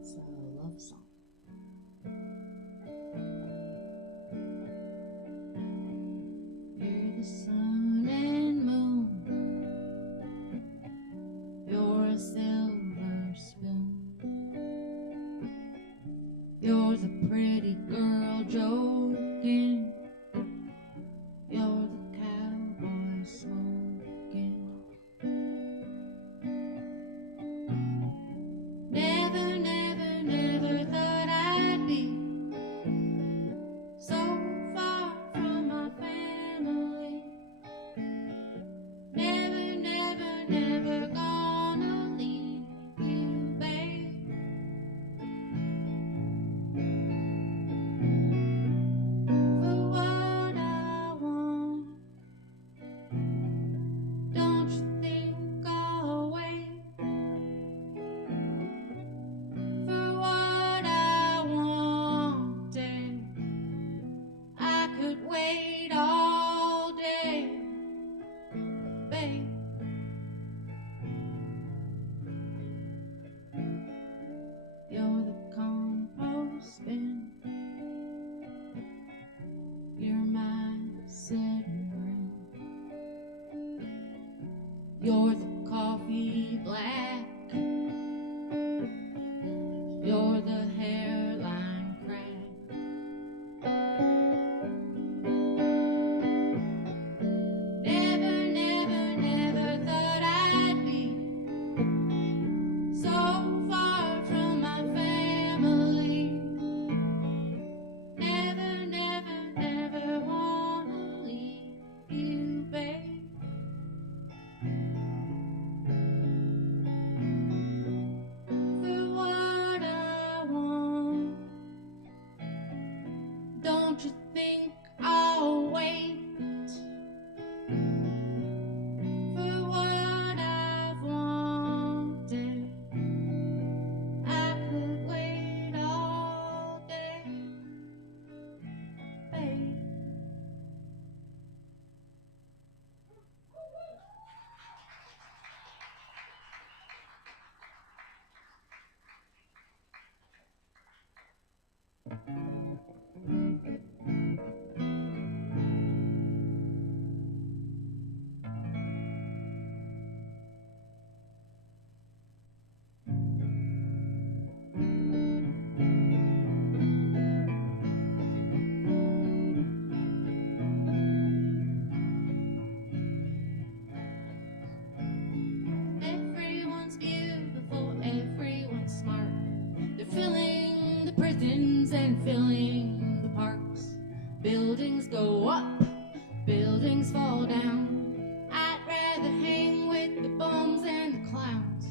It's a love song. You're the sun and moon. You're a silver spoon. You're the pretty girl joking. You're the cowboy smoking. Never, never, never thought I'd be so far from my family. Never, never, never gonna leave you, babe. prisons and filling the parks. Buildings go up, buildings fall down. I'd rather hang with the bums and the clowns.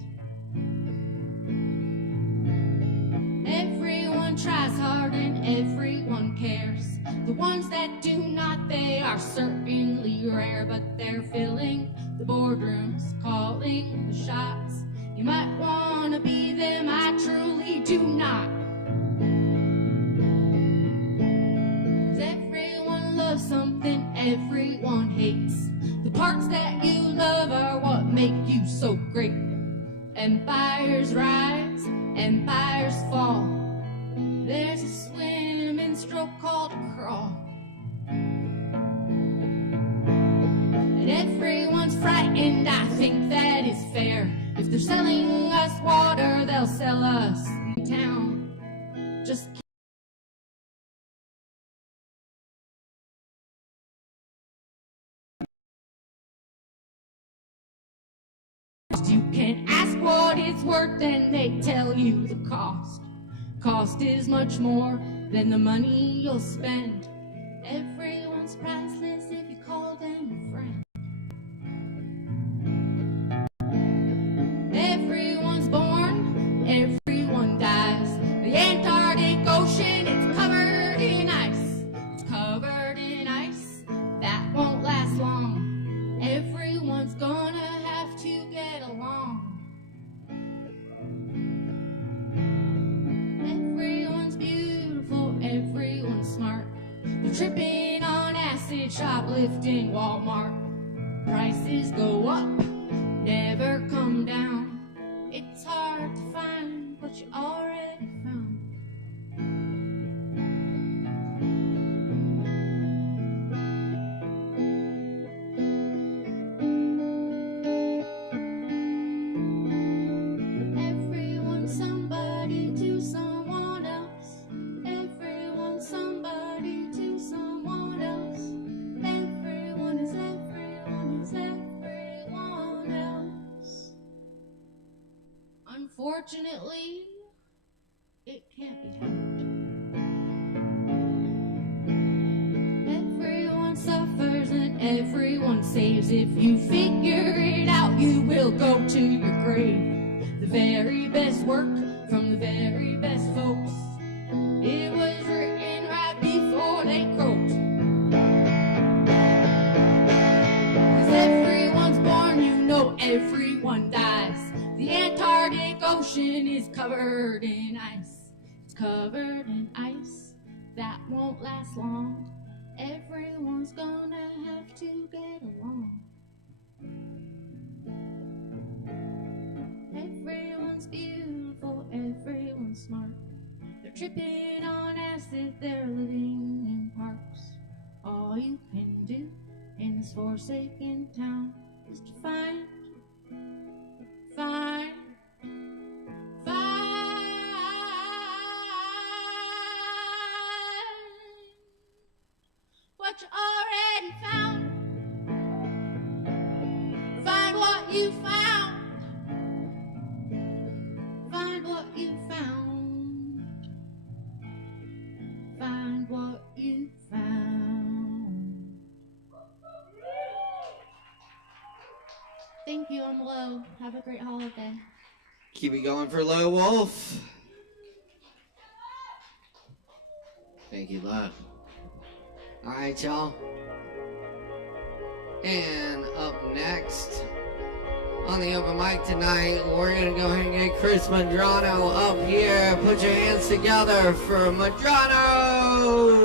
Everyone tries hard and everyone cares. The ones that do not, they are certainly rare, but they're filling the boardrooms, calling the shots. You might want to be them, I truly do not. 'Cause everyone loves something everyone hates. The parts that you love are what make you so great. Empires rise, empires fall. There's a swimming stroke called a crawl. And everyone's frightened, I think that is fair. If they're selling us water, they'll sell us in town. Just you can ask what it's worth and they tell you the cost. Cost is much more than the money you'll spend. Everyone's priceless if you call them a friend. Everyone's born, everyone dies. The Antarctic Ocean, it's covered in ice. It's covered in ice, that won't last long. Everyone's gonna have to get along. Everyone's beautiful, everyone's smart. They're tripping on acid, shoplifting Walmart. Prices go up, never come down. It's hard to find what you already found. Everyone's somebody to someone else. Everyone's somebody to someone else. Everyone is everyone else. Unfortunately, it can't be helped. Everyone suffers and everyone saves. If you figure it out, you will go to your grave. The very best work from the very best folks. It was written right before they croaked. 'Cause everyone's born, you know everyone dies. The Antarctic Ocean is covered in ice. It's covered in ice, that won't last long. Everyone's gonna have to get along. Everyone's beautiful, everyone's smart. They're tripping on acid, they're living in parks. All you can do in this forsaken town is to find what you already found. Find what you found. Find what you found. Find what you found. Thank you, I'm Lo. Have a great holiday. Keep it going for Low Wolf. Thank you, Lo. Alright, y'all. And up next, on the open mic tonight, we're going to go ahead and get Chris Madrano up here. Put your hands together for Madrano!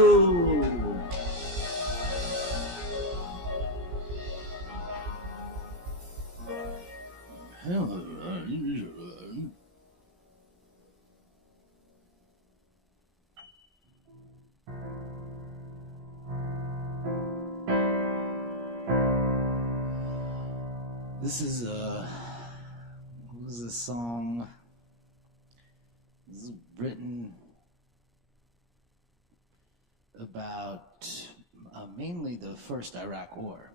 This is what was this song? This is written about mainly the first Iraq War.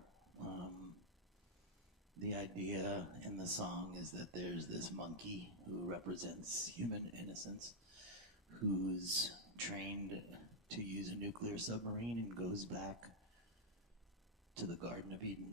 The idea in the song is that there's this monkey who represents human innocence, who's trained to use a nuclear submarine and goes back to the Garden of Eden.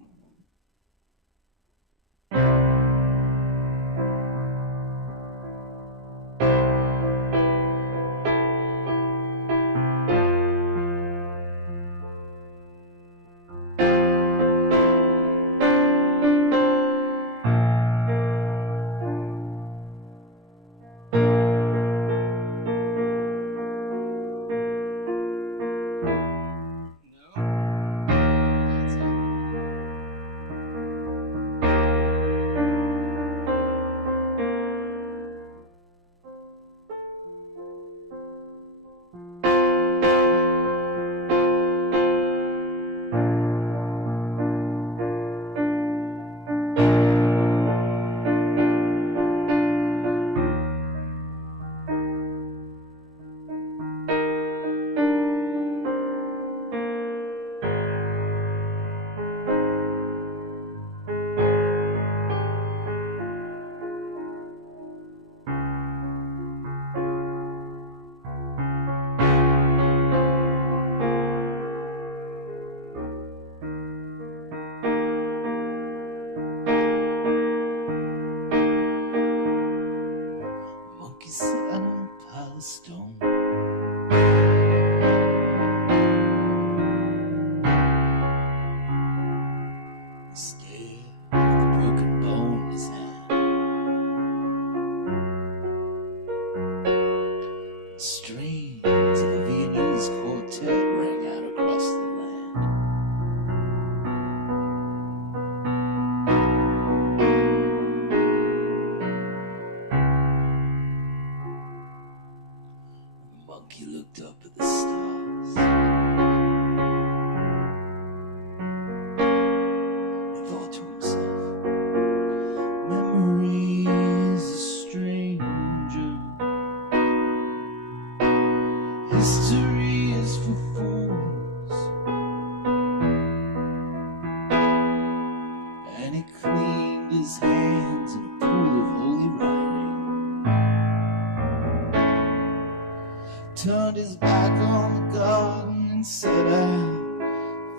Turned his back on the garden and set out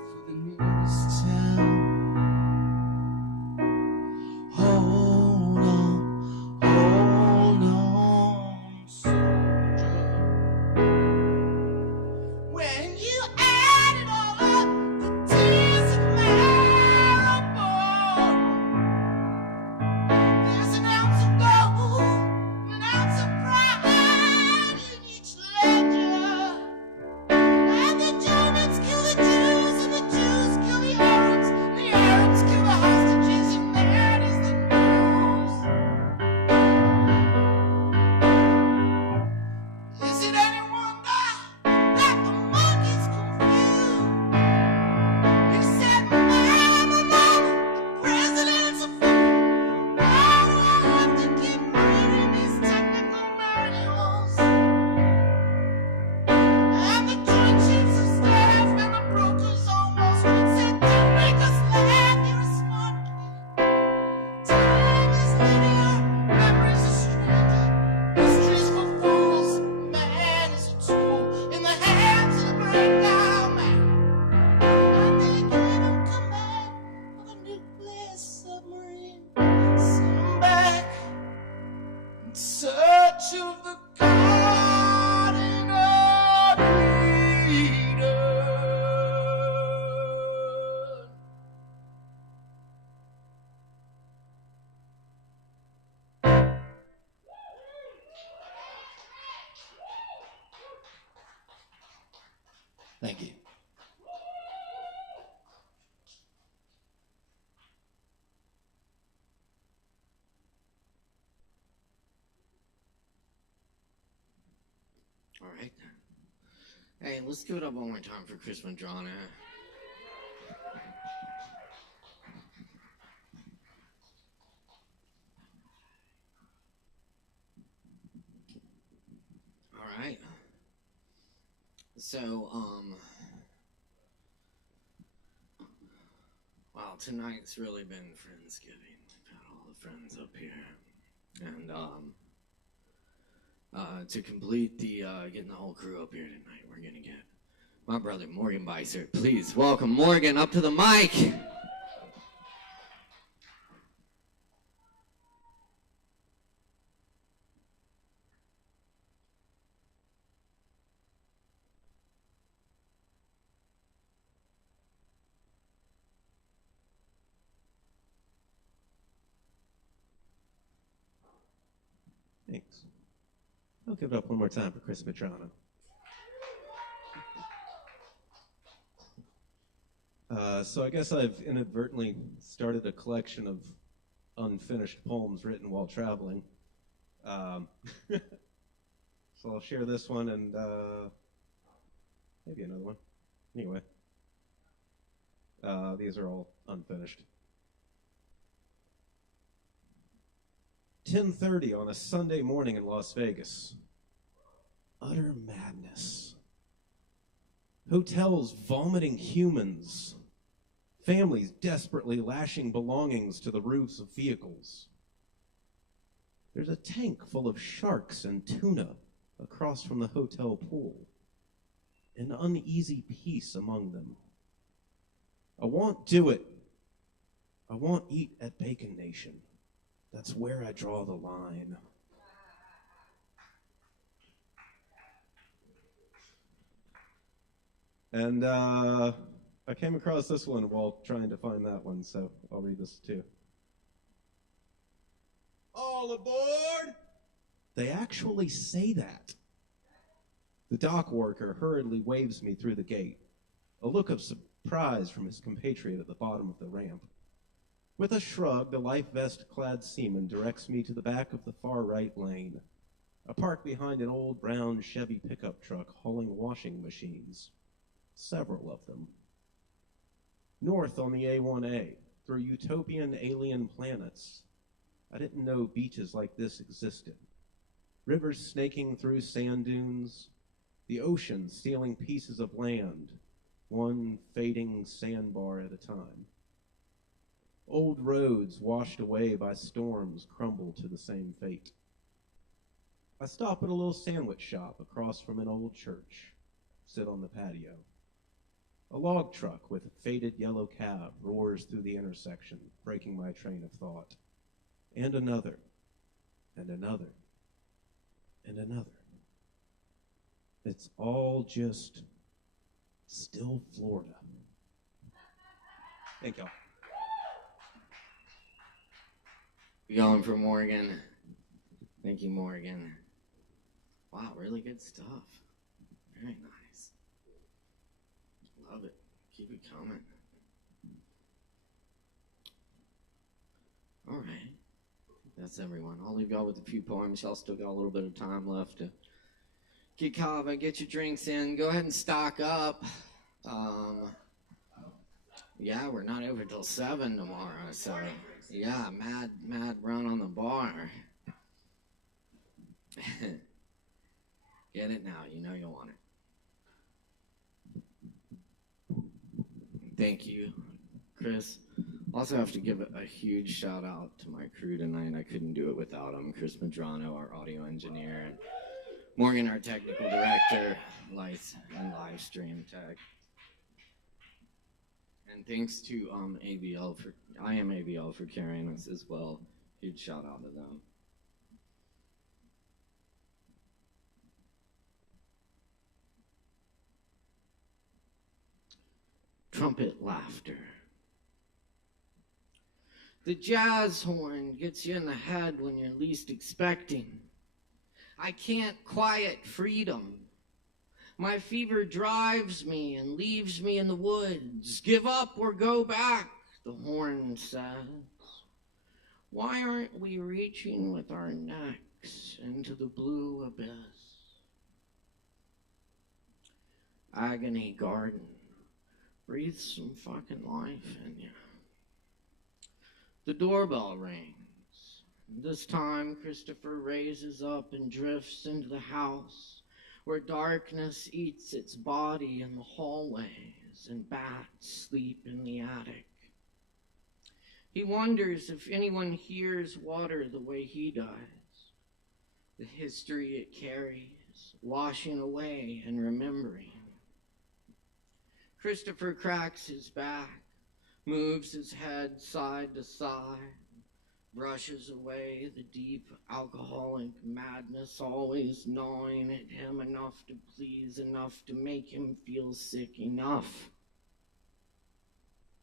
for the nearest town. Hold on, soldier. When you add it all up, the tears of marrow, there's an ounce of gold, an ounce of pride in each ledger. And the Germans kill the Jews, and the Jews kill the Arabs, and the Arabs kill the hostages, and that is the news. Is it any wonder that the monkeys confused? He said, Mama, the president's a fool. Now I have to keep reading these technical manuals. And the Joint Chiefs of Staff and the brokers almost said, don't make us laugh, you're a smart kid. Time is linear, memory's a stranger. History's for fools, man is a tool in the hands of the great guy man. And they gave him command of a nuclear submarine. Send him back in search of the Garden of Eden. Thank you. All right. Hey, let's give it up one more time for Chris Mandrana. All right. So, wow, tonight's really been Friendsgiving. We've had all the friends up here. And, To complete the getting the whole crew up here tonight, we're gonna get my brother Morgan Beissert. Please welcome Morgan up to the mic. Thanks. I'll give it up one more time for Chris Matrano. So I guess I've inadvertently started a collection of unfinished poems written while traveling. So I'll share this one and maybe another one. Anyway, these are all unfinished. 10:30 on a Sunday morning in Las Vegas. Utter madness. Hotels vomiting humans. Families desperately lashing belongings to the roofs of vehicles. There's a tank full of sharks and tuna across from the hotel pool. An uneasy peace among them. I won't do it. I won't eat at Bacon Nation. That's where I draw the line. And I came across this one while trying to find that one, so I'll read this too. All aboard! They actually say that. The dock worker hurriedly waves me through the gate, a look of surprise from his compatriot at the bottom of the ramp. With a shrug, the life vest-clad seaman directs me to the back of the far right lane. I park behind an old brown Chevy pickup truck hauling washing machines. Several of them. North on the A1A, through utopian alien planets. I didn't know beaches like this existed. Rivers snaking through sand dunes. The ocean stealing pieces of land, one fading sandbar at a time. Old roads washed away by storms crumble to the same fate. I stop at a little sandwich shop across from an old church, sit on the patio. A log truck with a faded yellow cab roars through the intersection, breaking my train of thought. And another, and another, and another. It's all just still Florida. Thank y'all. Going for Morgan. Thank you, Morgan. Wow, really good stuff. Very nice. Love it. Keep it coming. All right. That's everyone. I'll leave y'all with a few poems. Y'all still got a little bit of time left to get kava, get your drinks in. Go ahead and stock up. Yeah, we're not over till 7 tomorrow, so yeah, mad run on the bar. Get it now. You know you want it. Thank you, Chris. Also have to give a huge shout out to my crew tonight. I couldn't do it without them. Chris Madrano, our audio engineer, and Morgan, our technical director, lights and live stream tech. And thanks to I am ABL for carrying us as well. Huge shout out to them. Trumpet laughter. The jazz horn gets you in the head when you're least expecting. I can't quiet freedom. My fever drives me and leaves me in the woods. Give up or go back, the horn says. Why aren't we reaching with our necks into the blue abyss? Agony garden. Breathe some fucking life in you. The doorbell rings. This time, Christopher raises up and drifts into the house, where darkness eats its body in the hallways and bats sleep in the attic. He wonders if anyone hears water the way he does. the history it carries, washing away and remembering. Christopher cracks his back, moves his head side to side, brushes away the deep alcoholic madness always gnawing at him, enough to please, enough to make him feel sick enough.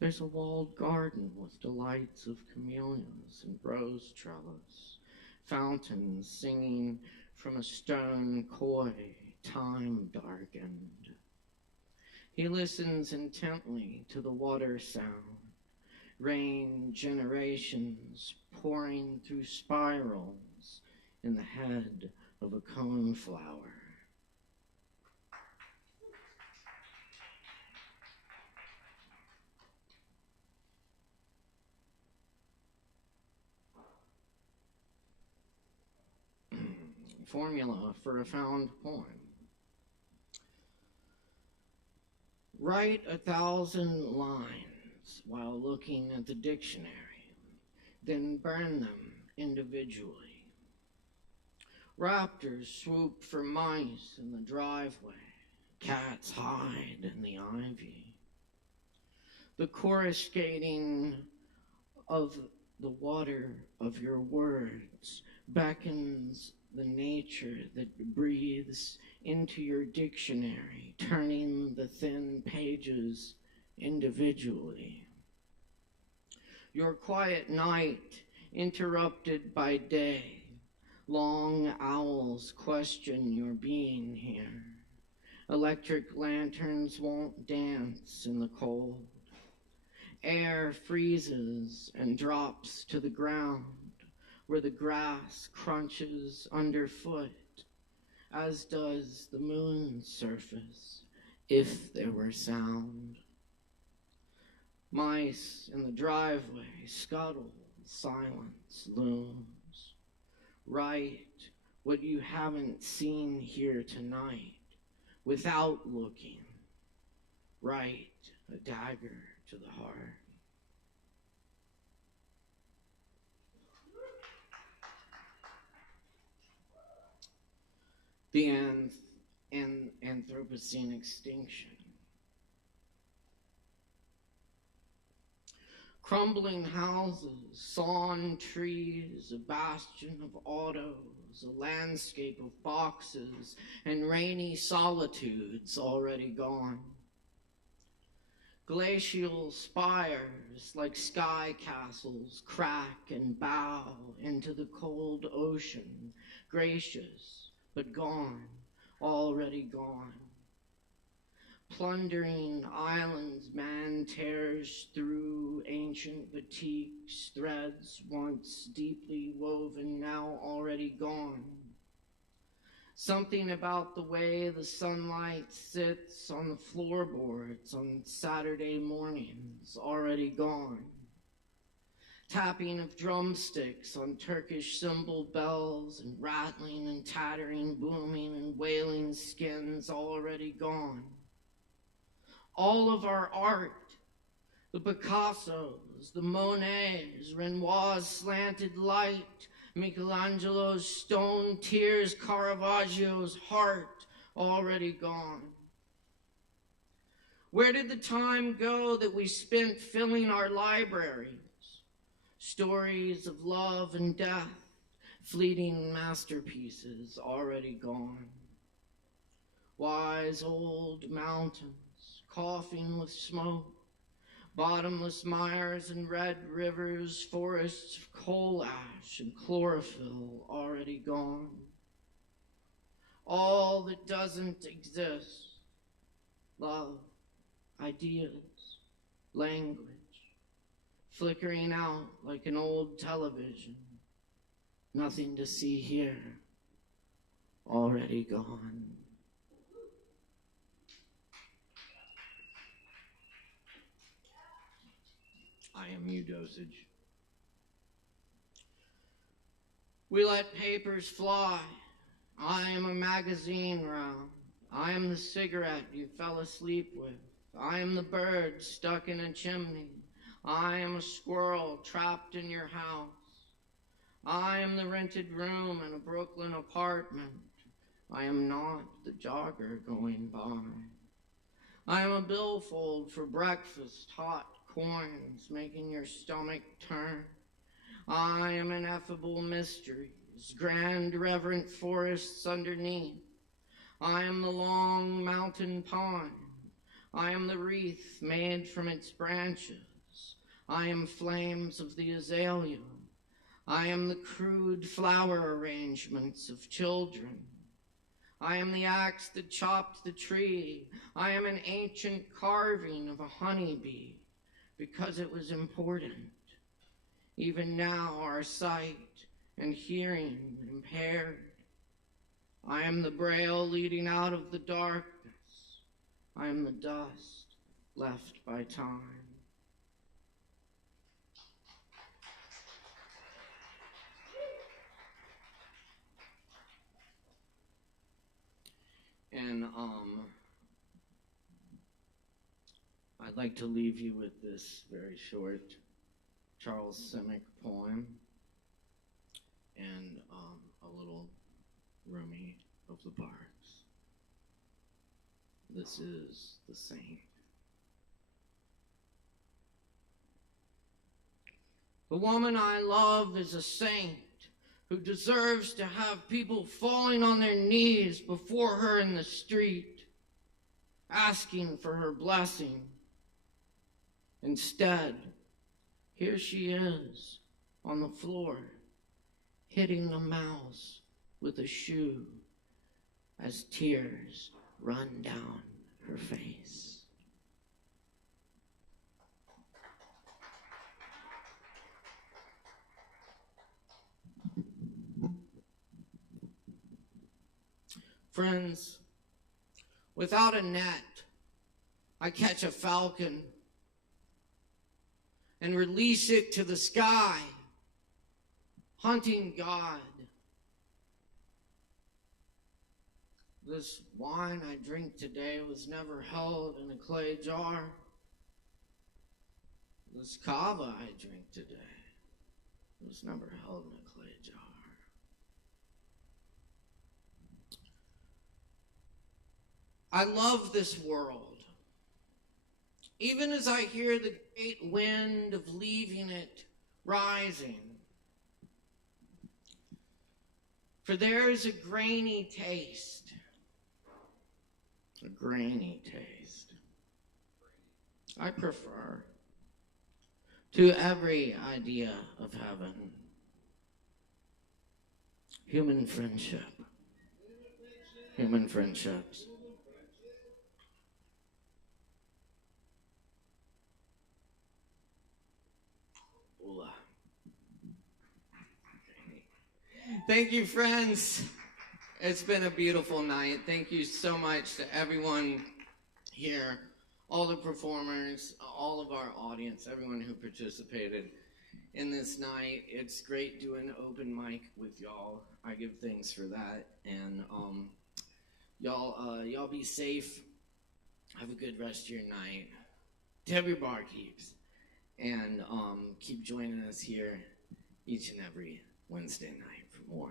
There's a walled garden with delights of camellias and rose trellis, fountains singing from a stone koi, time darkened. He listens intently to the water sound, rain generations pouring through spirals in the head of a coneflower. Formula for a found poem. Write 1,000 lines while looking at the dictionary, then burn them individually. Raptors swoop for mice in the driveway, cats hide in the ivy. The coruscating of the water of your words beckons the nature that breathes into your dictionary, turning the thin pages individually. Your quiet night interrupted by day, long owls question your being here. Electric lanterns won't dance in the cold. Air freezes and drops to the ground, where the grass crunches underfoot, as does the moon's surface, if there were sound. Mice in the driveway scuttle, silence looms. Write what you haven't seen here tonight, without looking. Write a dagger to the heart. The Anthropocene extinction. Crumbling houses, sawn trees, a bastion of autos, a landscape of boxes, and rainy solitudes already gone. Glacial spires like sky castles crack and bow into the cold ocean, gracious but gone, already gone. Plundering islands, man tears through ancient batiks, threads once deeply woven, now already gone. Something about the way the sunlight sits on the floorboards on Saturday mornings, already gone. Tapping of drumsticks on Turkish cymbal bells, and rattling and tattering, booming and wailing skins, already gone. All of our art, the Picassos, the Monets, Renoir's slanted light, Michelangelo's stone tears, Caravaggio's heart, already gone. Where did the time go that we spent filling our libraries? Stories of love and death, fleeting masterpieces, already gone. Wise old mountains, coughing with smoke, bottomless mires and red rivers, forests of coal ash and chlorophyll, already gone. All that doesn't exist, love, ideas, language, flickering out like an old television, nothing to see here, already gone. I am you, dosage. We let papers fly. I am a magazine round. I am the cigarette you fell asleep with. I am the bird stuck in a chimney. I am a squirrel trapped in your house. I am the rented room in a Brooklyn apartment. I am not the jogger going by. I am a billfold for breakfast, hot coins making your stomach turn. I am ineffable mysteries, grand reverent forests underneath. I am the long mountain pine. I am the wreath made from its branches. I am flames of the azalea. I am the crude flower arrangements of children. I am the axe that chopped the tree. I am an ancient carving of a honeybee because it was important. Even now our sight and hearing impaired. I am the braille leading out of the darkness. I am the dust left by time. And I'd like to leave you with this very short Charles Simic poem and a little Rumi of the Parks. This is The Saint. The woman I love is a saint who deserves to have people falling on their knees before her in the street, asking for her blessing. Instead, here she is on the floor, hitting the mouse with a shoe as tears run down her face. Friends, without a net, I catch a falcon and release it to the sky, hunting God. This wine I drink today was never held in a clay jar. This kava I drink today was never held in a clay jar. I love this world. Even as I hear the great wind of leaving it rising. For there is a grainy taste. A grainy taste. I prefer to every idea of heaven. Human friendship. Human friendships. Thank you, friends. It's been a beautiful night. Thank you so much to everyone here, all the performers, all of our audience, everyone who participated in this night. It's great doing open mic with y'all. I give thanks for that. And y'all be safe. Have a good rest of your night. Tell your barkeeps. And keep joining us here each and every Wednesday night for more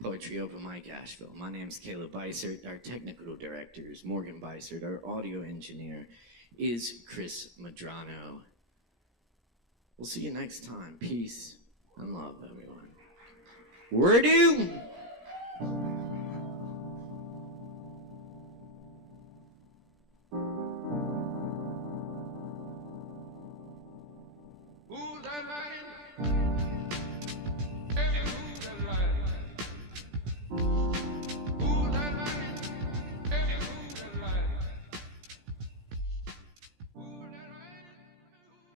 Poetry Open Mic Asheville. My name's Caleb Beissert. Our technical director is Morgan Beissert. Our audio engineer is Chris Madrano. We'll see you next time. Peace and love, everyone. Word you.